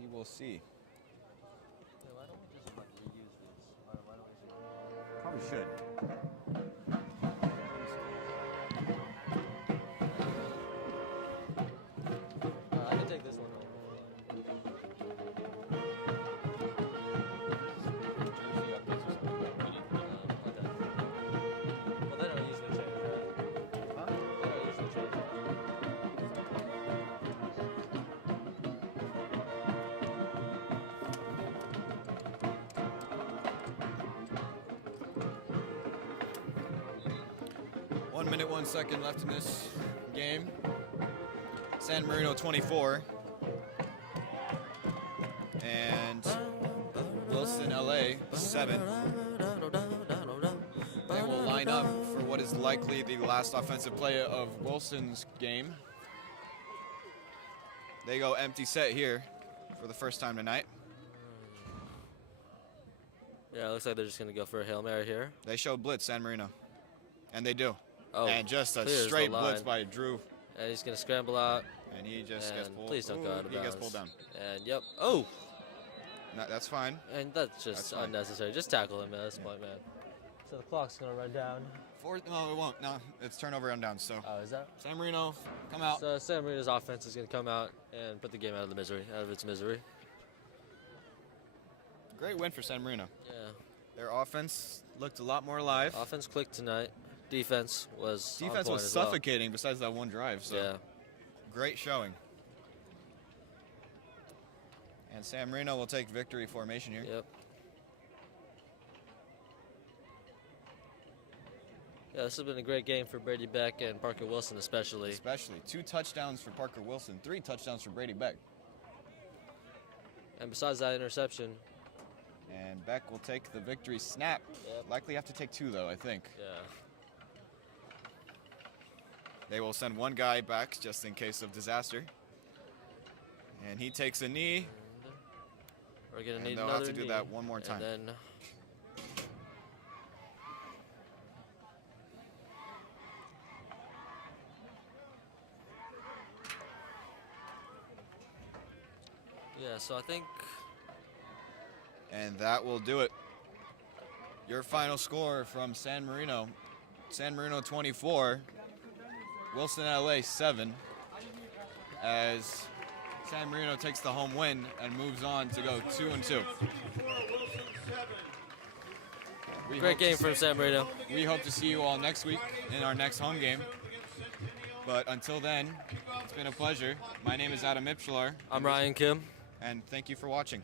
he will see. Probably should. I can take this one. Well, they don't usually change that. Huh? They don't usually change that. One minute, 1 second left in this game. San Marino 24. And Wilson, LA 7. They will line up for what is likely the last offensive play of Wilson's game. They go empty set here for the first time tonight. Yeah, it looks like they're just going to go for a Hail Mary here. They show blitz, San Marino. And they do. Oh, And just a clears the straight blitz line. by Drew. And he's going to scramble out. And he just gets And pulled. please don't go Ooh, out of he gets bounds. pulled down. And yep. Oh! No, that's fine. And that's just That's fine. unnecessary. Just tackle him at this point, man. So the clock's going to run down. No, it won't. No, it's turnover and down. So Oh, is that? San Marino, come out. So San Marino's offense is going to come out and put the game out of its misery. Great win for San Marino. Yeah. Their offense looked a lot more alive. Offense clicked tonight. Defense was on Defense point was as well. suffocating besides that one drive. So Yeah. great showing. And San Marino will take victory formation here. Yep. Yeah, this has been a great game for Brady Beck and Parker Wilson especially. Especially 2 touchdowns for Parker Wilson, 3 touchdowns for Brady Beck. And besides that interception, And Beck will take the victory snap. Yep. Likely have to take 2 though, I think. yeah. They will send 1 guy back just in case of disaster. And he takes a knee. We're going to And need they'll another have to do knee. that one more time. And then yeah, so I think And that will do it. Your final score from San Marino 24, Wilson, LA 7, as San Marino takes the home win and moves on to go 2-2. Great game from San Marino. We hope to see you all next week in our next home game. But until then, it's been a pleasure. My name is Adam Ipshalar. I'm Ryan Kim. And thank you for watching.